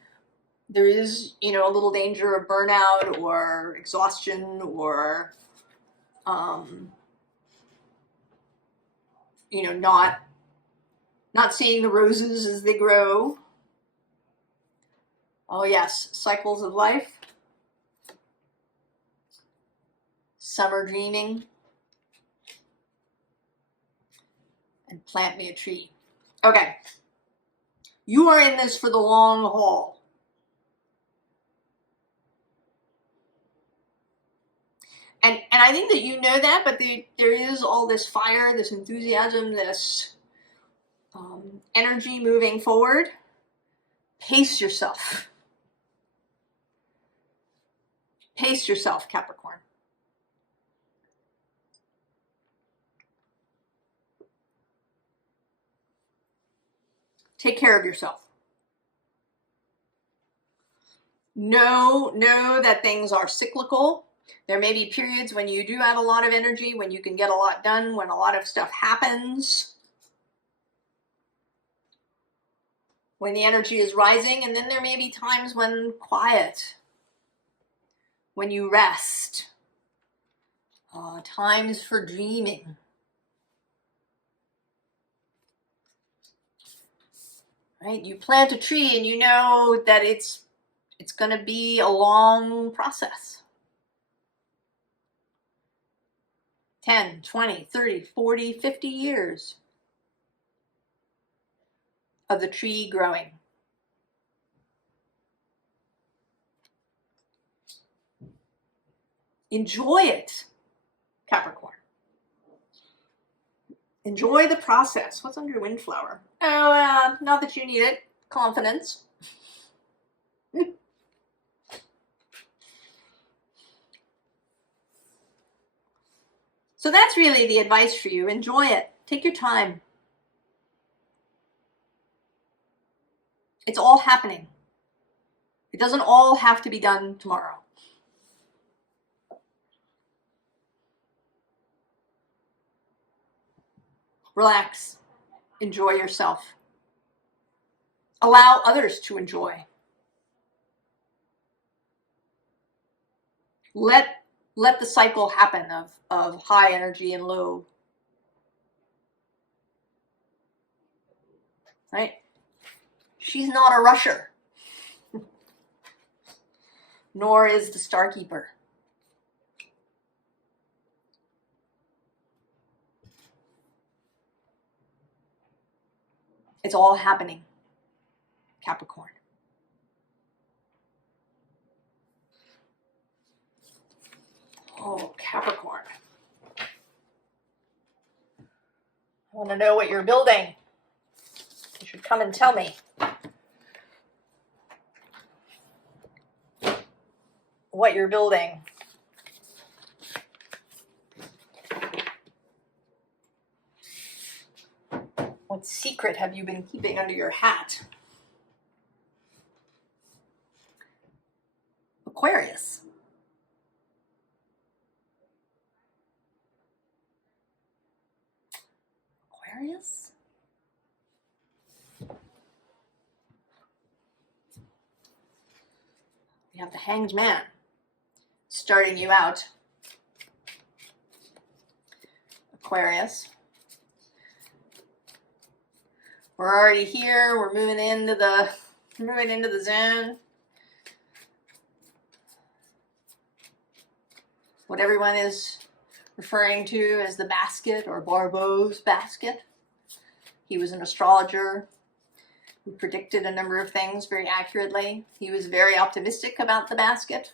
there is, a little danger of burnout or exhaustion or, not seeing the roses as they grow. Oh yes, cycles of life. Summer dreaming. And plant me a tree. Okay. You are in this for the long haul. And I think that you know that, but there is all this fire, this enthusiasm, this energy moving forward. Pace yourself. Pace yourself, Capricorn. Take care of yourself. Know that things are cyclical. There may be periods when you do have a lot of energy, when you can get a lot done, when a lot of stuff happens, when the energy is rising, and then there may be times when quiet, when you rest, times for dreaming. Right? You plant a tree and you know that it's going to be a long process. 10, 20, 30, 40, 50 years of the tree growing. Enjoy it, Capricorn. Enjoy the process. What's under Windflower? Oh, not that you need it. Confidence. So that's really the advice for you. Enjoy it. Take your time. It's all happening. It doesn't all have to be done tomorrow. Relax. Enjoy yourself. Allow others to enjoy. Let the cycle happen of high energy and low. Right? She's not a rusher. Nor is the Starkeeper. It's all happening, Capricorn. Oh, Capricorn. I want to know what you're building. You should come and tell me. What you're building. What secret have you been keeping under your hat? Aquarius. Aquarius? You have the Hanged Man starting you out. Aquarius. We're already here. We're moving into the zone. What everyone is referring to as the basket or Barbeau's basket. He was an astrologer who predicted a number of things very accurately. He was very optimistic about the basket.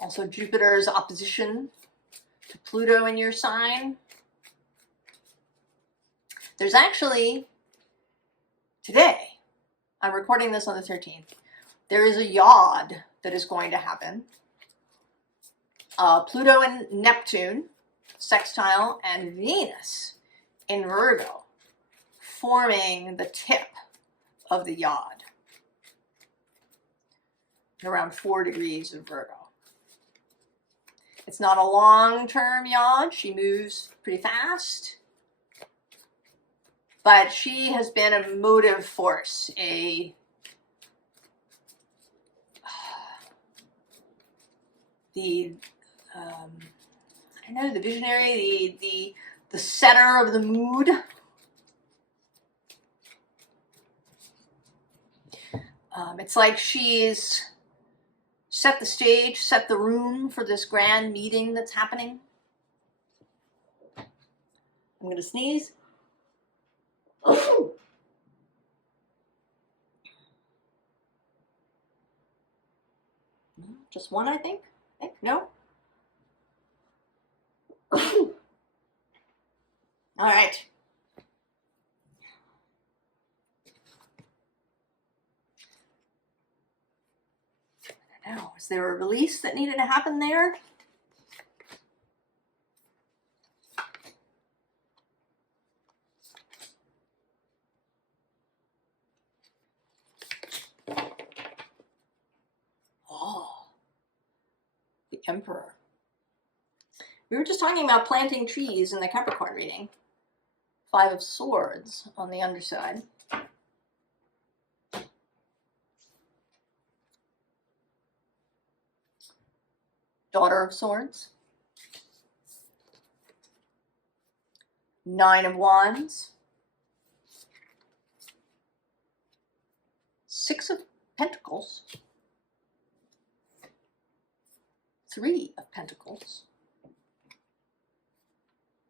Also, Jupiter's opposition to Pluto in your sign. There's actually, today, I'm recording this on the 13th, there is a yod that is going to happen. Pluto and Neptune, sextile, and Venus in Virgo, forming the tip of the yod, around 4 degrees of Virgo. It's not a long-term yod. She moves pretty fast. But she has been a motive force, I don't know, the visionary, the setter of the mood. It's like she's set the stage, set the room for this grand meeting that's happening. I'm going to sneeze. Just one, I think. No? All right. I don't know. Is there a release that needed to happen there? Emperor. We were just talking about planting trees in the Capricorn reading. 5 of Swords on the underside. Daughter of Swords. 9 of Wands. 6 of Pentacles. 3 of Pentacles.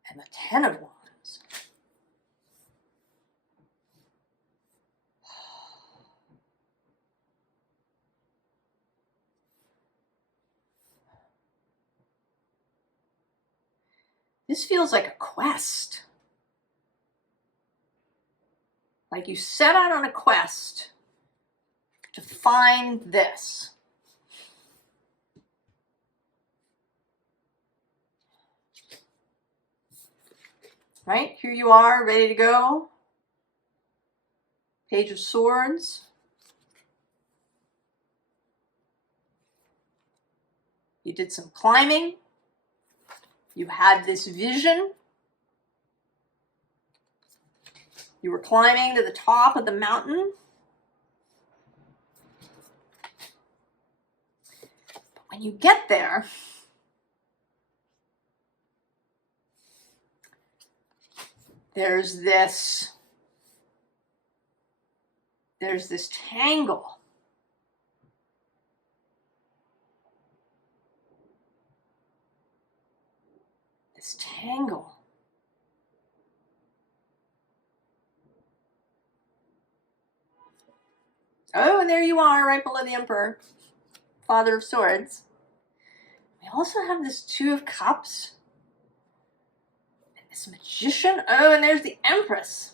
And the 10 of Wands. This feels like a quest. Like you set out on a quest to find this. Right? Here you are, ready to go. Page of Swords. You did some climbing. You had this vision. You were climbing to the top of the mountain. But when you get there, there's this tangle. This tangle. Oh, and there you are, right below the Emperor, Father of Swords. We also have this Two of Cups. And this Magician. Oh, and there's the Empress.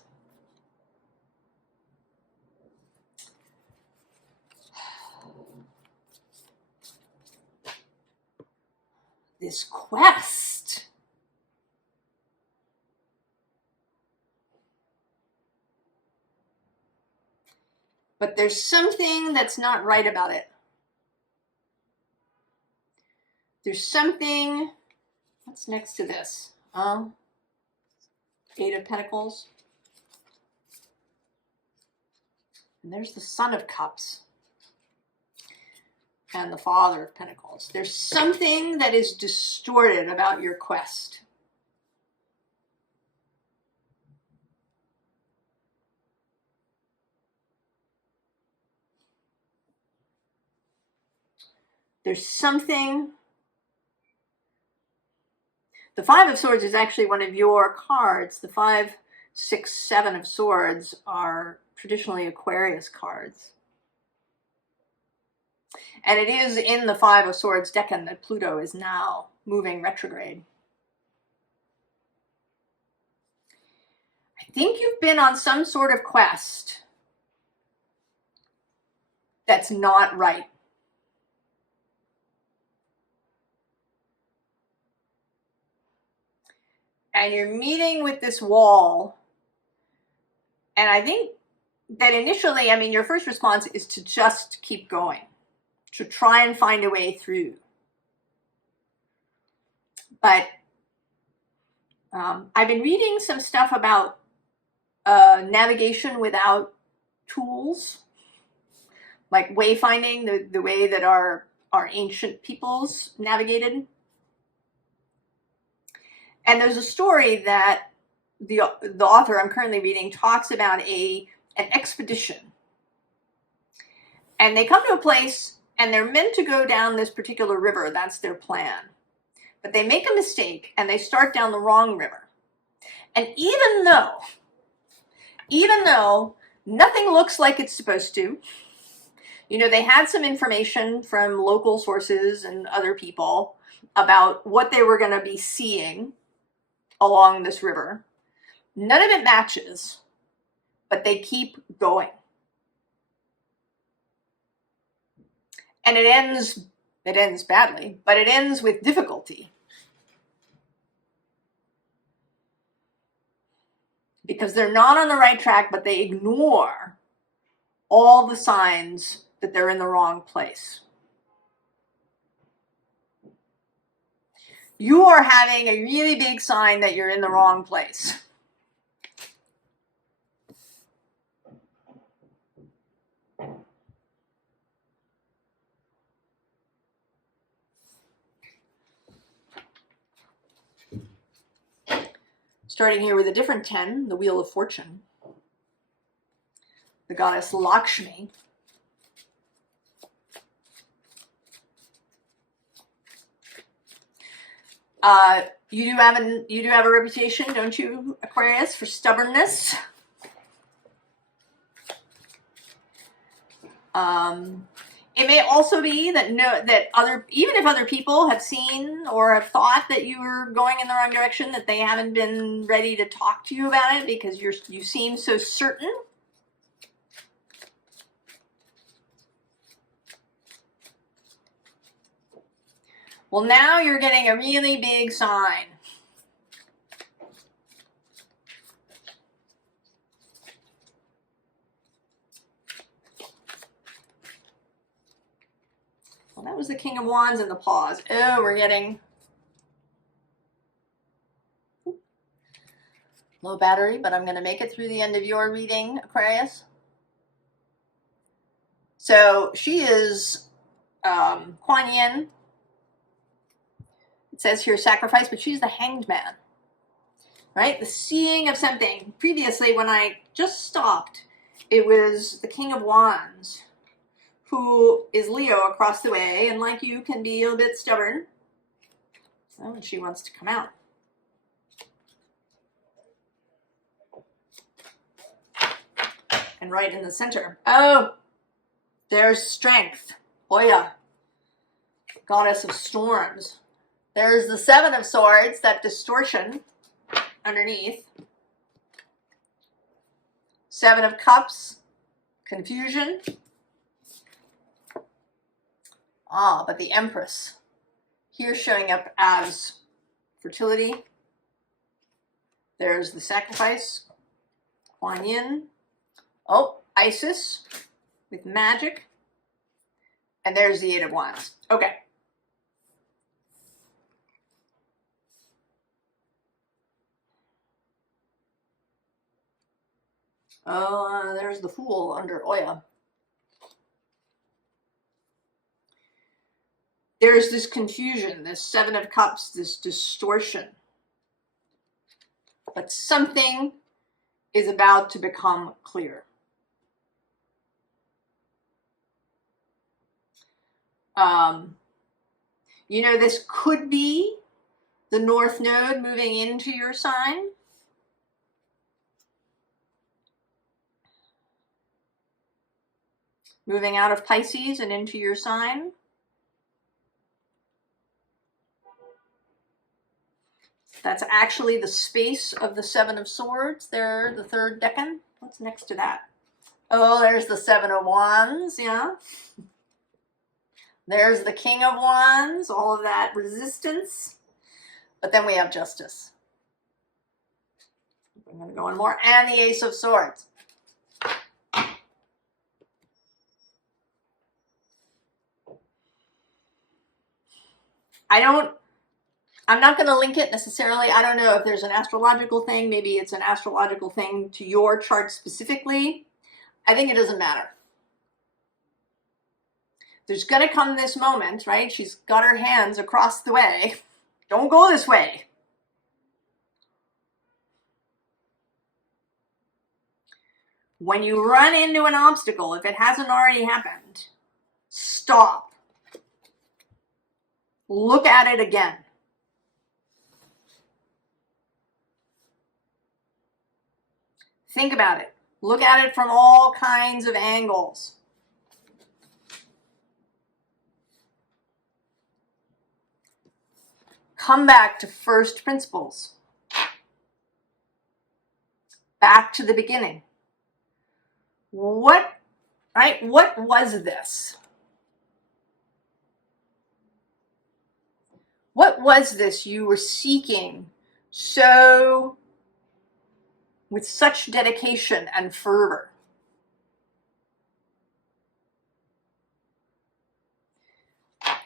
This quest. But there's something that's not right about it. There's something, what's next to this? Eight of Pentacles. And there's the Son of Cups. And the Father of Pentacles. There's something that is distorted about your quest. There's something. The Five of Swords is actually one of your cards. The 5, 6, 7 of Swords are traditionally Aquarius cards. And it is in the 5 of Swords decan that Pluto is now moving retrograde. I think you've been on some sort of quest that's not right. And you're meeting with this wall. And I think that initially, I mean, your first response is to just keep going, to try and find a way through. But I've been reading some stuff about navigation without tools, like wayfinding, the way that our ancient peoples navigated. And there's a story that the author I'm currently reading talks about an expedition. And they come to a place and they're meant to go down this particular river. That's their plan. But they make a mistake and they start down the wrong river. And even though nothing looks like it's supposed to, you know, they had some information from local sources and other people about what they were going to be seeing along this river. None of it matches, but they keep going. And it ends badly, but it ends with difficulty. Because they're not on the right track, but they ignore all the signs that they're in the wrong place. You are having a really big sign that you're in the wrong place. Starting here with a different 10, the Wheel of Fortune. The goddess Lakshmi. You do have a reputation, don't you, Aquarius, for stubbornness. It may also be that even if other people have seen or have thought that you were going in the wrong direction, that they haven't been ready to talk to you about it because you seem so certain. Well, now you're getting a really big sign. Well, that was the King of Wands and the pause. Oh, we're getting low battery, but I'm going to make it through the end of your reading, Aquarius. So she is Kuan Yin. It says here sacrifice, but she's the Hanged Man, right? The seeing of something. Previously, when I just stopped, it was the King of Wands, who is Leo across the way, and like you, can be a bit stubborn. So she wants to come out. And right in the center. Oh, there's strength. Oya, goddess of storms. There's the Seven of Swords, that distortion underneath. Seven of Cups, confusion. Ah, but the Empress here showing up as fertility. There's the sacrifice, Kuan Yin. Oh, Isis with magic. And there's the Eight of Wands. Okay. Oh, there's the Fool under Oya. There's this confusion, this Seven of Cups, this distortion. But something is about to become clear. You know, this could be the North Node moving into your sign. Moving out of Pisces and into your sign. That's actually the space of the Seven of Swords. There, the third decan. What's next to that? Oh, there's the Seven of Wands, yeah. There's the King of Wands, all of that resistance. But then we have Justice. I'm going to go in more. And the Ace of Swords. I'm not going to link it necessarily. I don't know if there's an astrological thing. Maybe it's an astrological thing to your chart specifically. I think it doesn't matter. There's going to come this moment, right? She's got her hands across the way. Don't go this way. When you run into an obstacle, if it hasn't already happened, stop. Look at it again. Think about it. Look at it from all kinds of angles. Come back to first principles. Back to the beginning. What was this? What was this you were seeking so with such dedication and fervor?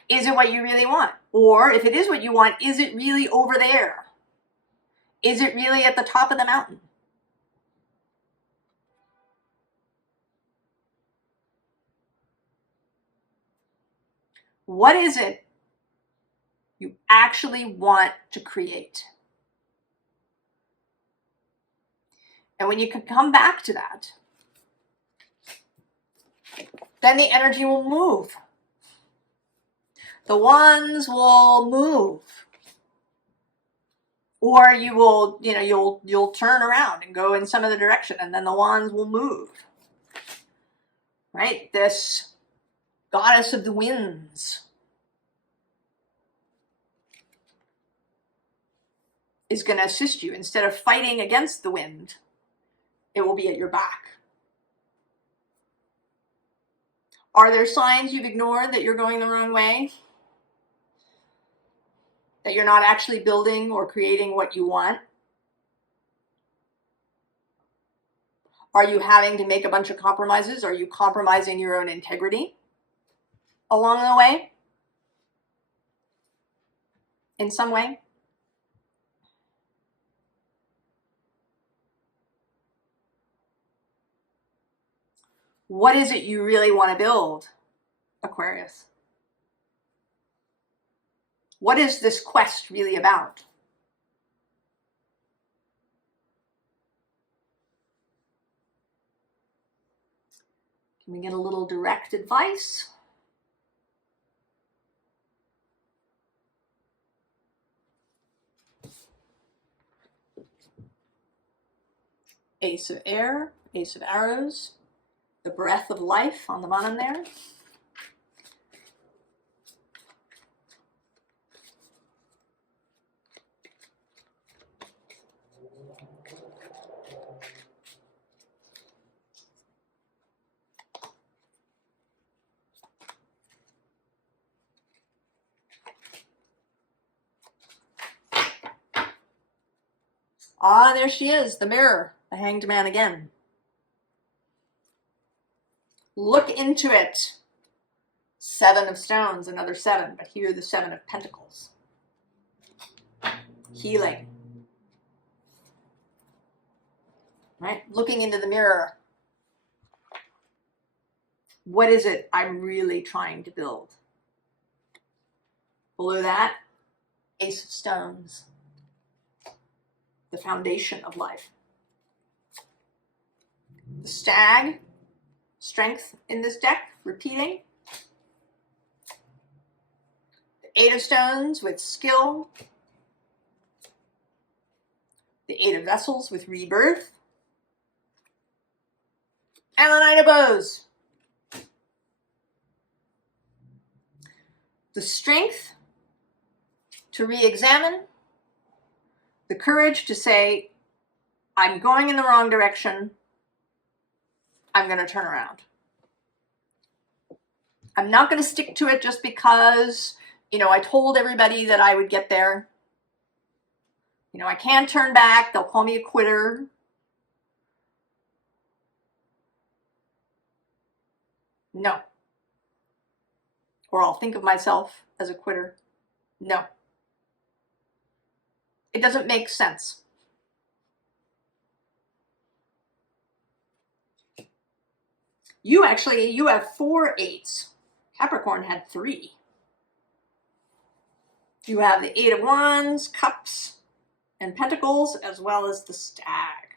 Is it what you really want? Or if it is what you want, is it really over there? Is it really at the top of the mountain? What is it you actually want to create? And when you can come back to that, then the energy will move. The wands will move. Or you will, you'll turn around and go in some other direction, and then the wands will move. Right? This goddess of the winds, is going to assist you. Instead of fighting against the wind, it will be at your back. Are there signs you've ignored that you're going the wrong way? That you're not actually building or creating what you want? Are you having to make a bunch of compromises? Are you compromising your own integrity along the way? In some way? What is it you really want to build, Aquarius? What is this quest really about? Can we get a little direct advice? Ace of Air, Ace of Arrows, the breath of life on the bottom there. Ah, there she is, the mirror, the Hanged Man again. Look into it. 7 of Stones, another 7, but here the 7 of Pentacles. Healing. Right? Looking into the mirror. What is it I'm really trying to build? Below that, Ace of Stones. The foundation of life. The Stag, strength in this deck, repeating. The 8 of Stones with skill. The 8 of Vessels with rebirth. And the Knight of Bows. The strength to re-examine. The courage to say, I'm going in the wrong direction. I'm going to turn around. I'm not going to stick to it just because, I told everybody that I would get there. I can't turn back. They'll call me a quitter. No. Or I'll think of myself as a quitter. No. It doesn't make sense. You have 4 8s. Capricorn had 3. You have the 8 of Wands, Cups, and Pentacles, as well as the Stag.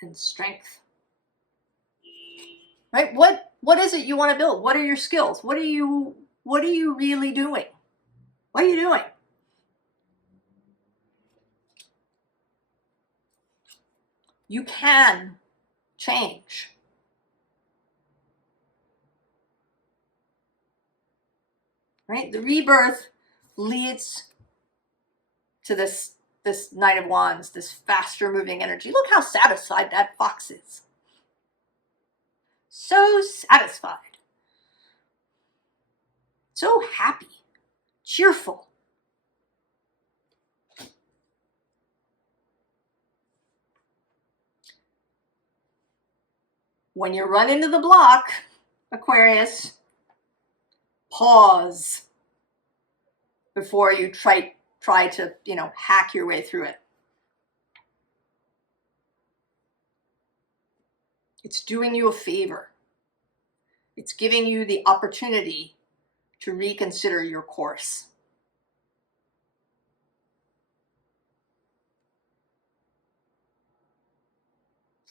And Strength. Right? What is it you want to build? What are your skills? What are you really doing? What are you doing? You can change. Right? The rebirth leads to this Knight of Wands, this faster moving energy. Look how satisfied that fox is. So satisfied. So happy. Cheerful. When you run into the block, Aquarius, pause before you try to, hack your way through it. It's doing you a favor. It's giving you the opportunity to reconsider your course.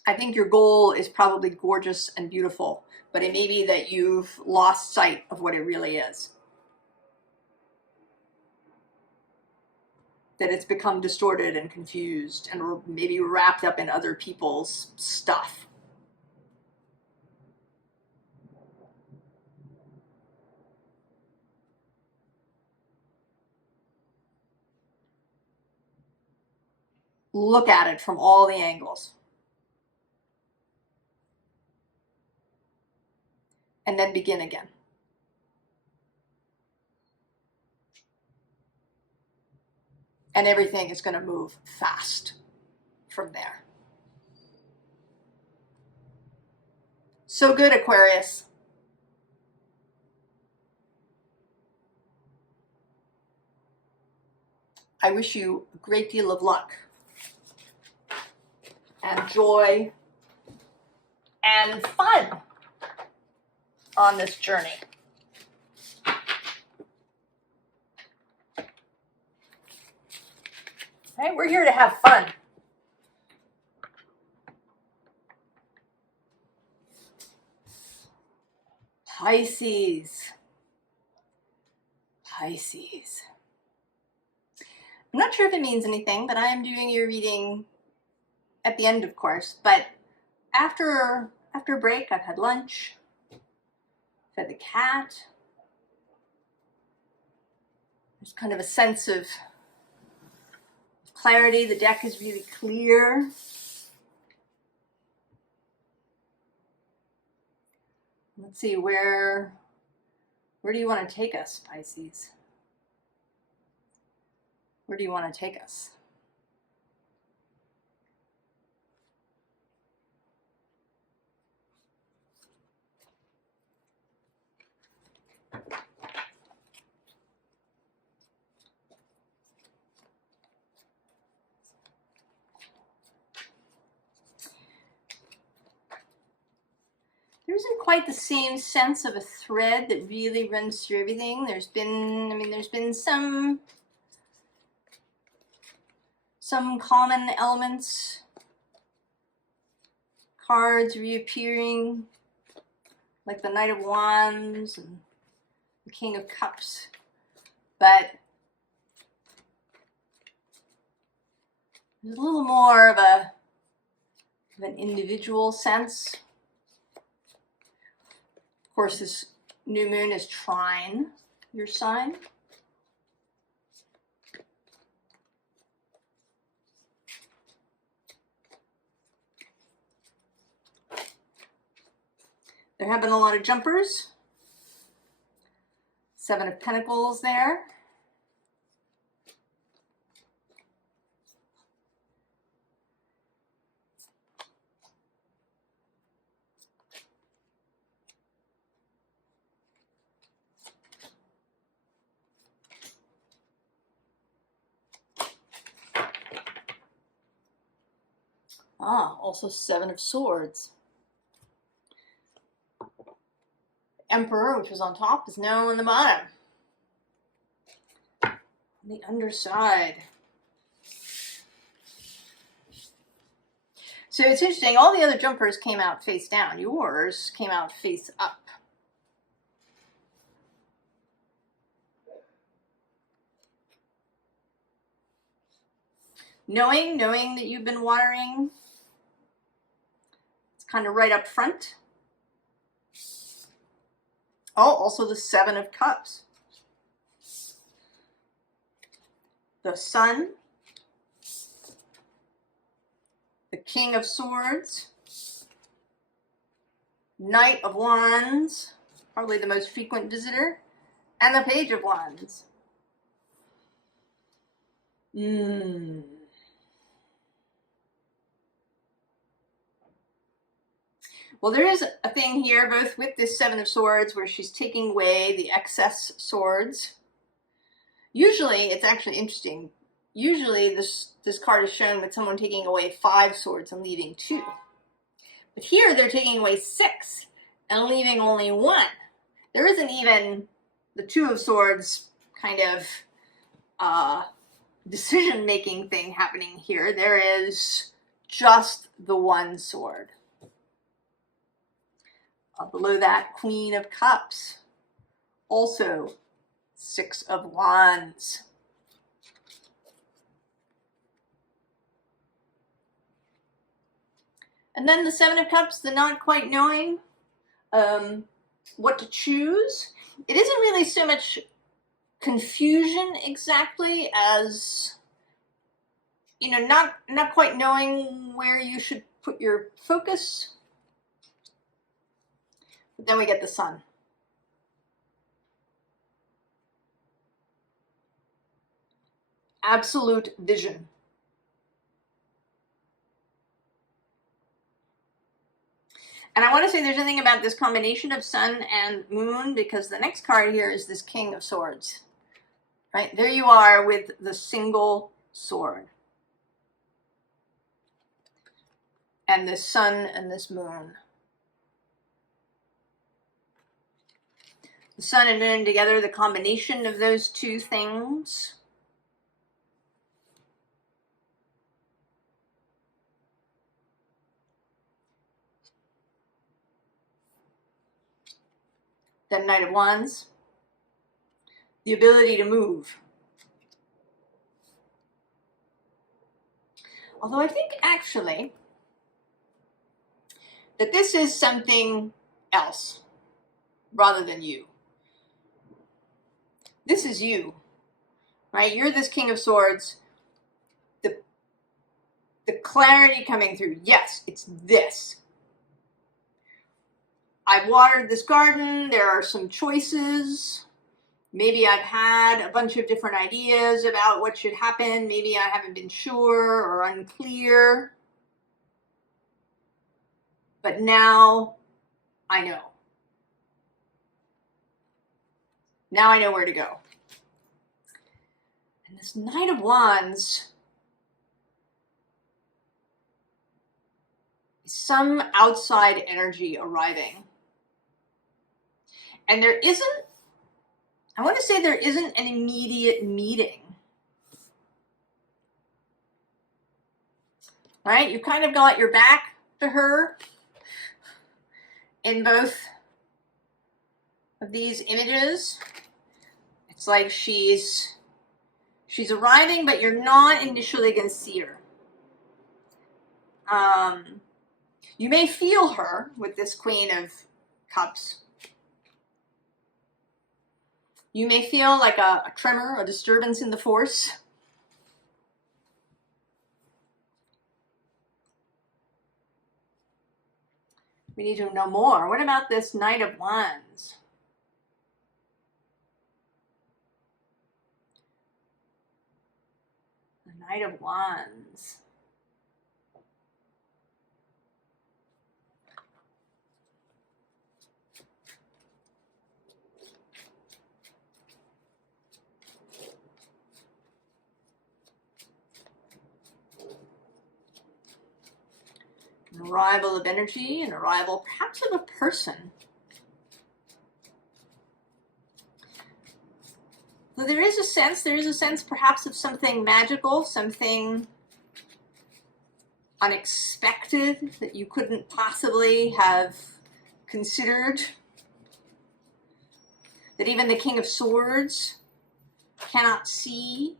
I think your goal is probably gorgeous and beautiful, but it may be that you've lost sight of what it really is. that it's become distorted and confused and maybe wrapped up in other people's stuff. Look at it from all the angles. And then begin again. And everything is going to move fast from there. So good, Aquarius. I wish you a great deal of luck and joy and fun on this journey. Right? We're here to have fun. Pisces. Pisces. I'm not sure if it means anything, but I am doing your reading at the end, of course. But after a break, I've had lunch, fed the cat. There's kind of a sense of clarity. The deck is really clear. Let's see, where do you want to take us, Pisces? Where do you want to take us? There isn't quite the same sense of a thread that really runs through everything. There's been some common elements, cards reappearing, like the Knight of Wands and the King of Cups, but there's a little more of an individual sense. Of course, this new moon is trine your sign. There have been a lot of jumpers. 7 of Pentacles there. Also 7 of Swords. Emperor, which was on top, is now on the bottom. On the underside. So it's interesting, all the other jumpers came out face down. Yours came out face up. Knowing that you've been watering, it's kind of right up front. Oh, also the 7 of Cups. The Sun. The King of Swords. Knight of Wands, probably the most frequent visitor. And the Page of Wands. Well, there is a thing here, both with this 7 of Swords, where she's taking away the excess swords. Usually, it's actually interesting. Usually, this card is shown with someone taking away 5 swords and leaving 2. But here, they're taking away 6 and leaving only 1. There isn't even the 2 of Swords kind of decision-making thing happening here. There is just the 1 sword. Below that, Queen of Cups. Also 6 of Wands. And then the Seven of Cups, the not quite knowing what to choose. It isn't really so much confusion exactly as, you know, not quite knowing where you should put your focus. But then we get the Sun. Absolute vision. And I want to say there's nothing about this combination of Sun and Moon, because the next card here is this King of Swords. Right? There you are with the single sword. And this Sun and this Moon. The Sun and Moon together, the combination of those two things. Then Knight of Wands. The ability to move. Although I think actually that this is something else rather than you. This is you, right? You're this King of Swords. The clarity coming through. Yes, it's this. I've watered this garden. There are some choices. Maybe I've had a bunch of different ideas about what should happen. Maybe I haven't been sure or unclear. But now I know. Now I know where to go. And this Knight of Wands is some outside energy arriving. And there isn't, I want to say there isn't an immediate meeting. Right? You kind of got your back to her in both of these images. It's like she's arriving, but you're not initially going to see her. You may feel her with this Queen of Cups. You may feel like a tremor, a disturbance in the force. We need to know more. What about this Knight of Wands? The Knight of Wands. An arrival of energy, an arrival perhaps of a person. So there is a sense perhaps of something magical, something unexpected that you couldn't possibly have considered. That even the King of Swords cannot see.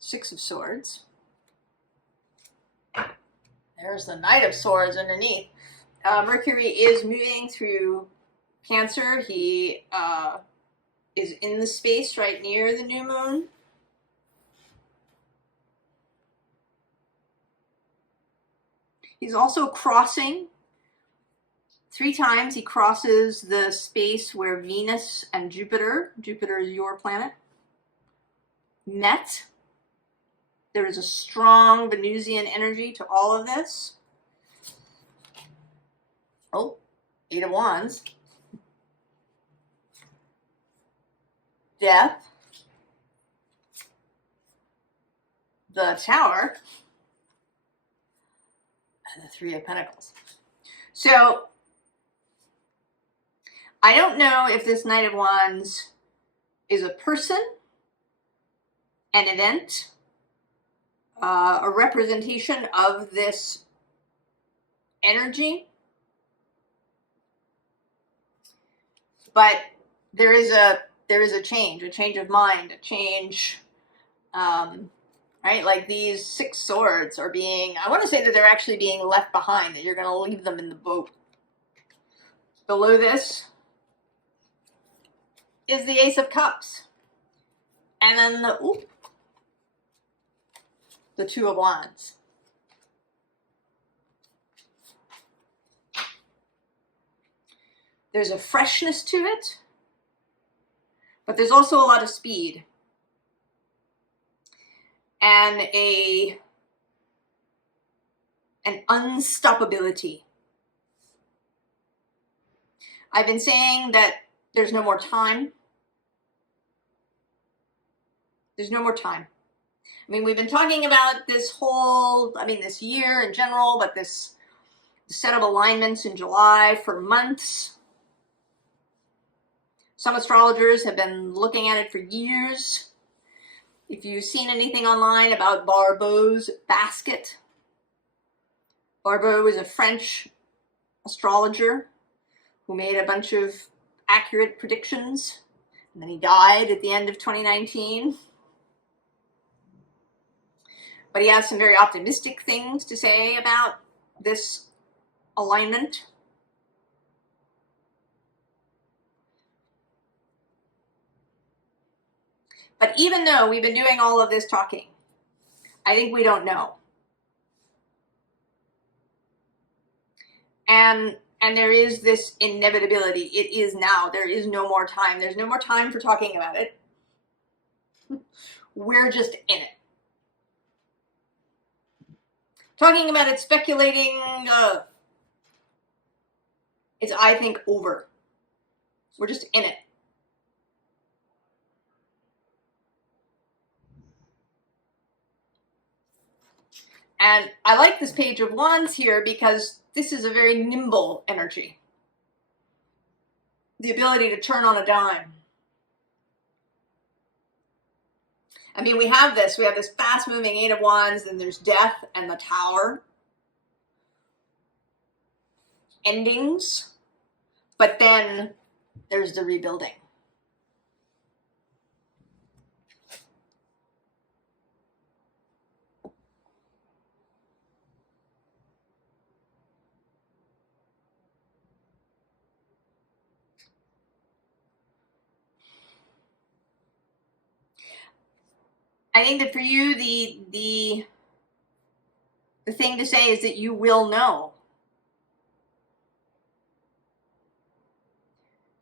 Six of Swords. There's the Knight of Swords underneath. Mercury is moving through Cancer. He is in the space right near the new moon. He's also crossing. 3 times he crosses the space where Venus and Jupiter is your planet, met. There is a strong Venusian energy to all of this. Oh, 8 of Wands. Death. The Tower. And the 3 of Pentacles. So, I don't know if this Knight of Wands is a person, an event, a representation of this energy. But there is a change of mind, a change, right? Like these 6 swords are being, I want to say that they're actually being left behind, that you're going to leave them in the boat. Below this is the Ace of Cups. And then the 2 of Wands. There's a freshness to it, but there's also a lot of speed. And an unstoppability. I've been saying that there's no more time. There's no more time. I mean, we've been talking about this whole, this year in general, but this set of alignments in July for months. Some astrologers have been looking at it for years. If you've seen anything online about Barbeau's basket, Barbeau is a French astrologer who made a bunch of accurate predictions, and then he died at the end of 2019. But he has some very optimistic things to say about this alignment. But even though we've been doing all of this talking, I think we don't know. And there is this inevitability. It is now. There is no more time. There's no more time for talking about it. We're just in it. Talking about it, speculating, it's, I think, over. We're just in it. And I like this Page of Wands here because this is a very nimble energy. The ability to turn on a dime. I mean, we have this fast-moving 8 of Wands, and there's death and the Tower. Endings. But then there's the rebuilding. I think that for you, the thing to say is that you will know.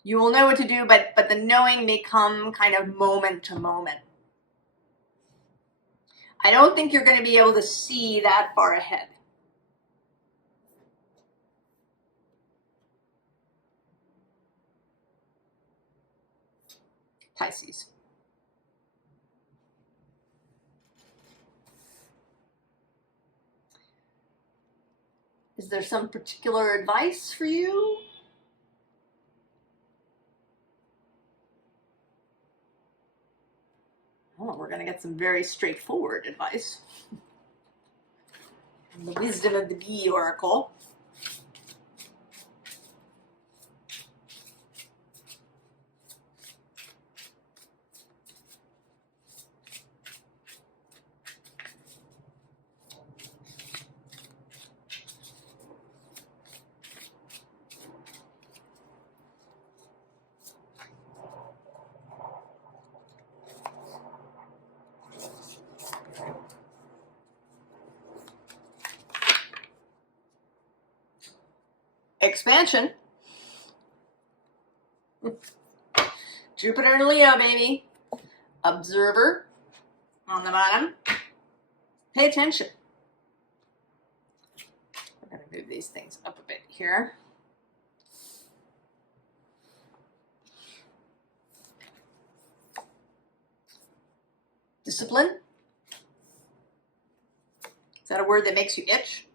You will know what to do, but the knowing may come kind of moment to moment. I don't think you're going to be able to see that far ahead. Pisces. Is there some particular advice for you? Oh, we're going to get some very straightforward advice. The Wisdom of the Bee Oracle. Expansion. Jupiter and Leo, baby. Observer on the bottom. Pay attention. We're going to move these things up a bit here. Discipline. Is that a word that makes you itch?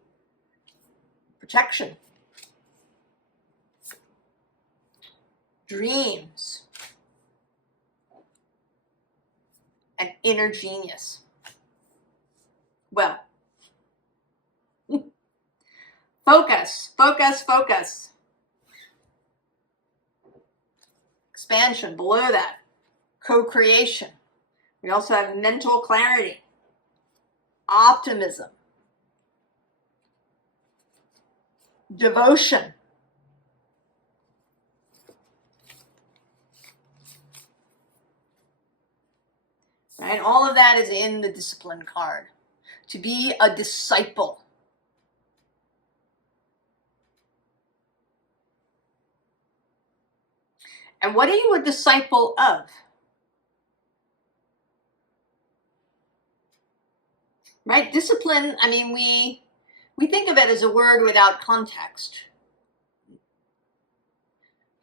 Protection. Dreams. An inner genius. Well, focus, focus, focus. Expansion below that. Co-creation. We also have mental clarity, optimism, devotion. Right? All of that is in the discipline card. To be a disciple. And what are you a disciple of? Right? Discipline, I mean, we think of it as a word without context.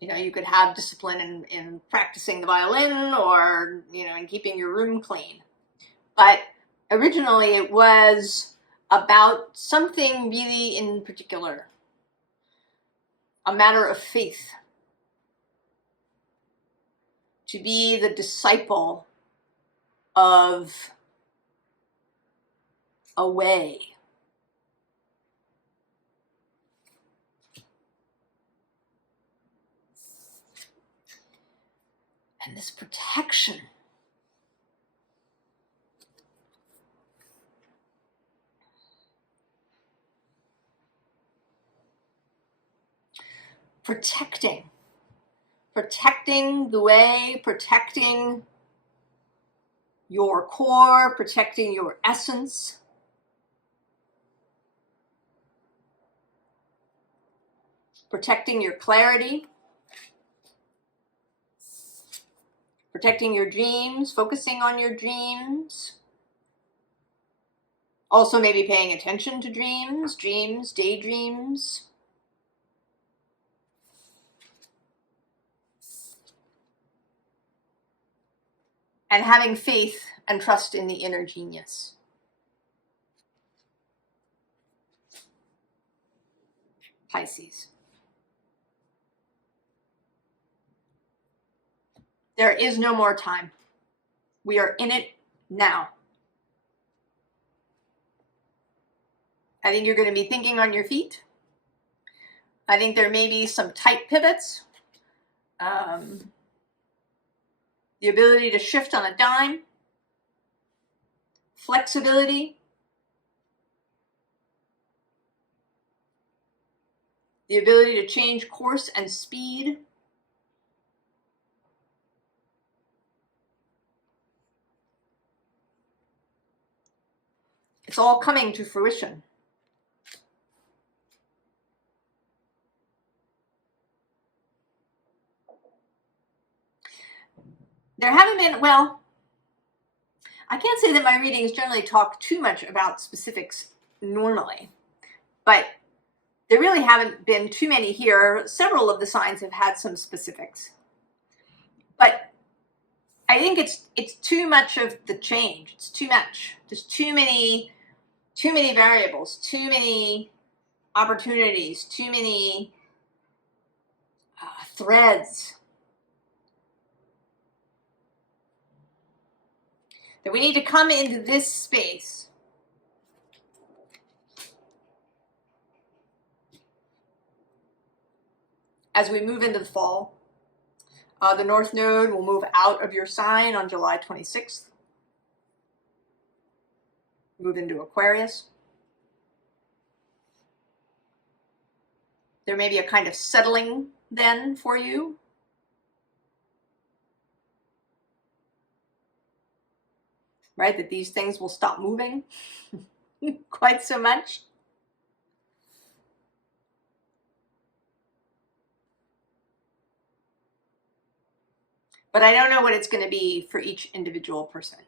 You know, you could have discipline in practicing the violin or, you know, in keeping your room clean. But originally it was about something really in particular, a matter of faith. To be the disciple of a way. And this protection. Protecting the way, protecting your core, protecting your essence. Protecting your clarity. Protecting your dreams, focusing on your dreams. Also maybe paying attention to dreams, daydreams. And having faith and trust in the inner genius. Pisces. There is no more time. We are in it now. I think you're going to be thinking on your feet. I think there may be some tight pivots. The ability to shift on a dime. Flexibility. The ability to change course and speed. It's all coming to fruition. There haven't been, well, I can't say that my readings generally talk too much about specifics normally, but there really haven't been too many here. Several of the signs have had some specifics, but I think it's too much of the change. It's too much. There's too many variables, too many opportunities, too many threads that we need to come into this space as we move into the fall. The North Node will move out of your sign on July 26th. Move into Aquarius. There may be a kind of settling then for you. Right? That these things will stop moving quite so much. But I don't know what it's going to be for each individual person.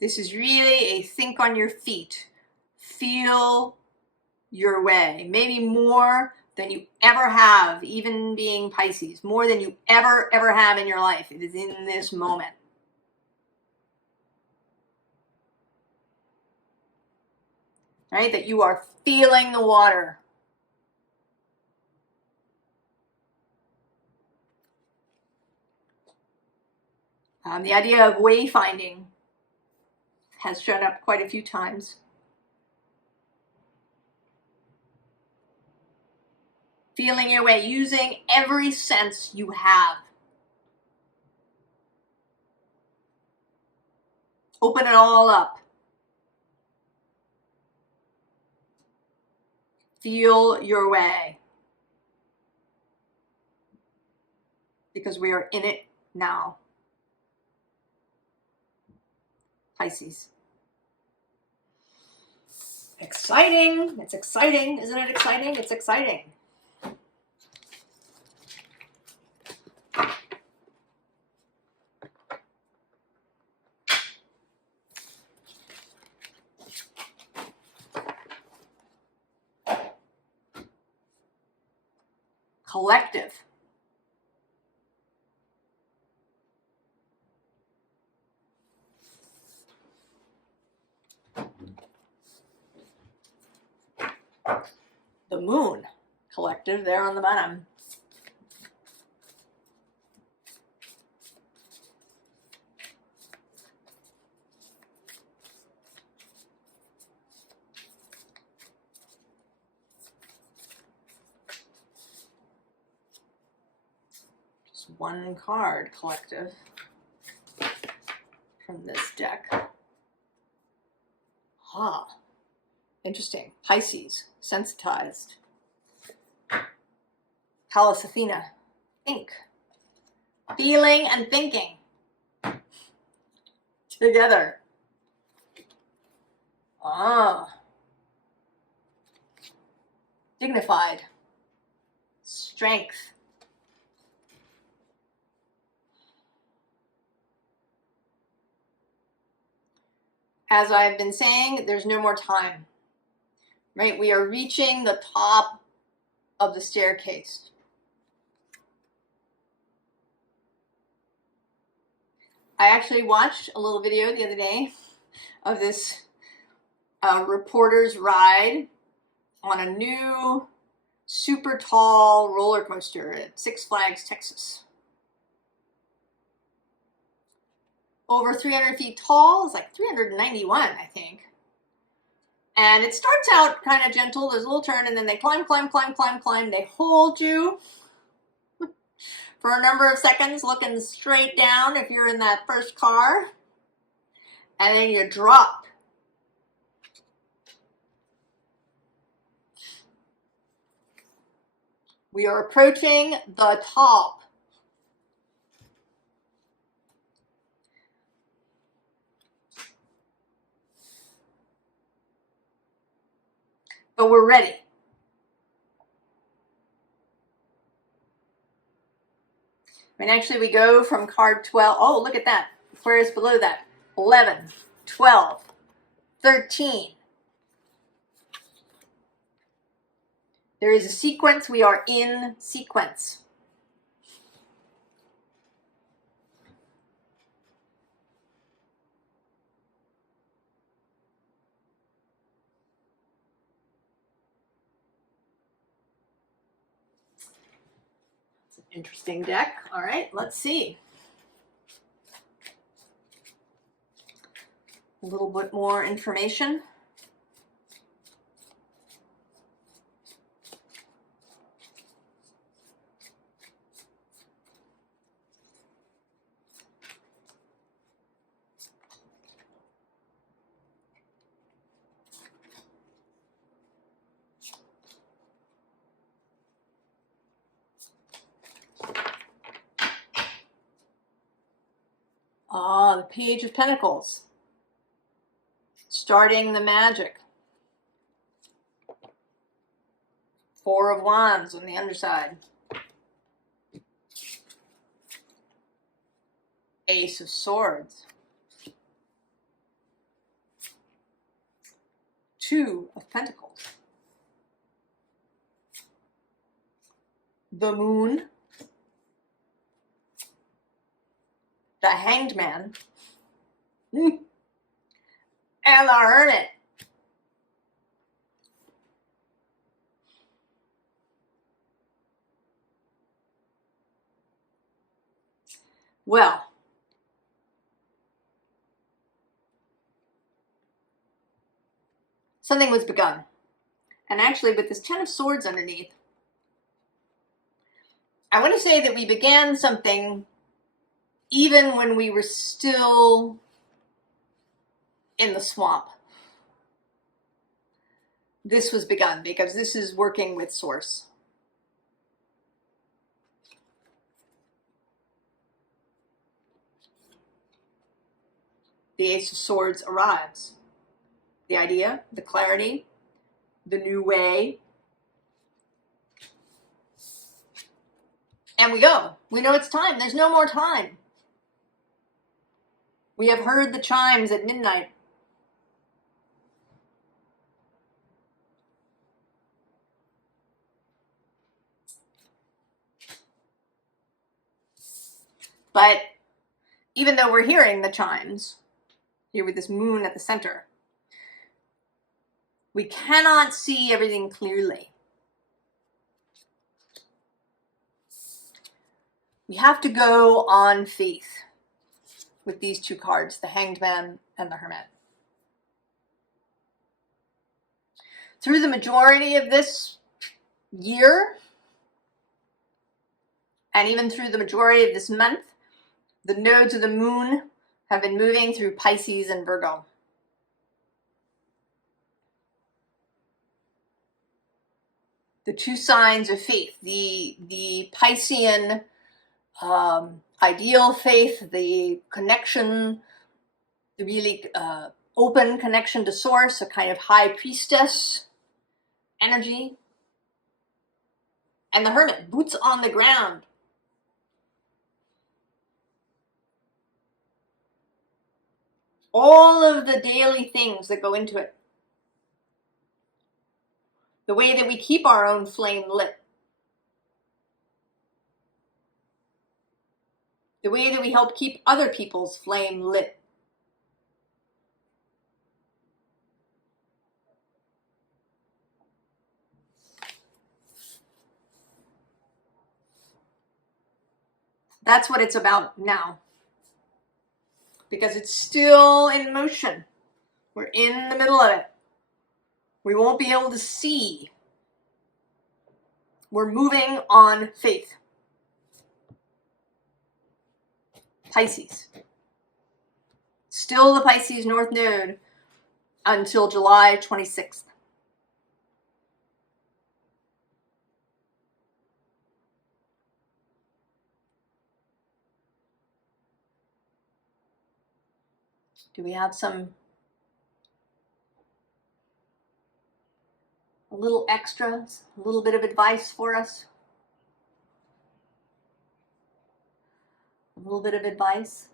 This is really a think on your feet. Feel your way. Maybe more than you ever have, even being Pisces. More than you ever have in your life. It is in this moment. Right? That you are feeling the water. The idea of wayfinding, has shown up quite a few times. Feeling your way, using every sense you have. Open it all up. Feel your way. Because we are in it now. Pisces. Exciting. It's exciting. Isn't it exciting? It's exciting. Collective. The moon. Collective there on the bottom. Just one card, collective, from this deck. Ah, interesting. Pisces, sensitized. Pallas Athena, think. Feeling and thinking. Together. Ah. Dignified. Strength. As I've been saying, there's no more time, right? We are reaching the top of the staircase. I actually watched a little video the other day of this reporter's ride on a new super tall roller coaster at Six Flags, Texas. Over 300 feet tall. It's like 391, I think. And it starts out kind of gentle. There's a little turn, and then they climb, climb, climb, climb, climb. They hold you for a number of seconds, looking straight down if you're in that first car. And then you drop. We are approaching the top. But we're ready. And actually we go from card 12. Oh, look at that. Aquarius below that. 11, 12, 13. There is a sequence. We are in sequence. It's an interesting deck. All right, let's see. A little bit more information. Ah, the Page of Pentacles. Starting the magic. Four of Wands on the underside. Ace of Swords. Two of Pentacles. The Moon. The Hanged Man. And the Hermit. Well, something was begun. And actually, with this Ten of Swords underneath, I want to say that we began something even when we were still in the swamp. This was begun because this is working with Source. The Ace of Swords arrives. The idea, the clarity, the new way. And we go. We know it's time. There's no more time. We have heard the chimes at midnight. But even though we're hearing the chimes, here with this moon at the center, we cannot see everything clearly. We have to go on faith with these two cards, the Hanged Man and the Hermit. Through the majority of this year, and even through the majority of this month, the nodes of the moon have been moving through Pisces and Virgo. The two signs of faith, the Piscean ideal faith, the connection, the really open connection to Source, a kind of high priestess energy, and the Hermit, boots on the ground. All of the daily things that go into it. The way that we keep our own flame lit. The way that we help keep other people's flame lit. That's what it's about now. Because it's still in motion. We're in the middle of it. We won't be able to see. We're moving on faith. Pisces. Still the Pisces North Node until July 26th. Do we have a little extras, a little bit of advice for us? A little bit of advice?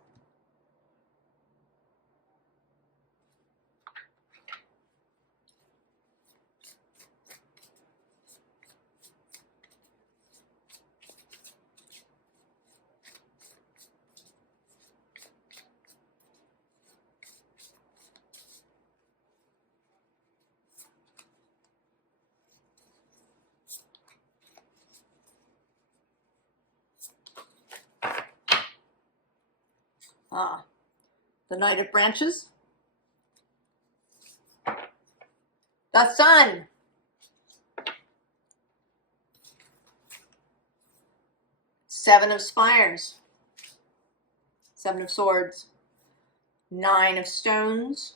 The Knight of Branches. The Sun. Seven of Spires. Seven of Swords. Nine of Stones.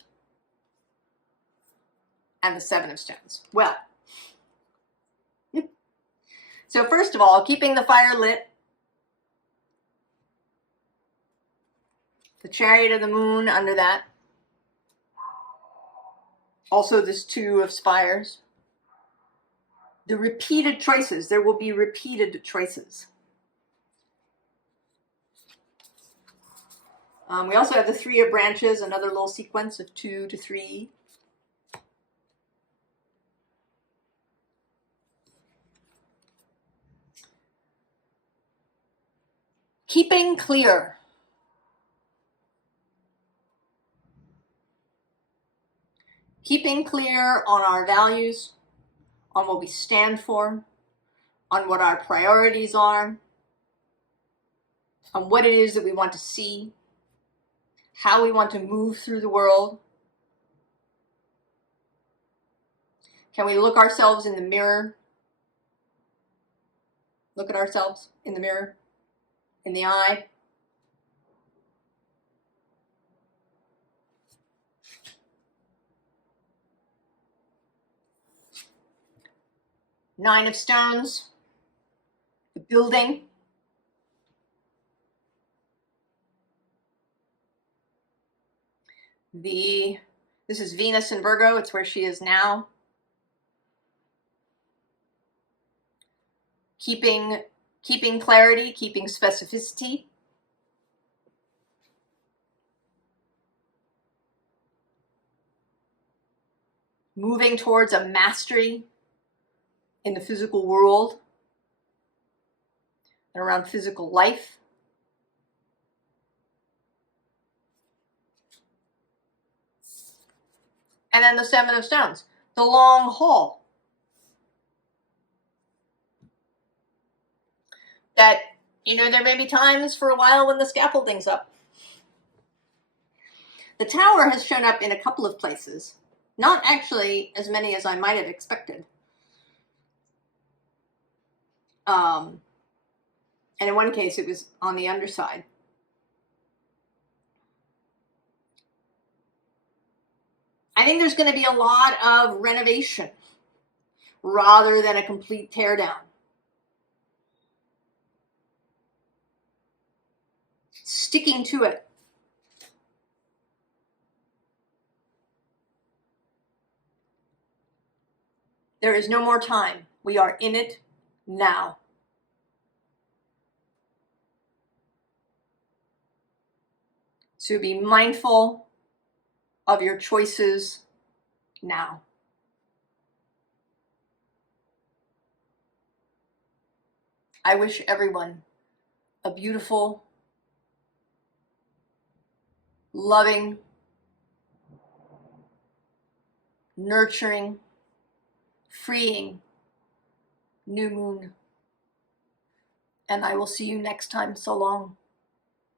And the Seven of Stones. Well, so first of all, keeping the fire lit. The Chariot of the Moon under that. Also this Two of Spires. The repeated choices. There will be repeated choices. We also have the Three of Branches, another little sequence of 2 to 3. Keeping clear. Keeping clear on our values, on what we stand for, on what our priorities are, on what it is that we want to see, how we want to move through the world. Can we look ourselves in the mirror? Look at ourselves in the mirror, in the eye. Nine of Stones, the building. This is Venus in Virgo. It's where she is now. Keeping clarity, keeping specificity. Moving towards a mastery in the physical world and around physical life. And then the Seven of Stones, the long haul. That, you know, there may be times for a while when the scaffolding's up. The Tower has shown up in a couple of places, not actually as many as I might have expected. And in one case, it was on the underside. I think there's going to be a lot of renovation rather than a complete teardown. Sticking to it. There is no more time. We are in it now. So be mindful of your choices now. I wish everyone a beautiful, loving, nurturing, freeing new moon. And I will see you next time. So long.